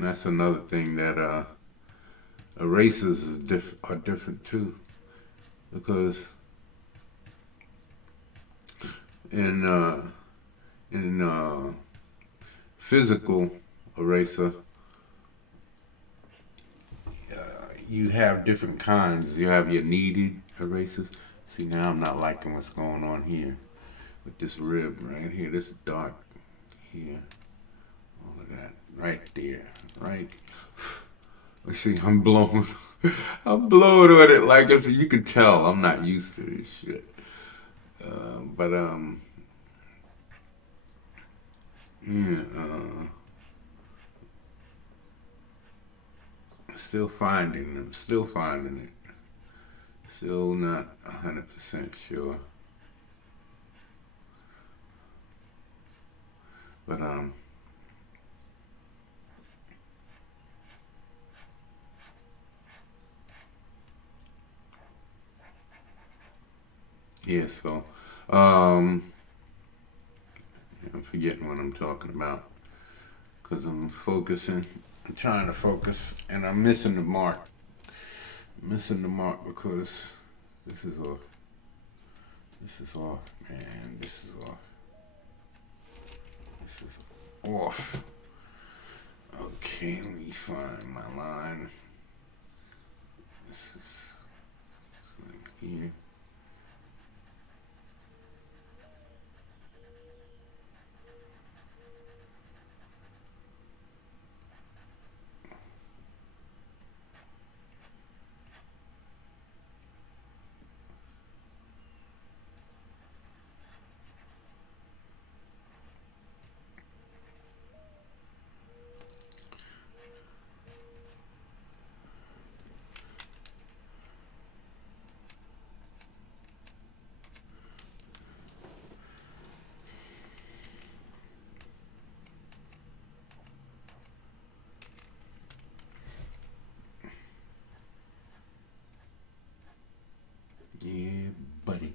And that's another thing that erasers are different too, because in physical eraser, you have different kinds. You have your kneaded erasers. See, now I'm not liking what's going on here with this rib right here. This dark here. All of that right there. Right. You see, I'm blowing. I'm blowing with it like this. You can tell I'm not used to this shit. But yeah. Still finding them. Still finding it. Still not 100% sure. But yeah. So I'm forgetting what I'm talking about because I'm focusing. I'm trying to focus, and I'm missing the mark. Missing the mark because this is off. This is off, man. This is off. This is off. Okay, let me find my line. This is like here. Yeah, buddy.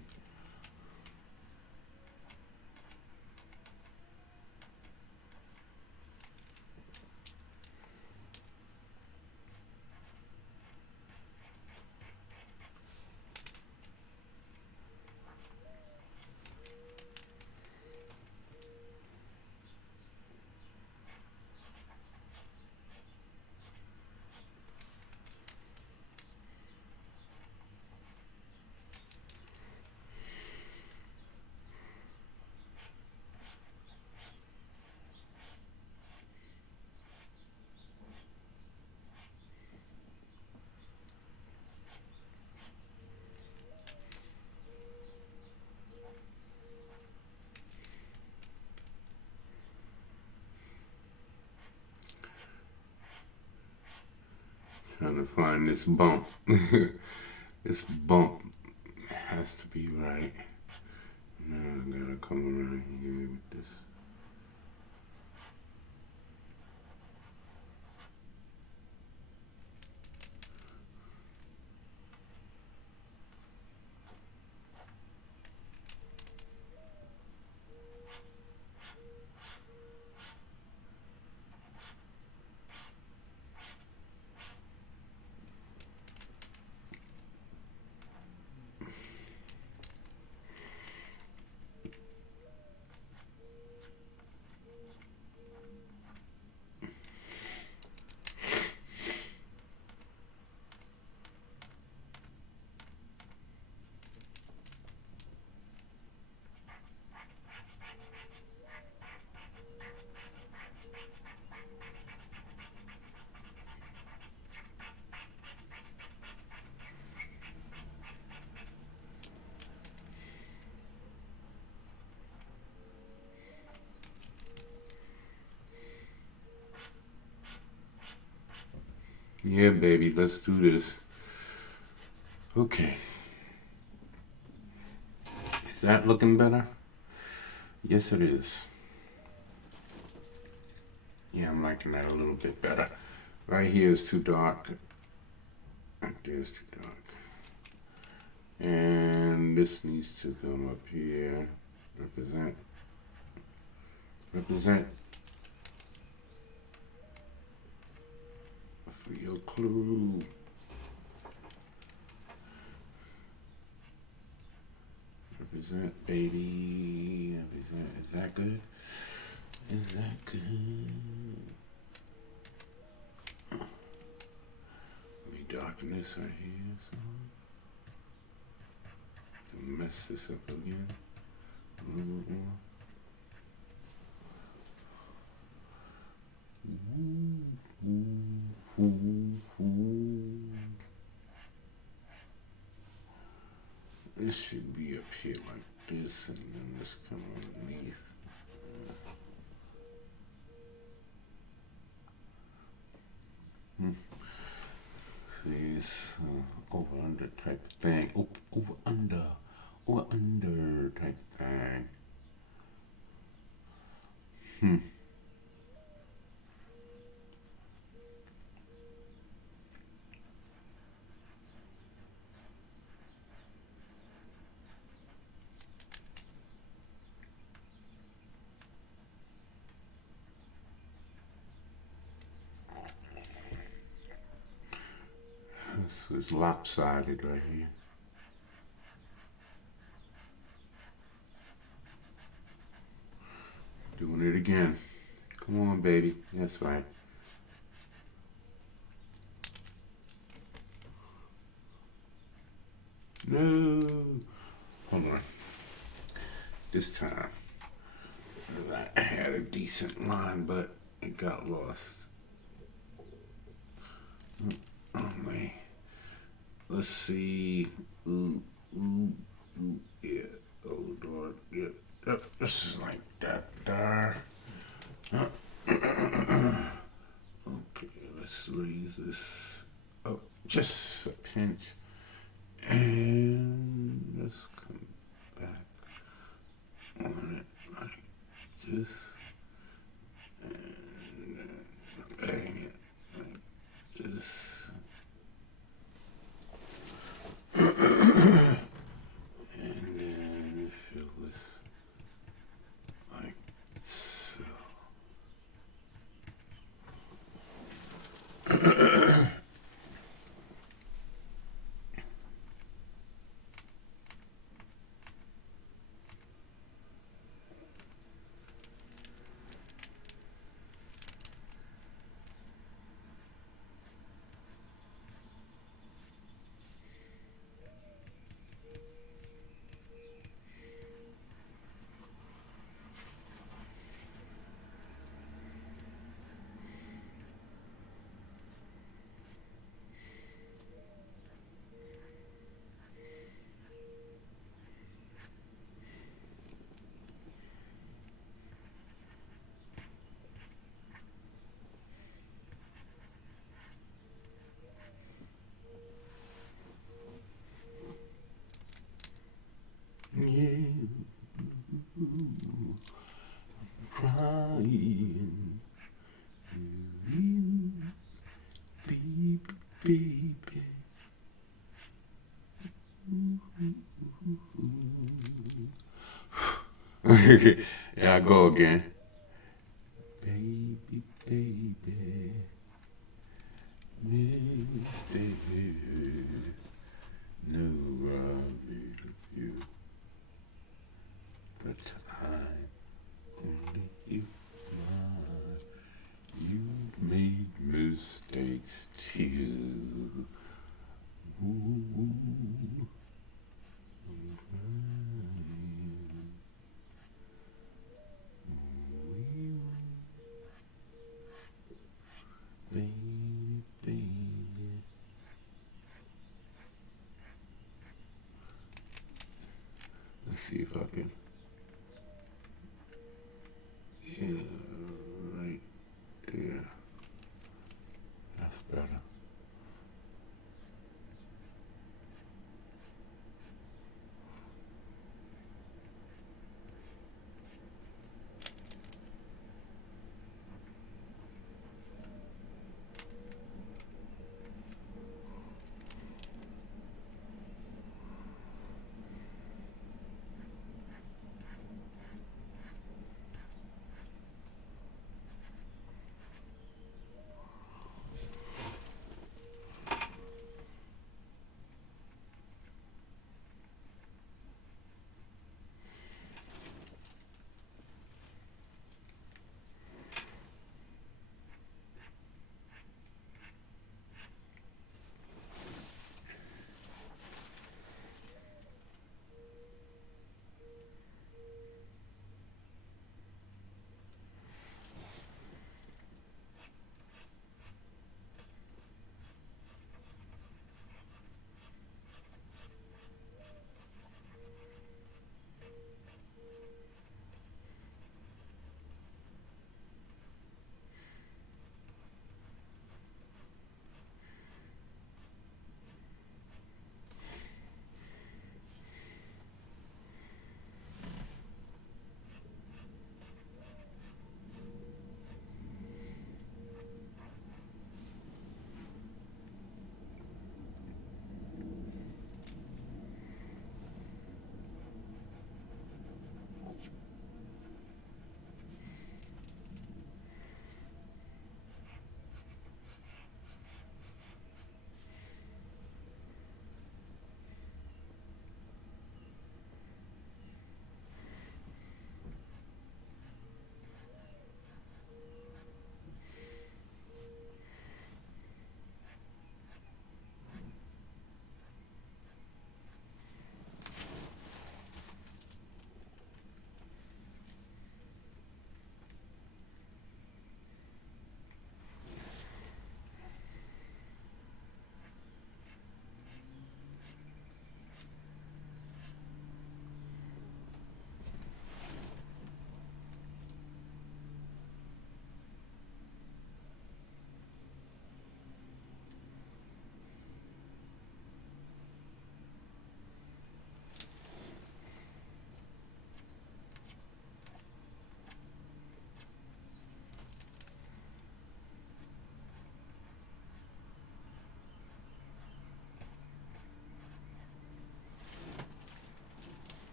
Trying to find this bump. This bump has to be right. Now I gotta come around here with this. Yeah, baby, let's do this. Okay. Is that looking better? Yes, it is. Yeah, I'm liking that a little bit better. Right here is too dark. Right there is too dark. And this needs to come up here. Represent. Represent. for your clue. Represent, baby. Represent. Is that good? Is that good? Let me darken this right here. So mess this up again. A little bit more. This should be up here like this, and then this come underneath. See, it's over under type thing. Over under type thing. This is lopsided right here. Doing it again. Come on, baby. That's right. No. Hold on. This time, I had a decent line, but it got lost. Oh, man. Let's see. Ooh, yeah. Oh, Lord. Yeah. This is like that there. Okay, let's raise this up just a pinch. And let's come back on it like this. And bang it like this. And then fill this like so. Yeah, crying with you, baby. Yeah, I go again. Baby, baby, stay here. No, I you. But I only you. You've made mistakes too. Ooh. Baby. Let's see if I can. Yeah, right there. That's better.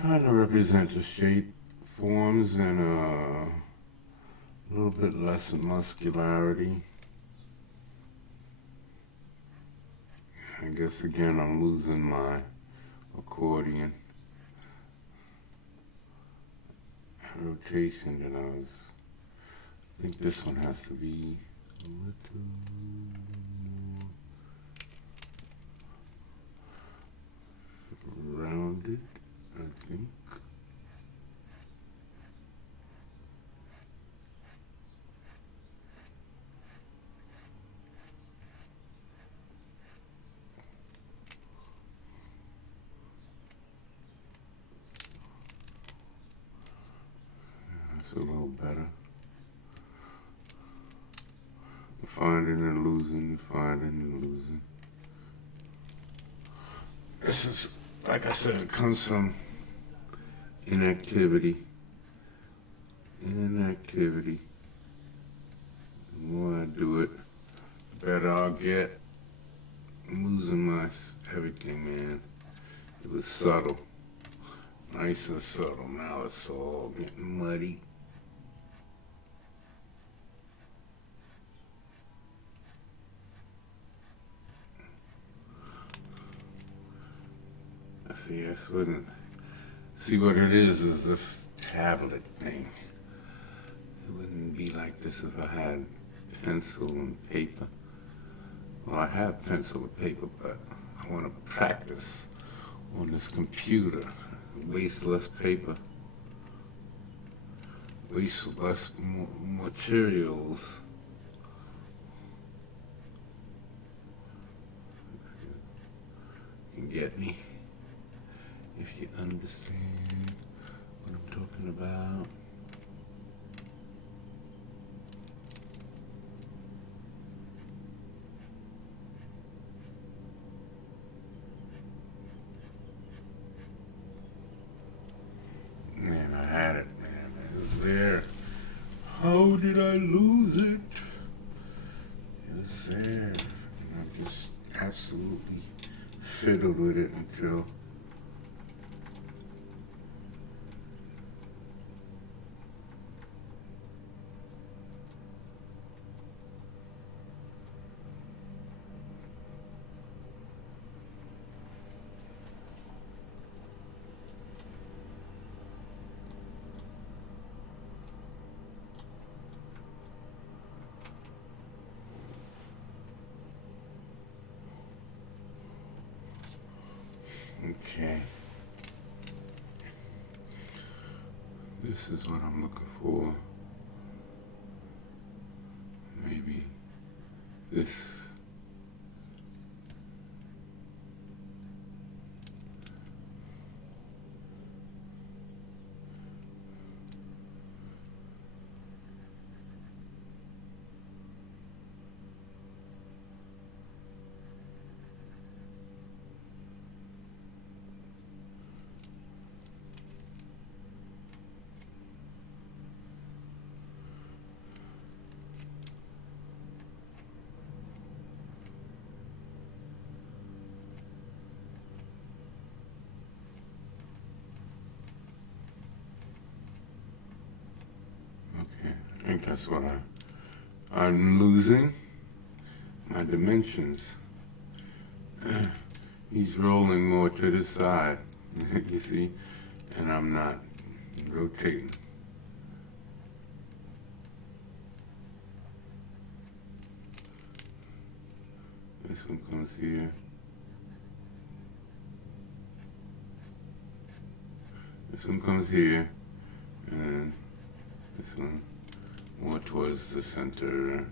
trying to represent the shape, forms, and a little bit less muscularity. I guess again I'm losing my accordion rotation that I think this one has to be a little more rounded, I think. That's a little better. Finding and losing, finding and losing. This is, like I said, it comes from inactivity. Inactivity. The more I do it, the better I'll get. I'm losing my everything, man. It was subtle. Nice and subtle. Now it's all getting muddy. See what it is this tablet thing. It wouldn't be like this if I had pencil and paper. Well, I have pencil and paper, but I want to practice on this computer. Waste less paper. Waste less materials. You can get me if you understand what I'm talking about. Man, I had it, man. It was there. How did I lose it? It was there. And I just absolutely fiddled with it until okay. This is what I'm looking for. Maybe this. I think that's what I'm losing my dimensions. He's rolling more to the side, you see, and I'm not rotating. This one comes here. This one comes here, and this one more towards the center.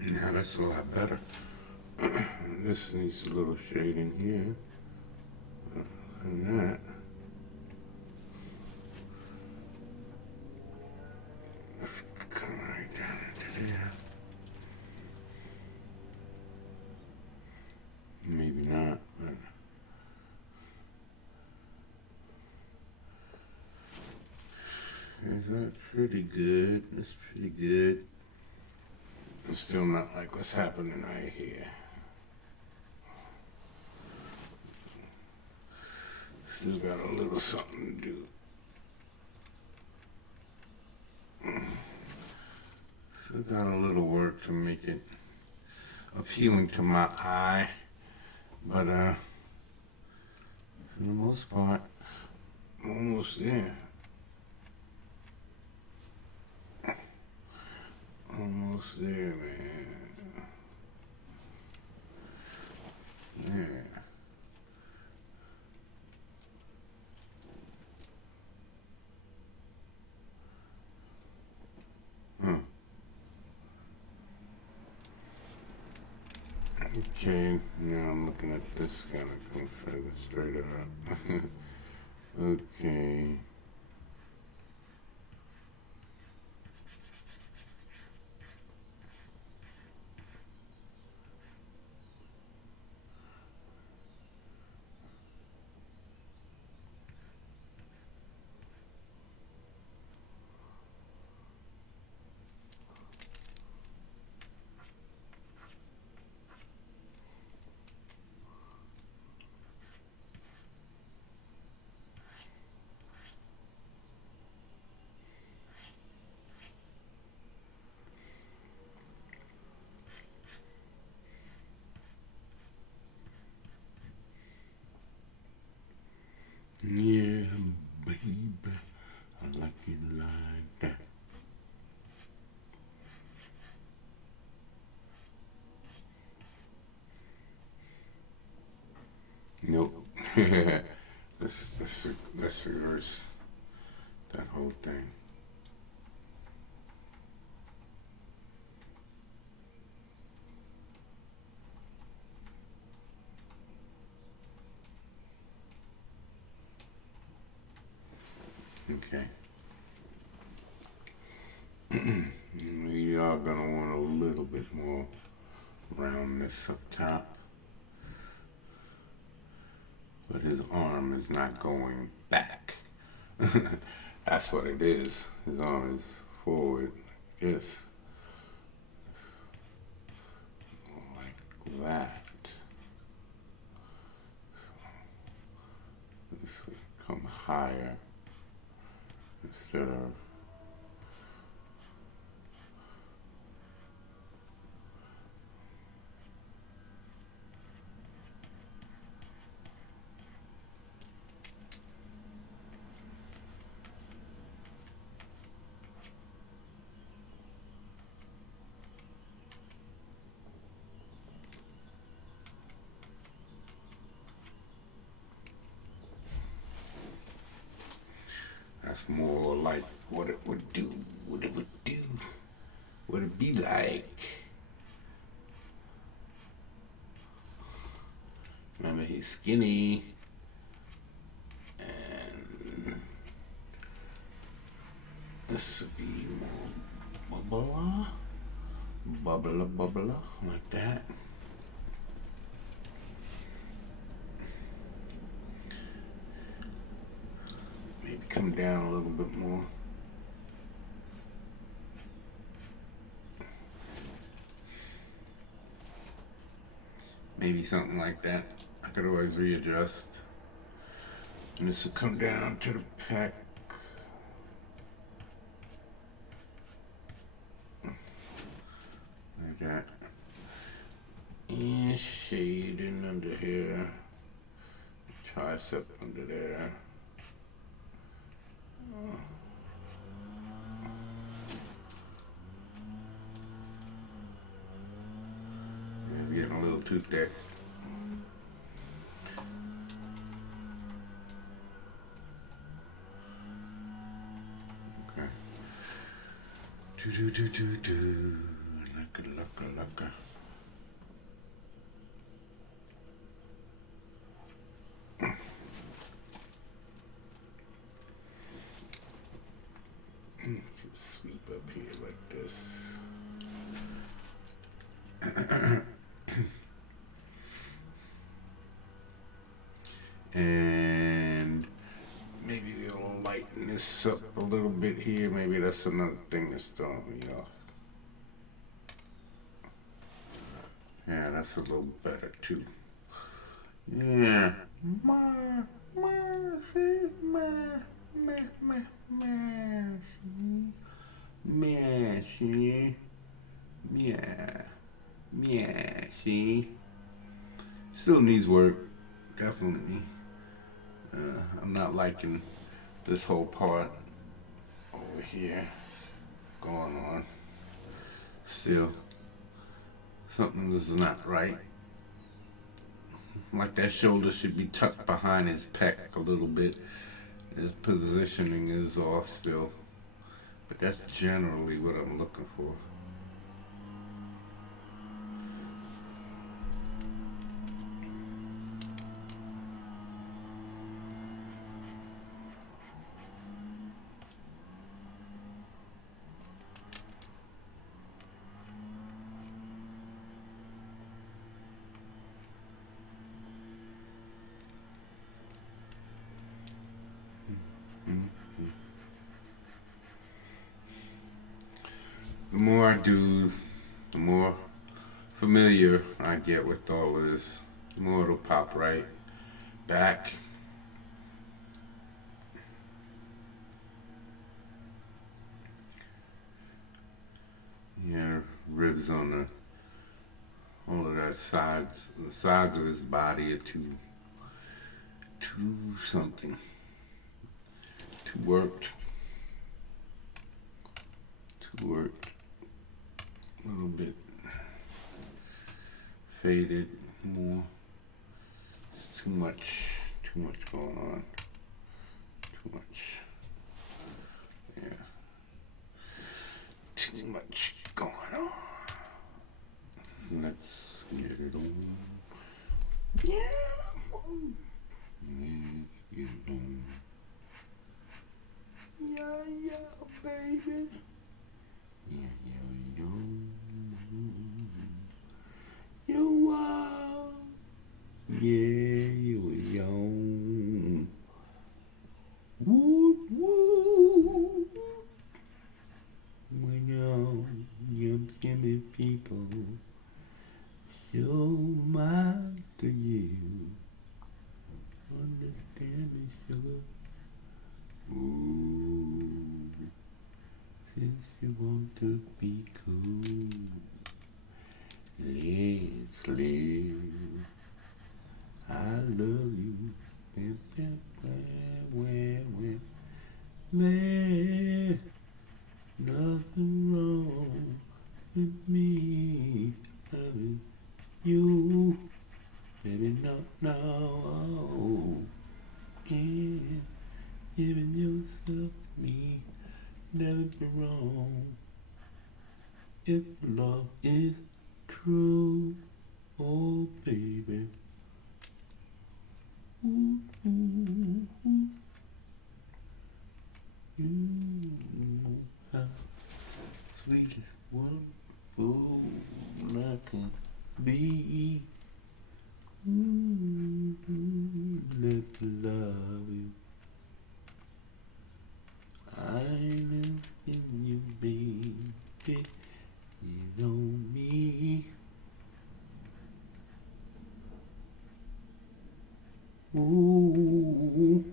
Now that's a lot better. This needs a little shading here. And that. Come right down into there. Maybe not, but is that pretty good? That's pretty good. It's still not like what's happening right here. Still got a little something to do. Still got a little work to make it appealing to my eye. But for the most part, I'm almost there. Almost there, man. Yeah. Okay, now I'm looking at this kind of thing further straight up. Okay. Yeah, baby, I like it like that. Nope. let's reverse that whole thing. Okay. We are gonna want a little bit more roundness up top. But his arm is not going back. That's what it is. His arm is forward like this. Like that. So this would come higher instead of that's more like what it would do, what it would do, what it'd be like. Remember, he's skinny, and this would be more bubbler, like that. Maybe come down a little bit more. Maybe something like that. I could always readjust. And this will come down to the pec. Like that. And shading under here. Tricep under there. Yeah, getting a little too thick. Okay. Do. Like And maybe we'll lighten this up a little bit here. Maybe that's another thing that's throwing me off. Yeah, that's a little better too. Yeah. Yeah, see. Still needs work, definitely. I'm not liking this whole part over here going on. Still, something is not right. Like that shoulder should be tucked behind his pec a little bit. His positioning is off still. But that's generally what I'm looking for. The more I do, the more familiar I get with all of this, the more it'll pop right back. Yeah, ribs on all of that the sides of his body are too something, too worked, a little bit faded more. Too much going on. Too much. Yeah. Too much going on. Let's get it on. Yeah. Get it on. Yeah, baby. Yeah. You are. Yeah, you young. Woo. When young skinny people show my to you. Understand me, sugar. Ooh, since you want to be cool, let's live. I love you. There's nothing wrong with me loving you. Baby, no. And giving yourself me never be wrong. If love is true, oh baby. Ooh. You know how sweet, wonderful I can be. Let's love you. I live in you, baby. You know me. Ooh,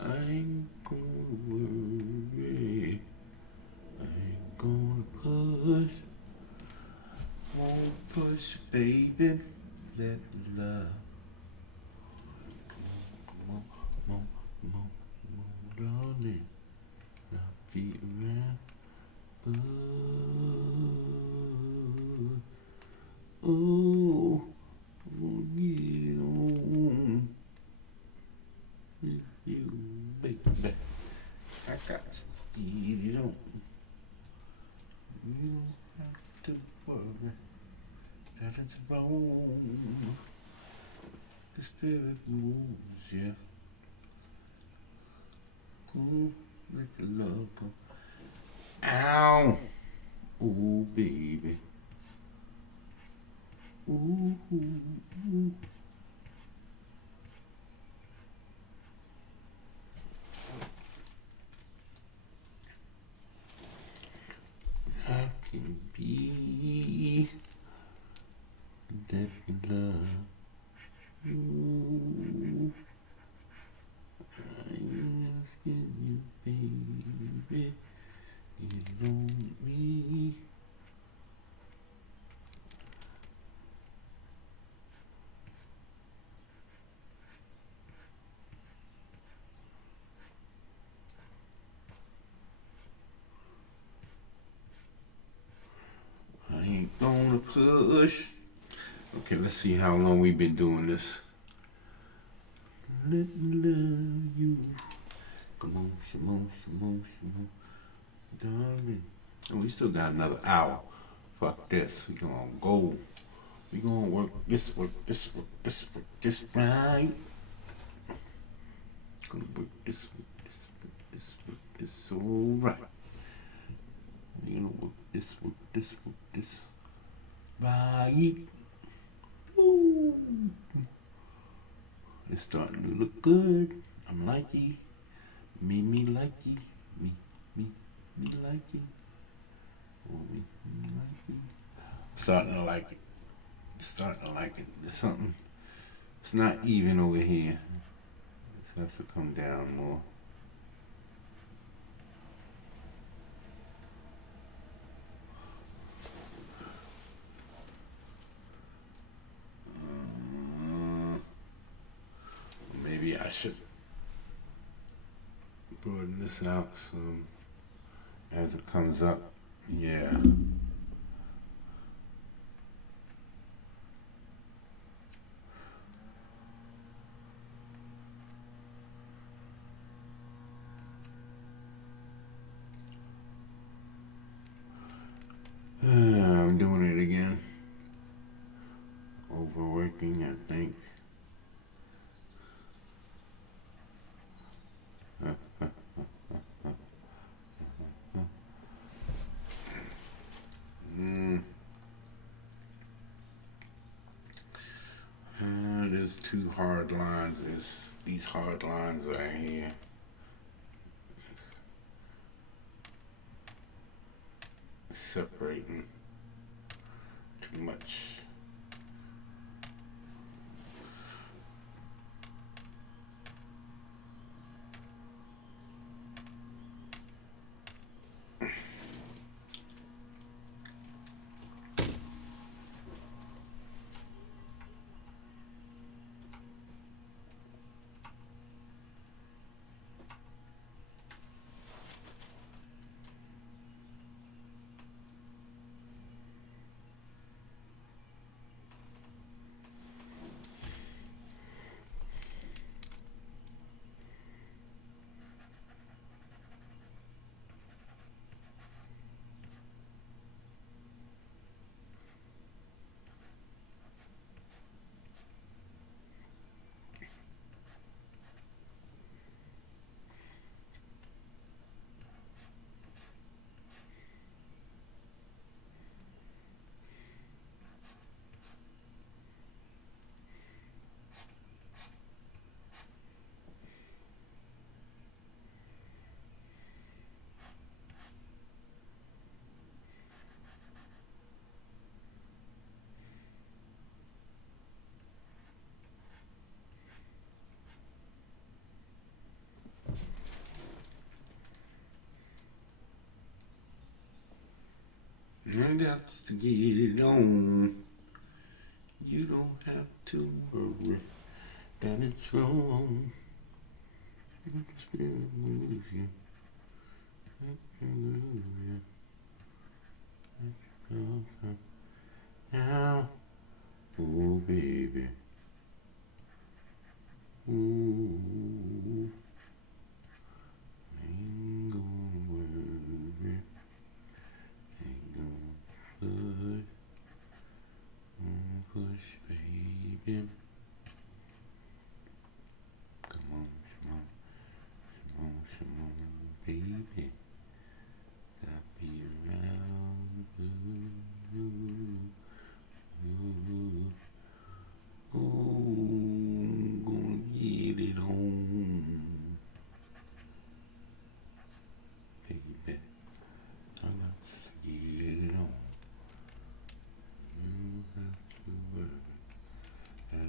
I ain't gonna worry. I ain't gonna won't push, baby. That love. Come on, darling. I'll be around. Oh, I'm gonna get it on with you, baby. I got to get it on. You don't have to worry that it's wrong. The spirit moves, yeah. Cool, make the love go. Ow! Ooh, baby. Ooh. gonna push. Okay, let's see how long we've been doing this. Let me love you. Come on, come on, come on, come on, darling. And we still got another hour. Fuck this. We gonna go. We gonna work this, right. Gonna work this, all right. We gonna work this, right. Ooh. It's starting to look good. I'm likey. Me likey. Me likey. Oh, me likey. Starting to like it. Starting to like it. There's something. It's not even over here. This has to come down more. Maybe I should broaden this out some as it comes up. Yeah. I'm doing it again. Overworking, I think. There's two hard lines. There's these hard lines right here. Separating too much. I got to get it on. You don't have to worry that it's wrong. You can move you. Now, oh baby, ooh, ain't gonna worry, ain't gonna push, baby. Come on, baby. Got me around, oh, I'm gonna get it on, baby. I got to get it on. You have to work, that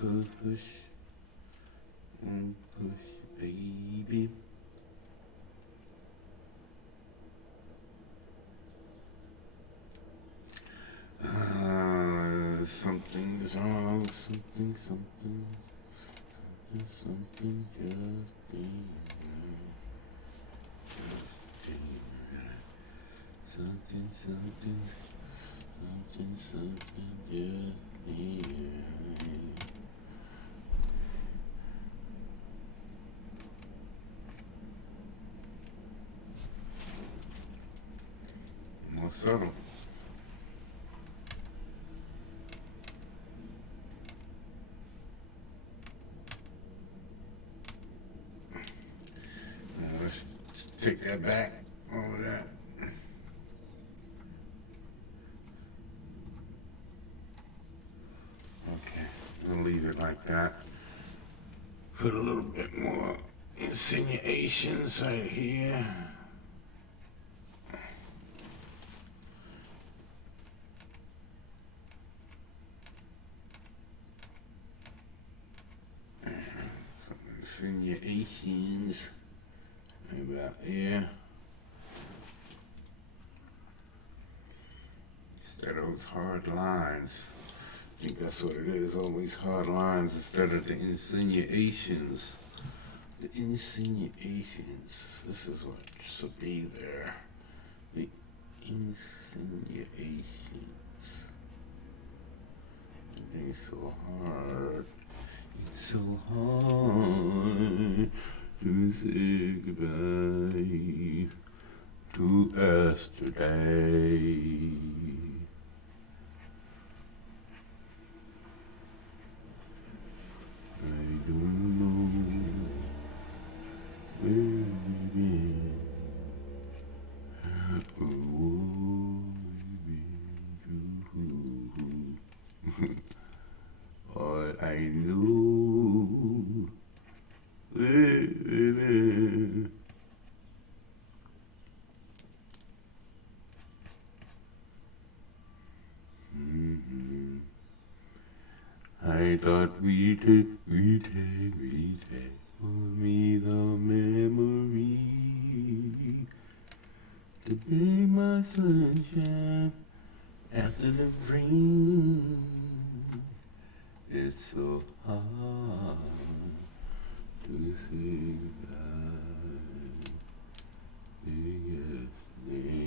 push and push, baby. Something's wrong, something just ain't right. Just ain't right. Something just ain't right. More subtle. Let's take that back. All of that. Okay, we'll leave it like that. Put a little bit more insinuations right here. Insinuations. About here. Instead of those hard lines. I think that's what it is, all these hard lines instead of the insinuations. The insinuations. This is what should be there. The insinuations. It's so hard. It's so hard to say goodbye to yesterday. I don't know where we've been or what we've been through. All I know, baby. I thought we'd take for me the memory to be my sunshine after the rain. It's so hard to say goodbye to yesterday.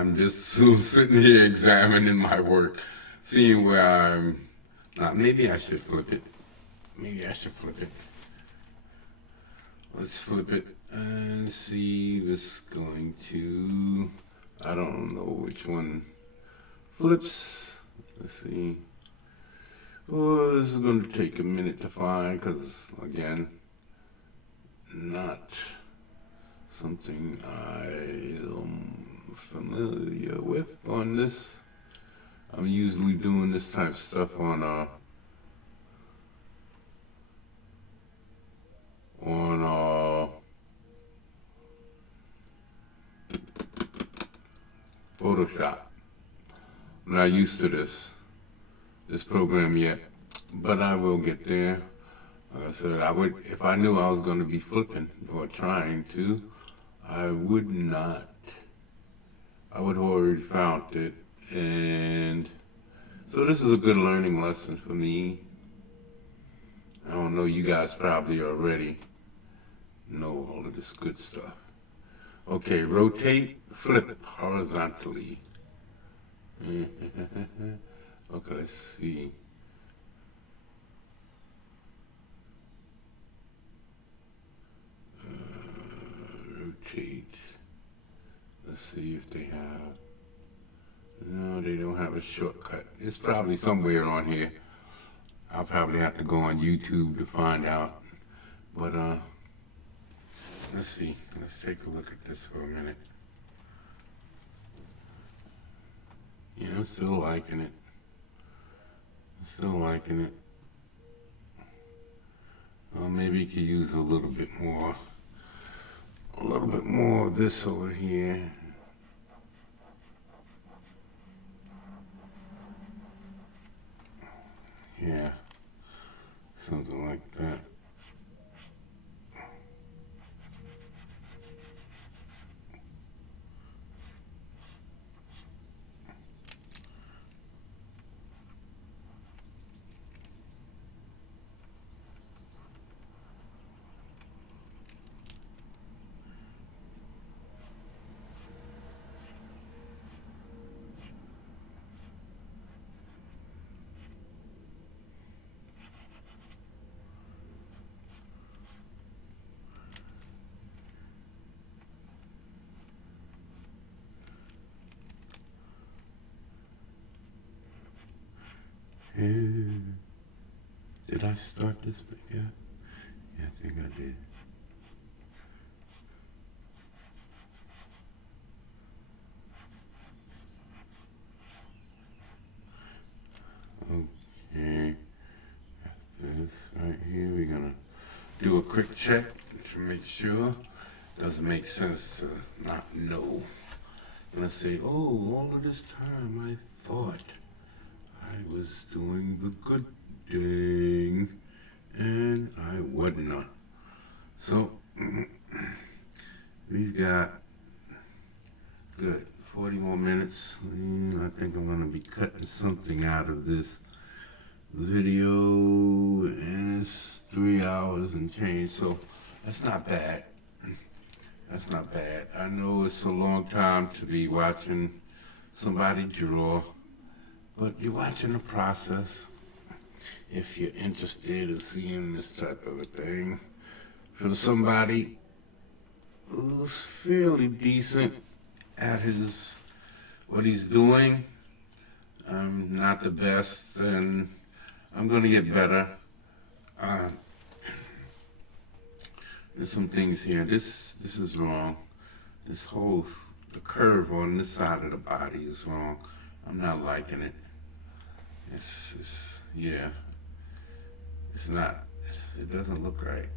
I'm just sitting here examining my work, seeing where I'm not. Maybe I should flip it. Maybe I should flip it. Let's flip it and see what's going to. I don't know which one flips. Let's see. Oh, this is going to take a minute to find because, again, not something I am familiar with on this. I'm usually doing this type of stuff on Photoshop. I'm not used to this program yet, but I will get there. Like I said, I would, if I knew I was going to be flipping or trying to, I would not. I would have already found it, and so this is a good learning lesson for me. I don't know, you guys probably already know all of this good stuff. Okay, rotate, flip horizontally. Okay, let's see. Rotate. Let's see if they have. No, they don't have a shortcut. It's probably somewhere on here. I'll probably have to go on YouTube to find out. But let's see. Let's take a look at this for a minute. Yeah, I'm still liking it. Still liking it. Well, maybe you could use a little bit more of this over here. Yeah, something like that. Did I start this video? Yeah, I think I did. Okay, this right here, we're gonna do a quick check to make sure. Doesn't make sense to not know. I'm gonna say, oh, all of this time I thought I was doing the good thing, and I wasn't. So, we've got, good, 40 more minutes. I think I'm gonna be cutting something out of this video, and it's 3 hours and change, so that's not bad. That's not bad. I know it's a long time to be watching somebody draw, but you're watching the process. If you're interested in seeing this type of a thing from somebody who's fairly decent at what he's doing, I'm not the best, and I'm gonna get better. There's some things here. This is wrong. The curve on this side of the body is wrong. I'm not liking it. Yeah. It's not. It doesn't look right.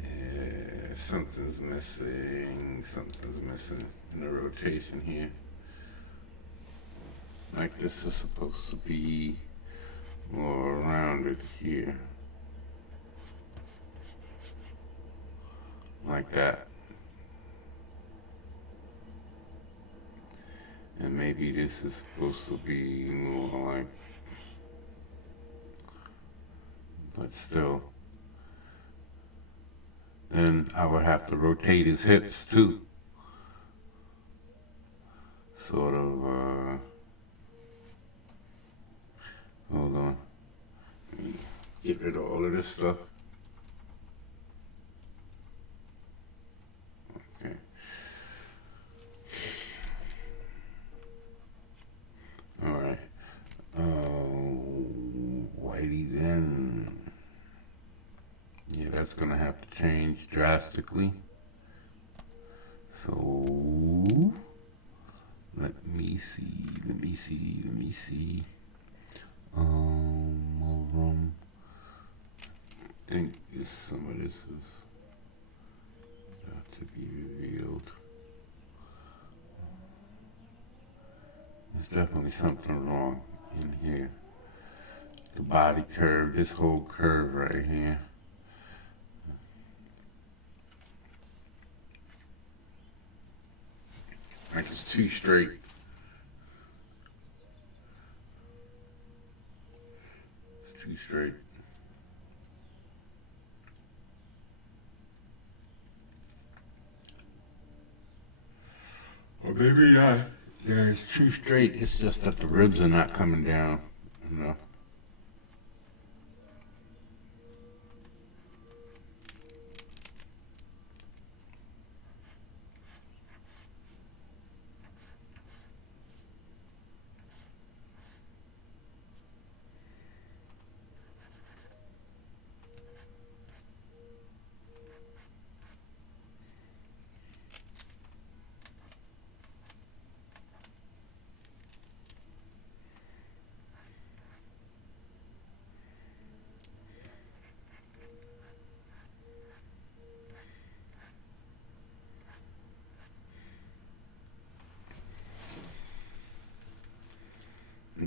Yeah, something's missing. Something's missing in the rotation here. Like this is supposed to be more rounded here. Like that. And maybe this is supposed to be more like, but still. Then I would have to rotate his hips too. sort of, hold on. Let me get rid of all of this stuff. Okay. All right. Whitey then. Yeah, that's gonna have to change drastically. So let me see. I think some of this is got to be revealed. There's definitely something wrong in here. The body curve, this whole curve right here. Like it's too straight. It's too straight. Or maybe not. Yeah, it's too straight. It's just that the ribs are not coming down, you know.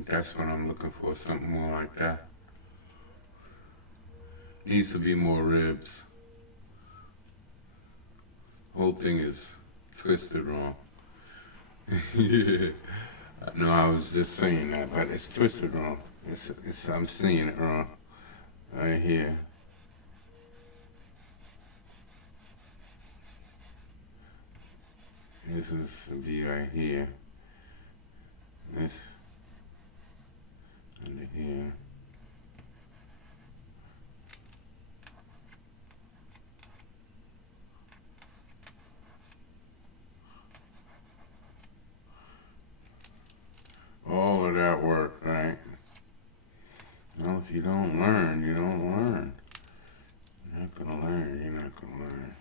That's what I'm looking for, something more like that. Needs to be more ribs. Whole thing is twisted wrong. Yeah. No, I was just saying that, but it's twisted wrong. I'm seeing it wrong. Right here. This is to be right here. This under here. All of that work, right? Well, if you don't learn, you don't learn. You're not gonna learn, you're not gonna learn.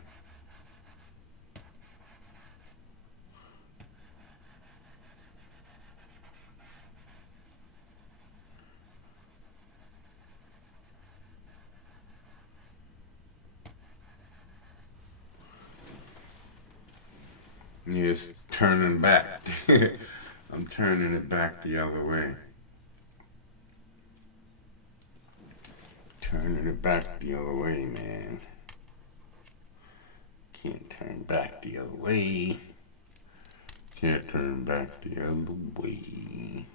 Yeah, it's turning back. I'm turning it back the other way. Turning it back the other way, man. Can't turn back the other way. Can't turn back the other way.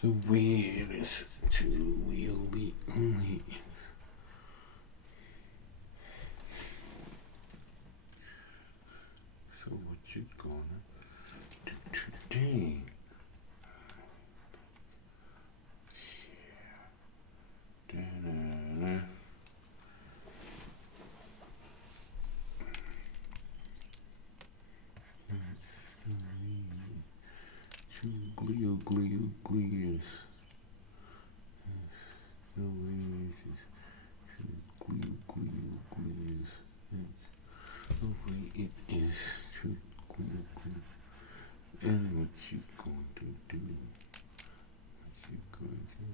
The weirdest two-wheelie only. So what you gonna do today? Da-da-da. Glios. No way, glios. No way it is true glio. And what you going to do? What you going to do?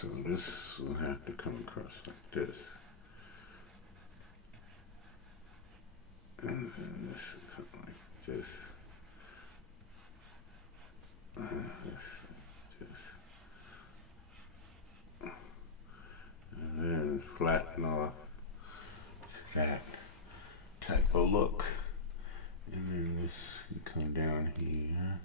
So this will have to come across like this. And then this will come like this. And then flatten off that type of look. And then this can come down here.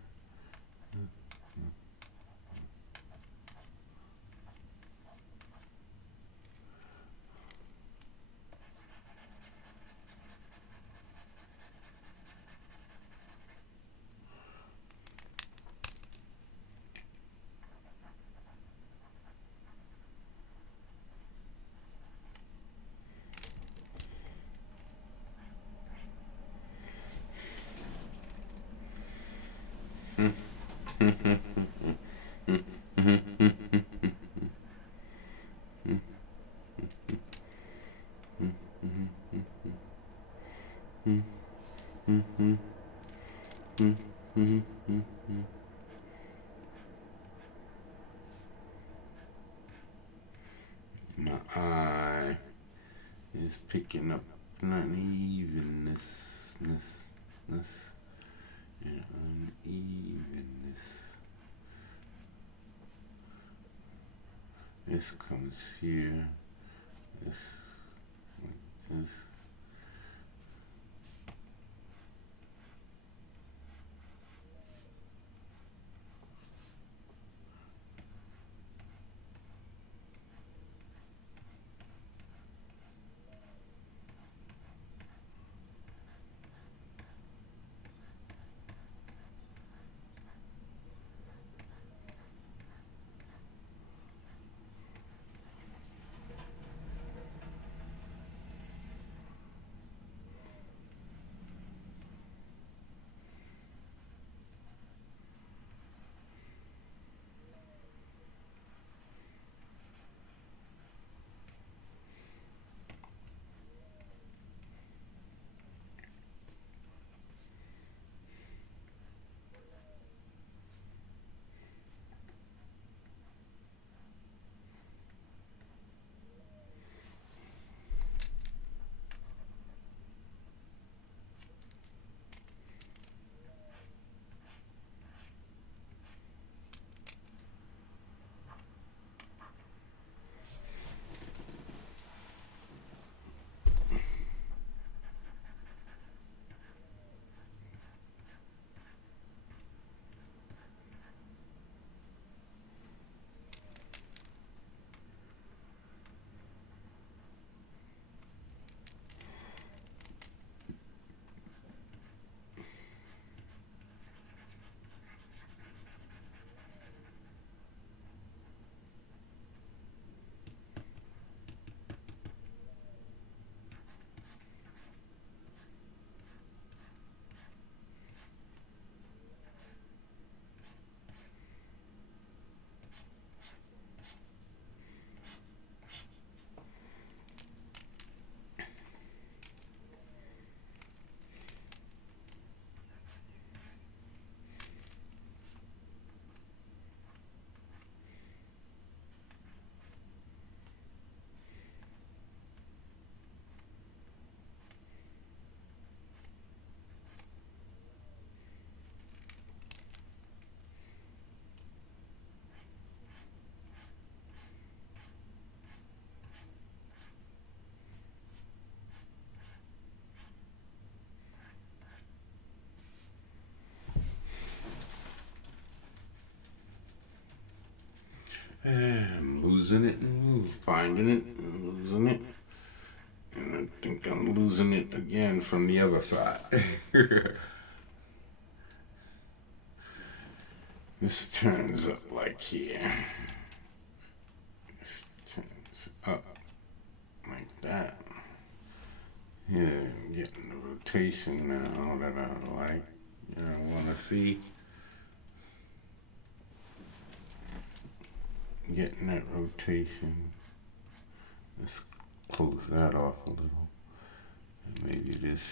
My eye is picking up unevenness, and unevenness. This comes here. This, this. I'm losing it and finding it and losing it. And I think I'm losing it again from the other side. This turns up like here. This turns up like that. Yeah, I'm getting the rotation now that I like. I want to see. Getting that rotation. Let's close that off a little. And maybe this.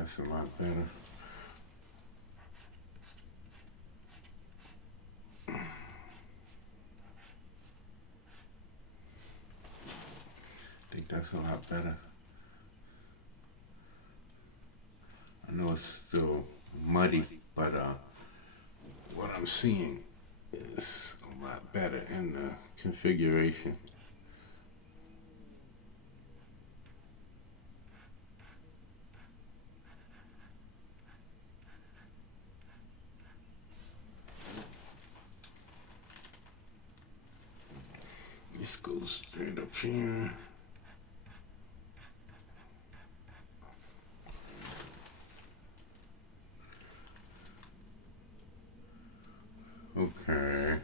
that's a lot better. I think that's a lot better. I know it's still muddy, but what I'm seeing is a lot better in the configuration. This goes straight up here. Okay.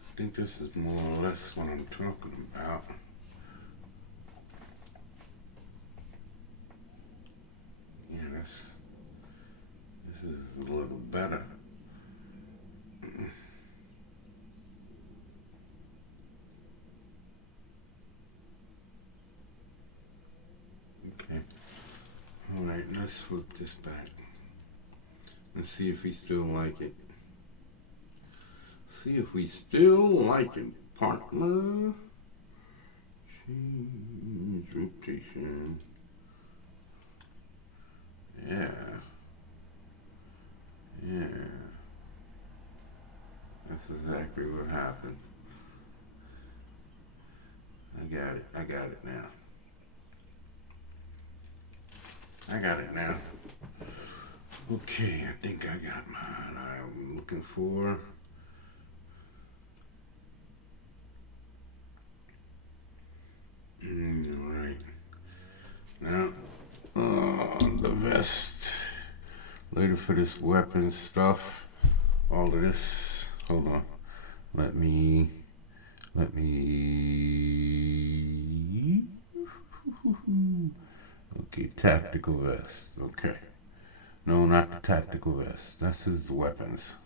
I think this is more or less what I'm talking about. Yeah, this is a little better. Okay. Alright, let's flip this back. Let's see if we still like it. See if we still like it, partner. Change rotation. Yeah. Yeah. That's exactly what happened. I got it now. I got it now. Okay, I think I got mine I'm looking for. Alright. Now, the vest. Later for this weapon stuff. All of this. Hold on. Let me. Okay, tactical vest. Okay. No, not the tactical vest. This is the weapons.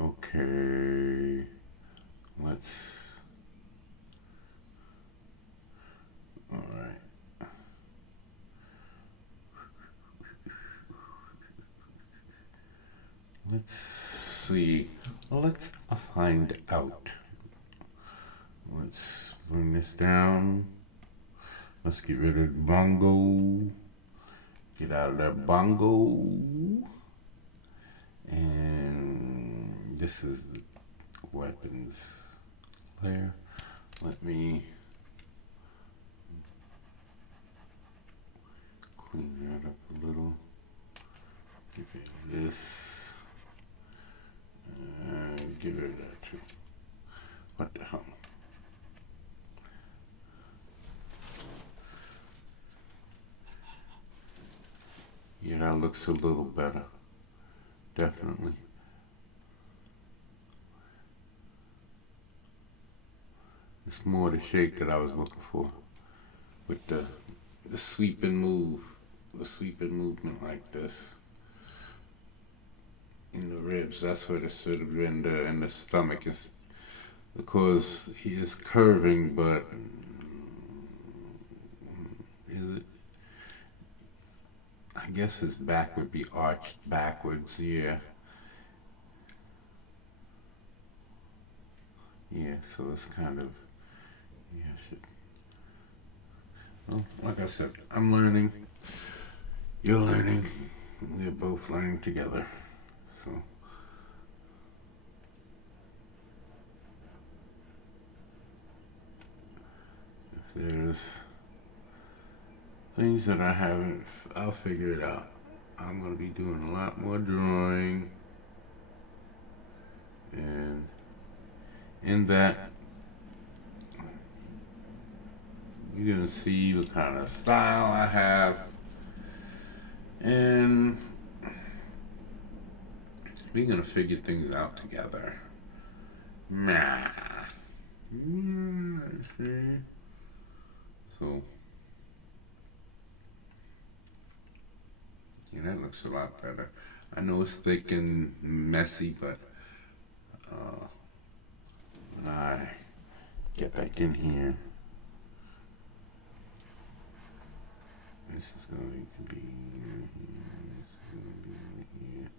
Okay. Let's. Alright. Let's see. Well, let's find out. Let's bring this down. Let's get rid of the bongo. Get out of that bongo. And this is the weapons layer. Let me clean that up a little. Give it this. And give it that too. What the hell? Yeah, that looks a little better. Definitely. It's more the shape that I was looking for. With the sweeping move. The sweeping movement like this. In the ribs, that's what it should have been. In the stomach is because he is curving, but is it? I guess his back would be arched backwards. Yeah. Yeah. So it's kind of yeah. Well, like I said, I'm learning. You're learning. We're both learning together. So. If there's things that I haven't, I'll figure it out. I'm going to be doing a lot more drawing. And in that, you're going to see the kind of style I have. And we're going to figure things out together. Nah. So, a lot better. I know it's thick and messy, but when I get back in here, this is going to be here, this is going to be here,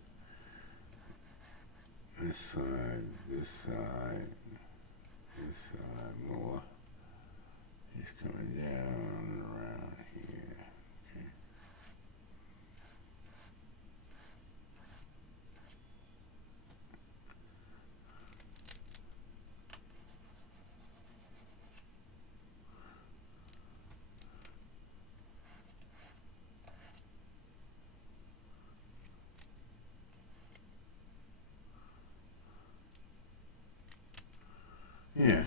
this side, this side, this side more. It's coming down and around here. Okay. Yeah.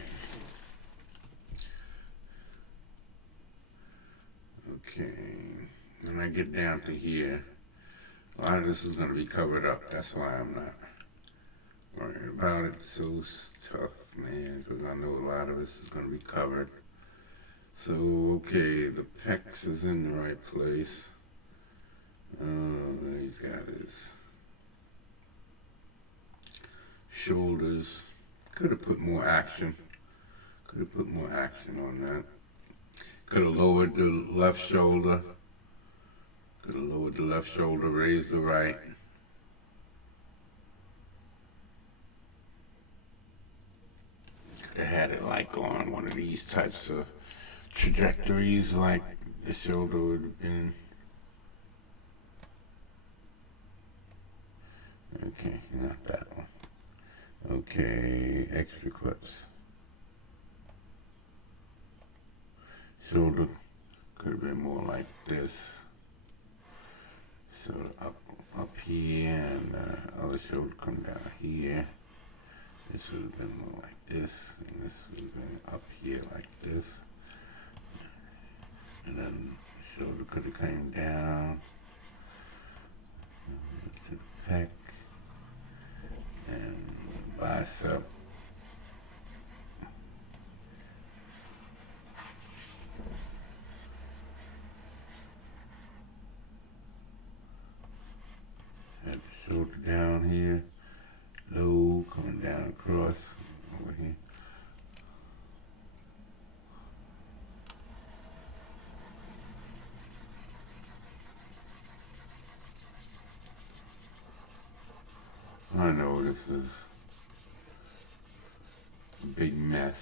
Okay. When I get down to here, a lot of this is going to be covered up. That's why I'm not worried about it. So tough, man, because I know a lot of this is going to be covered. So, okay, the pecs is in the right place. Oh, he's got his shoulders. Could have put more action. Could have put more action on that. Could have lowered the left shoulder. Could have lowered the left shoulder, raised the right. Could have had it like on one of these types of trajectories, like the shoulder would have been. Okay, not that one. Okay, extra clips. Shoulder could have been more like this. So up here, and other shoulder come down here. This would have been more like this, and this would have been up here like this. And then the shoulder could have came down to the pec and bicep. Had the shoulder down here, low, coming down across over here. I know this is a big mess,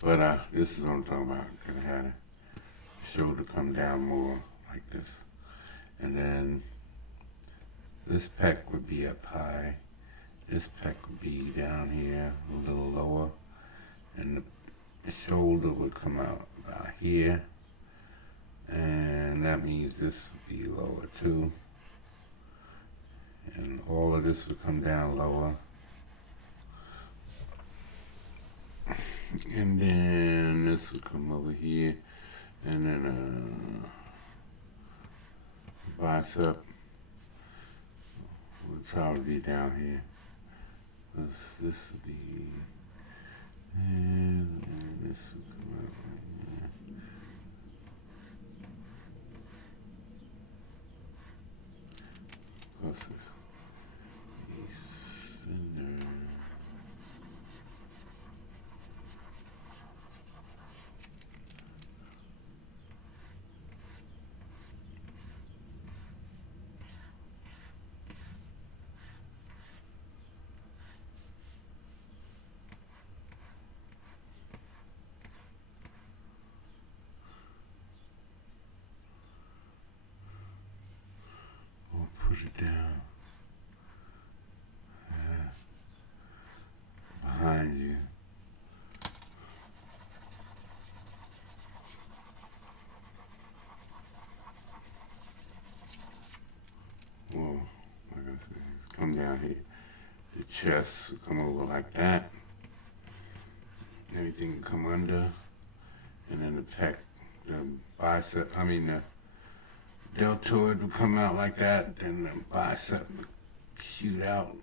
but this is what I'm talking about. Could have had a shoulder come down more like this, and then this pec would be up high. This pec would be down here, a little lower, and the shoulder would come out about here, and that means this would be lower too. And all of this would come down lower. And then this would come over here, and then bicep would probably be down here. This would be, and this would come out right here. Of course, cinder. Push it down. Behind you. Whoa, like I said, come down here. The chest will come over like that. Everything will come under. And then the pec, the bicep, the deltoid will come out like that. Then the bicep will shoot out.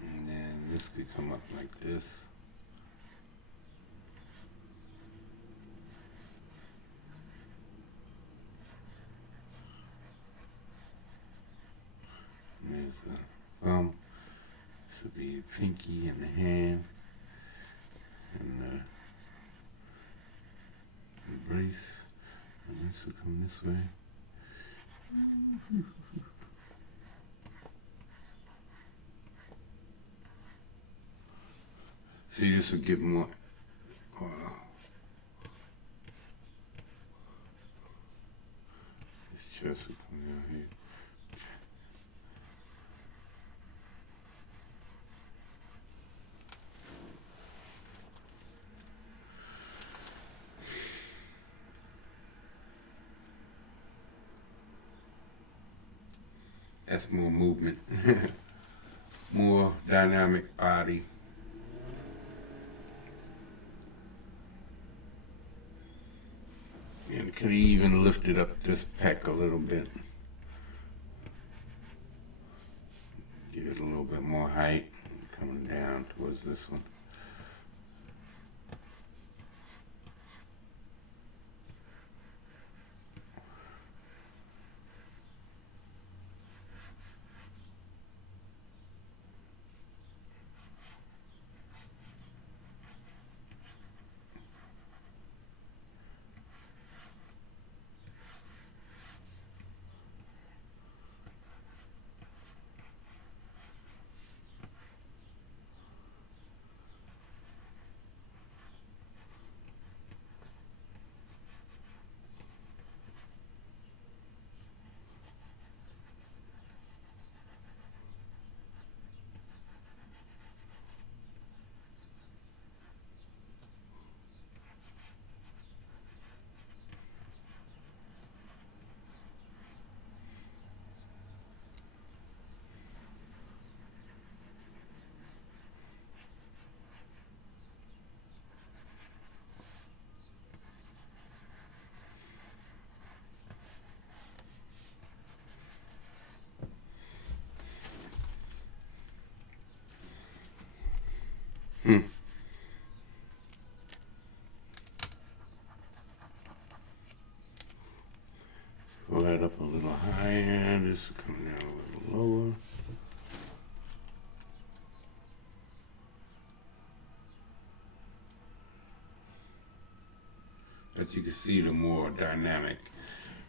And then this could come up like this. pinky and the hand and the brace. And this will come this way. See, this will get more. This chest will come down here. That's more movement, more dynamic body. And could even lift it up this pec a little bit. Give it a little bit more height coming down towards this one. Go that up a little higher, this will come down a little lower. But you can see the more dynamic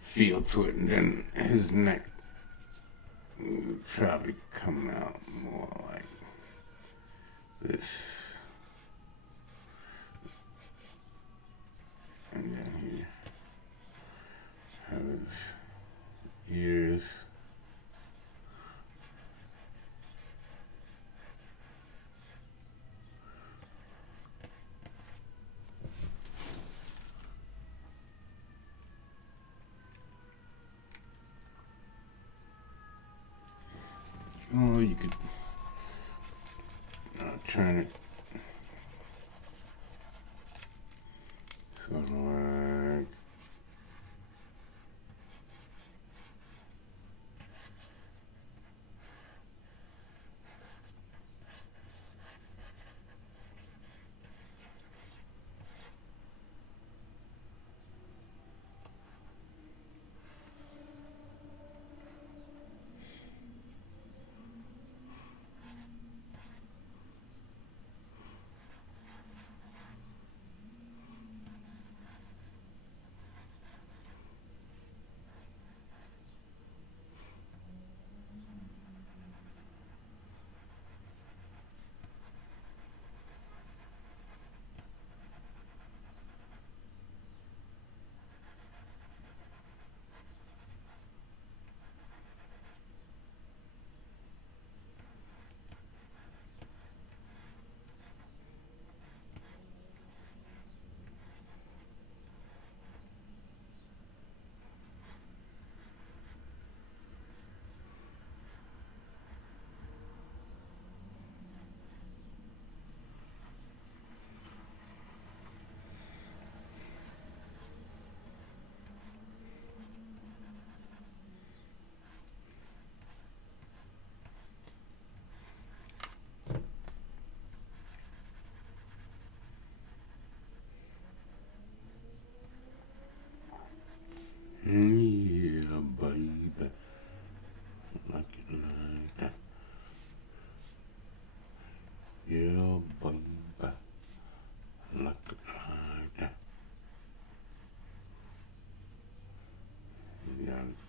feel to it, and then his neck will probably come out more like this. And then he has his ears. Oh, you could turn it sort of like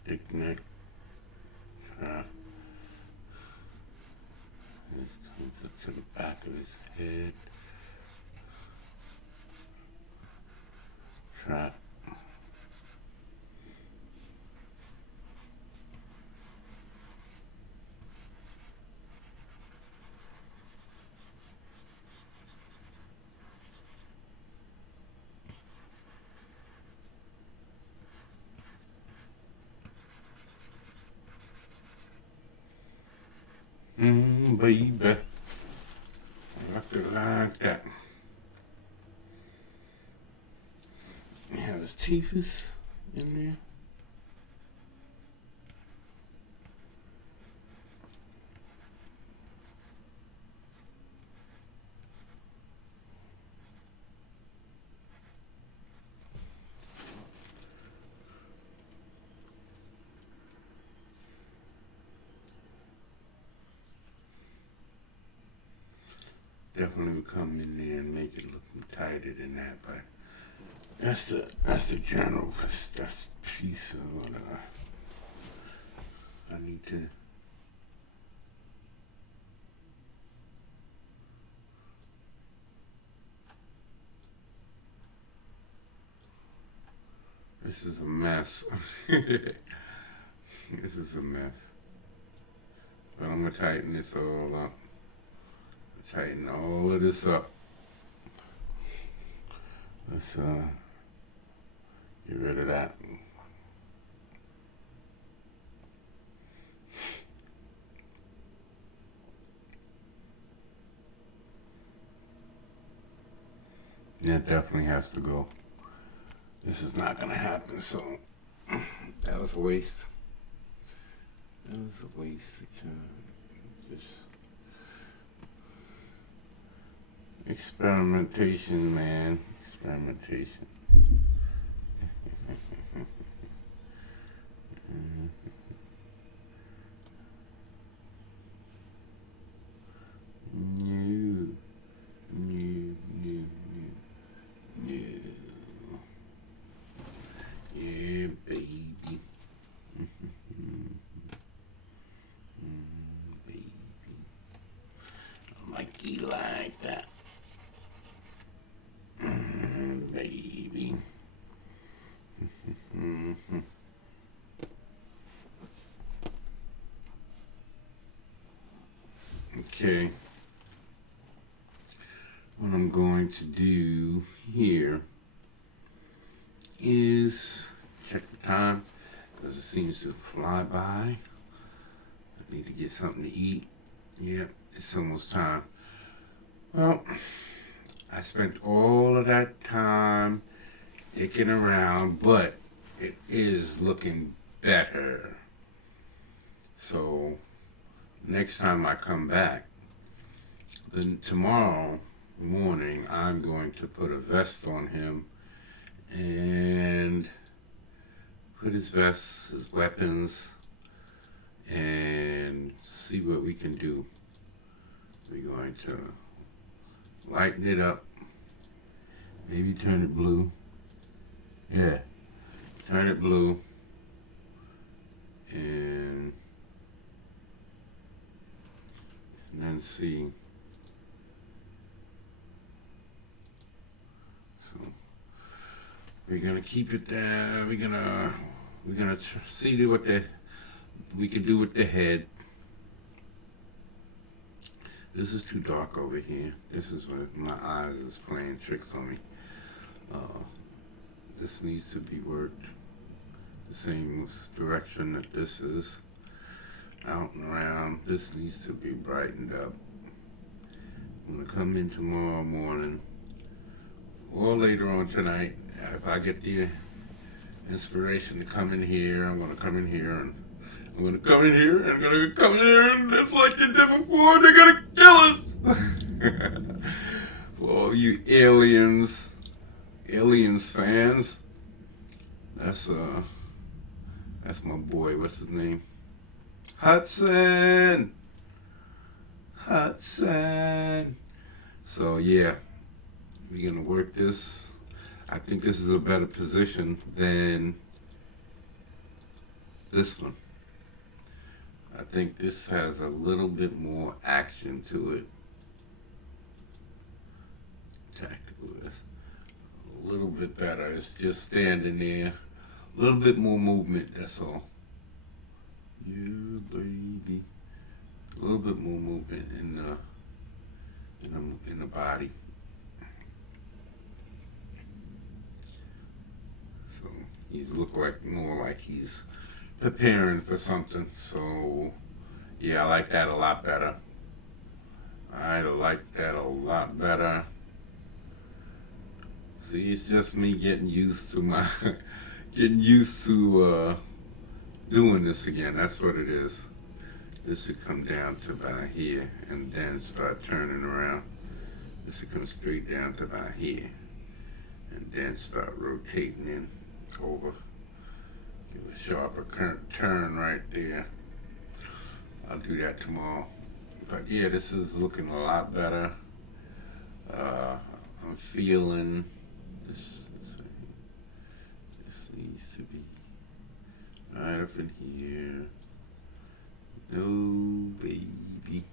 thick neck. Try. This comes up to the back of his head. Try. Baby. I like it like that. You have his teeth in there. Definitely would come in there and make it look tighter than that, but that's the general piece of what I need to. This is a mess. This is a mess. But I'm gonna tighten this all up. Tighten all of this up. Let's get rid of that. That definitely has to go. This is not gonna happen, so that was a waste. That was a waste of time. Just experimentation, man. Experimentation. New. Yeah, baby. Baby. I like you like that. Baby. Okay. What I'm going to do here is check the time because it seems to fly by. I need to get something to eat. Yep, it's almost time. Well, I spent all of that time dicking around, but it is looking better. So next time I come back, then tomorrow morning I'm going to put a vest on him and put his vest, his weapons, and see what we can do. We're going to lighten it up, maybe turn it blue. Yeah, turn it blue, and then see. So we're gonna keep it there. We're gonna see what we can do with the head. This is too dark over here. This is what my eyes is playing tricks on me. This needs to be worked the same direction that this is. Out and around. This needs to be brightened up. I'm gonna come in tomorrow morning or later on tonight. If I get the inspiration to come in here, I'm gonna come in here and I'm gonna come in here and I'm gonna come in here and just like they did before, they're gonna kill us. For all you aliens fans, that's my boy. What's his name? Hudson. So yeah, we're gonna work this. I think this is a better position than This one. I think this has a little bit more action to it. Tactical is a little bit better. It's just standing there. A little bit more movement, that's all. Yeah, baby. A little bit more movement in the body. So he's look like more like he's preparing for something. So yeah, I like that a lot better. I like that a lot better. See, it's just me getting used to my getting used to doing this again. That's what it is. This should come down to about here and then start turning around. This should come straight down to about here and then start rotating in over. Give a sharper turn right there. I'll do that tomorrow. But yeah, this is looking a lot better. I'm feeling this needs to be right up in here. No, baby.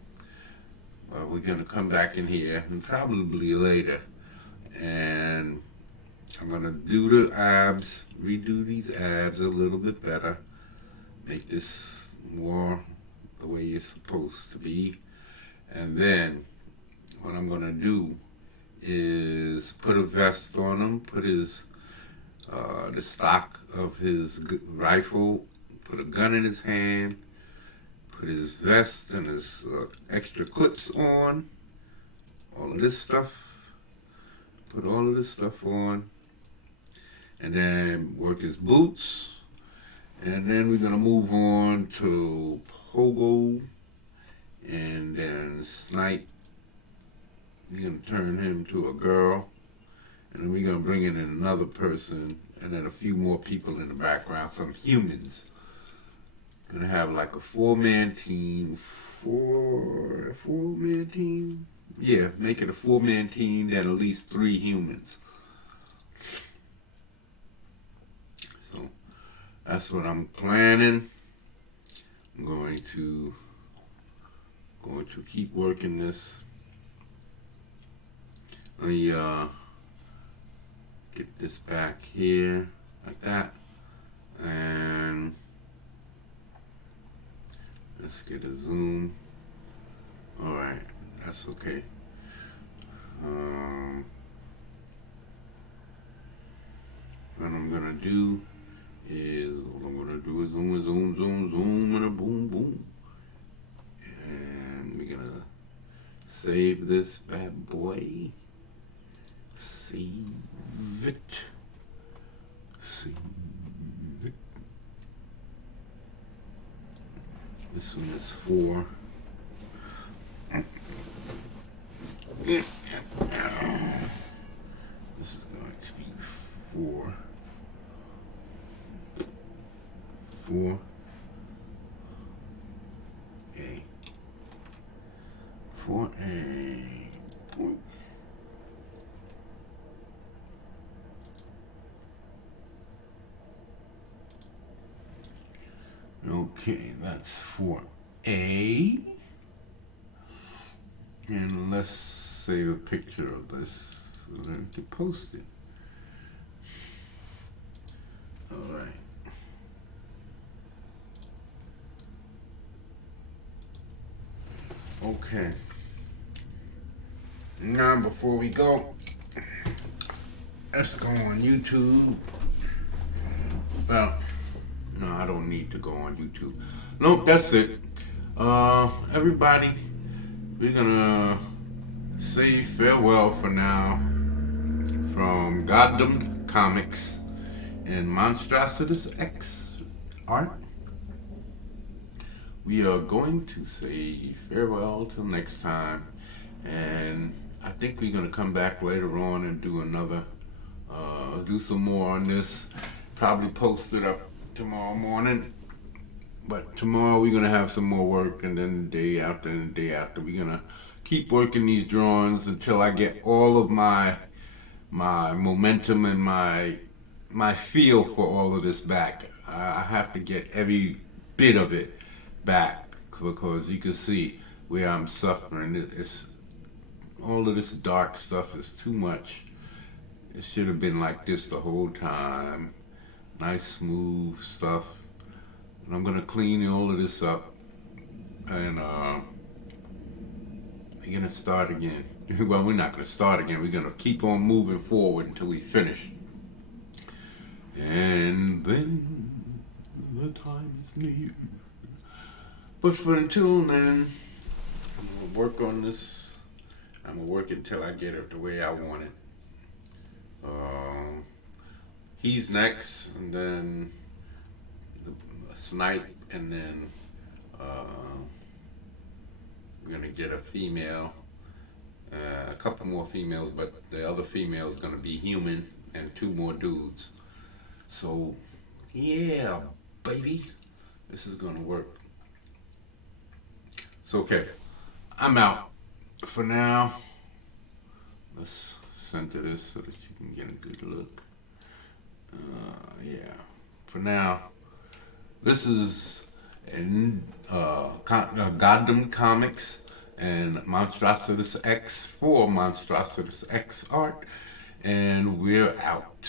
Well, we're gonna come back in here and probably later, and I'm gonna do the abs, redo these abs a little bit better, make this more the way it's supposed to be, and then what I'm gonna do is put a vest on him, put his the stock of his rifle, put a gun in his hand, put his vest and his extra clips on, all of this stuff, put all of this stuff on, and then work his boots, and then we're gonna move on to pogo, and then snipe. We're gonna turn him to a girl, and then we're gonna bring in another person, and then a few more people in the background, some humans. Gonna have like a four-man team. Four-man team? Yeah, make it a four-man team, then at least 3 humans. So that's what I'm planning. I'm going to keep working this. Let me get this back here like that, and let's get a zoom. All right, that's okay. What I'm gonna do is zoom, and a boom, boom, and we're gonna save this bad boy. Save it. Save it. This one is 4. This is going to be 4. 4. A. 4A. Point. Okay, that's for A. And let's save a picture of this so that we can post it. All right. Okay. Now, before we go, let's go on YouTube. Well, no, I don't need to go on YouTube. Nope, that's it. Everybody, we're gonna say farewell for now from Goddamn Comics and Monstrositus X Art. We are going to say farewell till next time, and I think we're gonna come back later on and do another, do some more on this. Probably post it up tomorrow morning, but tomorrow we're gonna have some more work, and then the day after and the day after we're gonna keep working these drawings until I get all of my momentum and my feel for all of this back. I have to get every bit of it back because you can see where I'm suffering. It's all of this dark stuff is too much. It should have been like this the whole time. Nice smooth stuff. And I'm gonna clean all of this up and we're gonna start again. Well, we're not gonna start again. We're gonna keep on moving forward until we finish. And then the time is near. But for until then, I'm gonna work on this. I'm gonna work until I get it the way I want it. He's next, and then the snipe, and then we're gonna get a female, a couple more females, but the other female is gonna be human, and 2 more dudes. So, yeah, baby, this is gonna work. So, okay, I'm out for now. Let's center this so that you can get a good look. Yeah, for now, this is Gotham Comics and Monstrositus X for Monstrositus X art, and we're out.